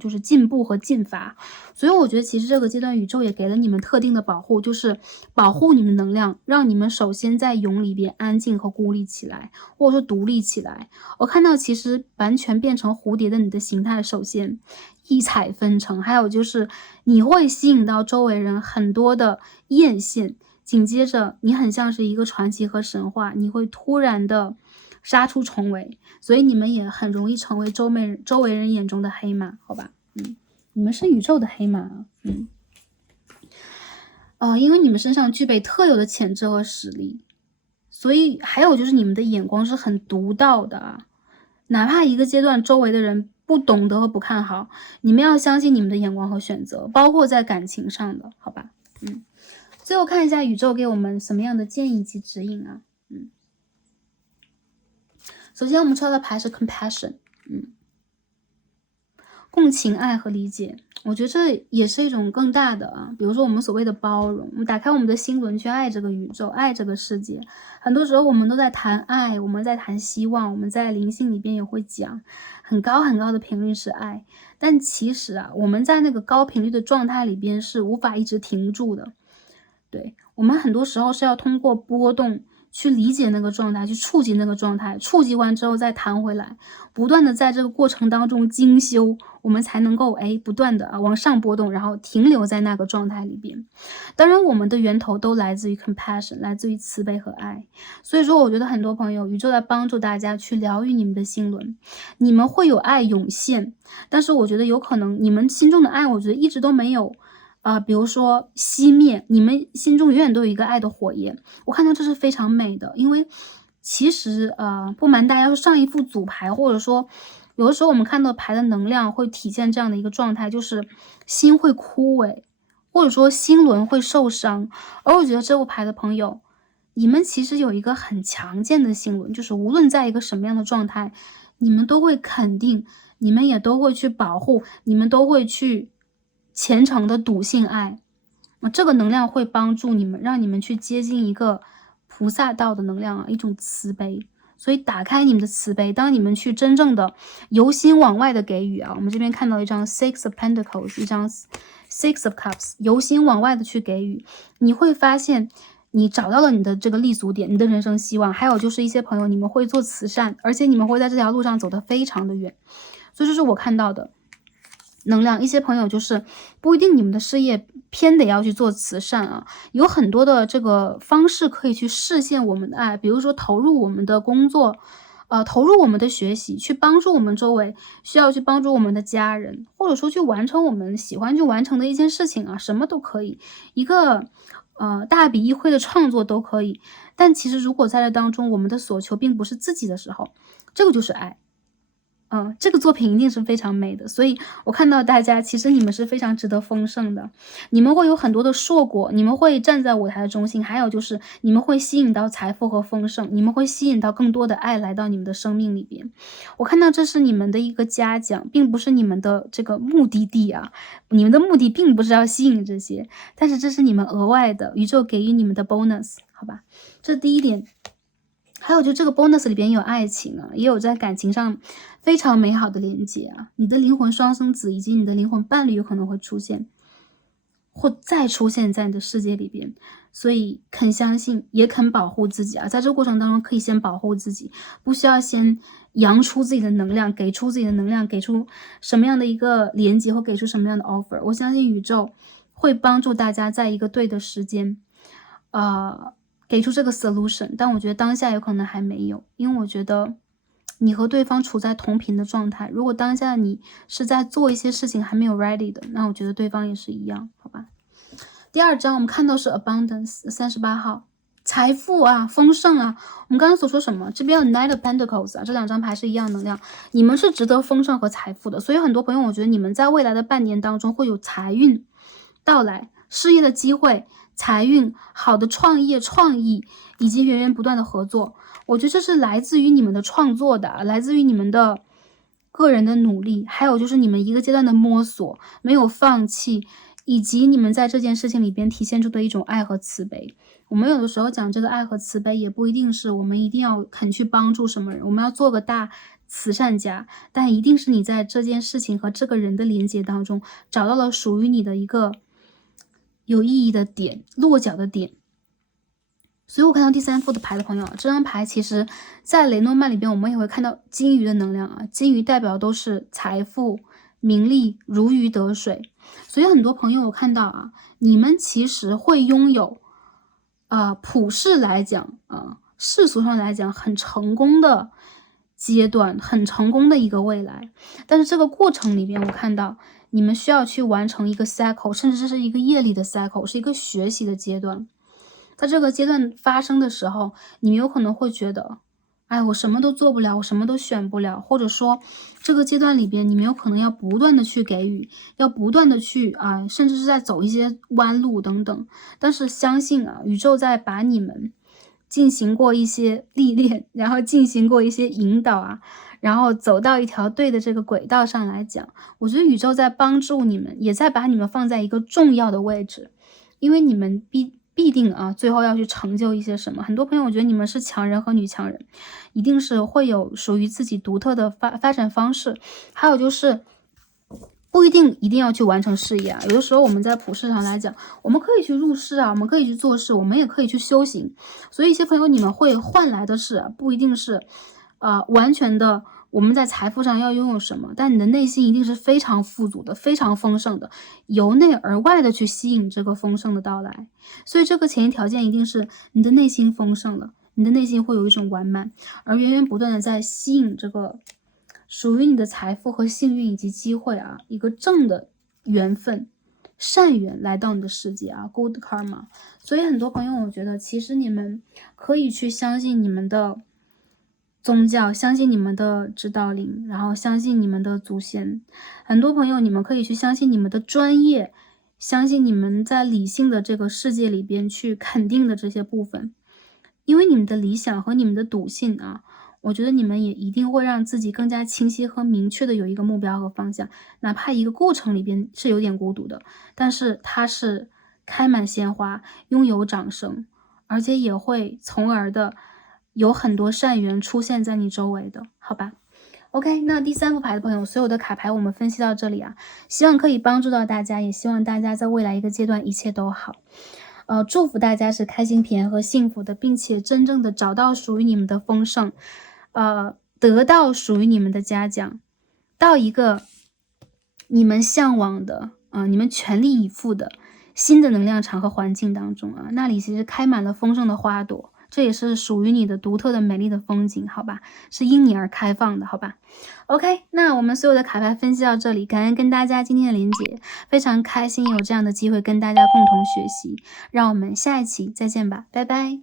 就是进步和进发。所以我觉得其实这个阶段宇宙也给了你们特定的保护，就是保护你们能量，让你们首先在蛹里边安静和孤立起来，或者说独立起来。我看到其实完全变成蝴蝶的你的形态，首先异彩纷呈，还有就是你会吸引到周围人很多的艳羡，紧接着你很像是一个传奇和神话，你会突然的杀出重围，所以你们也很容易成为周围人眼中的黑马，好吧？你们是宇宙的黑马因为你们身上具备特有的潜质和实力，所以还有就是你们的眼光是很独到的哪怕一个阶段周围的人不懂得和不看好，你们要相信你们的眼光和选择，包括在感情上的，好吧？最后看一下宇宙给我们什么样的建议及指引首先我们抽到的牌是 compassion，共情、爱和理解，我觉得这也是一种更大的比如说我们所谓的包容，我们打开我们的心轮去爱这个宇宙，爱这个世界。很多时候我们都在谈爱，我们在谈希望，我们在灵性里边也会讲很高很高的频率是爱，但其实我们在那个高频率的状态里边是无法一直停住的。对，我们很多时候是要通过波动去理解那个状态，去触及那个状态，触及完之后再弹回来，不断的在这个过程当中精修，我们才能够不断的往上波动，然后停留在那个状态里边。当然我们的源头都来自于 compassion， 来自于慈悲和爱。所以说我觉得很多朋友宇宙在帮助大家去疗愈你们的心轮，你们会有爱涌现，但是我觉得有可能你们心中的爱我觉得一直都没有比如说熄灭，你们心中永远都有一个爱的火焰，我看到这是非常美的。因为其实不瞒大家说，上一副组牌或者说有的时候我们看到牌的能量会体现这样的一个状态，就是心会枯萎，或者说心轮会受伤。而我觉得这副牌的朋友，你们其实有一个很强健的心轮，就是无论在一个什么样的状态，你们都会肯定，你们也都会去保护，你们都会去虔诚的笃信爱，这个能量会帮助你们，让你们去接近一个菩萨道的能量一种慈悲。所以打开你们的慈悲，当你们去真正的由心往外的给予我们这边看到一张 Six of Pentacles， 一张 Six of Cups， 由心往外的去给予，你会发现你找到了你的这个立足点，你的人生希望。还有就是一些朋友你们会做慈善，而且你们会在这条路上走得非常的远，所以这是我看到的能量。一些朋友就是不一定你们的事业偏得要去做慈善啊，有很多的这个方式可以去实现我们的爱，比如说投入我们的工作，投入我们的学习，去帮助我们周围需要去帮助我们的家人，或者说去完成我们喜欢去完成的一件事情啊，什么都可以，一个大笔一挥的创作都可以。但其实如果在这当中，我们的所求并不是自己的时候，这个就是爱。这个作品一定是非常美的，所以我看到大家其实你们是非常值得丰盛的，你们会有很多的硕果，你们会站在舞台的中心，还有就是你们会吸引到财富和丰盛，你们会吸引到更多的爱来到你们的生命里边。我看到这是你们的一个嘉奖，并不是你们的这个目的地啊，你们的目的并不是要吸引这些，但是这是你们额外的，宇宙给予你们的 bonus， 好吧？这是第一点。还有就这个 bonus 里边有爱情啊，也有在感情上非常美好的连接啊，你的灵魂双生子以及你的灵魂伴侣有可能会出现，或再出现在你的世界里边，所以肯相信也肯保护自己啊，在这个过程当中可以先保护自己，不需要先扬出自己的能量，给出自己的能量，给出什么样的一个连接或给出什么样的 offer， 我相信宇宙会帮助大家在一个对的时间给出这个 solution， 但我觉得当下有可能还没有，因为我觉得你和对方处在同频的状态，如果当下你是在做一些事情还没有 ready 的，那我觉得对方也是一样，好吧？第二章我们看到是 abundance 38号，财富啊，丰盛啊，我们刚刚所说什么？这边有 Knight of Pentacles 啊，这两张牌是一样能量，你们是值得丰盛和财富的，所以很多朋友我觉得你们在未来的半年当中会有财运到来，事业的机会，财运，好的创业、创意，以及源源不断的合作，我觉得这是来自于你们的创作的，来自于你们的个人的努力，还有就是你们一个阶段的摸索，没有放弃，以及你们在这件事情里边体现出的一种爱和慈悲。我们有的时候讲这个爱和慈悲，也不一定是我们一定要肯去帮助什么人，我们要做个大慈善家，但一定是你在这件事情和这个人的连接当中，找到了属于你的一个有意义的点，落脚的点。所以我看到第三副的牌的朋友，这张牌其实在雷诺曼里边我们也会看到金鱼的能量啊，金鱼代表都是财富、名利，如鱼得水。所以很多朋友我看到啊，你们其实会拥有普世来讲世俗上来讲很成功的阶段，很成功的一个未来。但是这个过程里边我看到你们需要去完成一个 cycle， 甚至这是一个业力的 cycle， 是一个学习的阶段。在这个阶段发生的时候，你们有可能会觉得，哎，我什么都做不了，我什么都选不了，或者说这个阶段里边，你们有可能要不断的去给予，要不断的去甚至是在走一些弯路等等。但是相信宇宙在把你们进行过一些历练，然后进行过一些引导然后走到一条对的这个轨道上来讲，我觉得宇宙在帮助你们，也在把你们放在一个重要的位置，因为你们必定最后要去成就一些什么。很多朋友我觉得你们是强人和女强人，一定是会有属于自己独特的发展方式。还有就是不一定要去完成事业有的时候我们在普世上来讲，我们可以去入世我们可以去做事，我们也可以去修行。所以一些朋友你们会换来的是不一定是完全的我们在财富上要拥有什么，但你的内心一定是非常富足的，非常丰盛的，由内而外的去吸引这个丰盛的到来。所以这个前提条件一定是你的内心丰盛了，你的内心会有一种完满，而源源不断的在吸引这个属于你的财富和幸运以及机会一个正的缘分善缘来到你的世界good karma。 所以很多朋友我觉得其实你们可以去相信你们的宗教，相信你们的指导灵，然后相信你们的祖先。很多朋友你们可以去相信你们的专业，相信你们在理性的这个世界里边去肯定的这些部分，因为你们的理想和你们的笃信我觉得你们也一定会让自己更加清晰和明确的有一个目标和方向，哪怕一个过程里边是有点孤独的，但是它是开满鲜花，拥有掌声，而且也会从而的有很多善缘出现在你周围的，好吧？OK， 那第三副牌的朋友，所有的卡牌我们分析到这里希望可以帮助到大家，也希望大家在未来一个阶段一切都好。祝福大家是开心、平安和幸福的，并且真正的找到属于你们的丰盛，得到属于你们的嘉奖，到一个你们向往的，你们全力以赴的新的能量场和环境当中啊，那里其实开满了丰盛的花朵，这也是属于你的独特的美丽的风景，好吧？是因你而开放的，好吧？ OK， 那我们所有的卡牌分析到这里，感恩跟大家今天的连结，非常开心有这样的机会跟大家共同学习，让我们下一期再见吧，拜拜。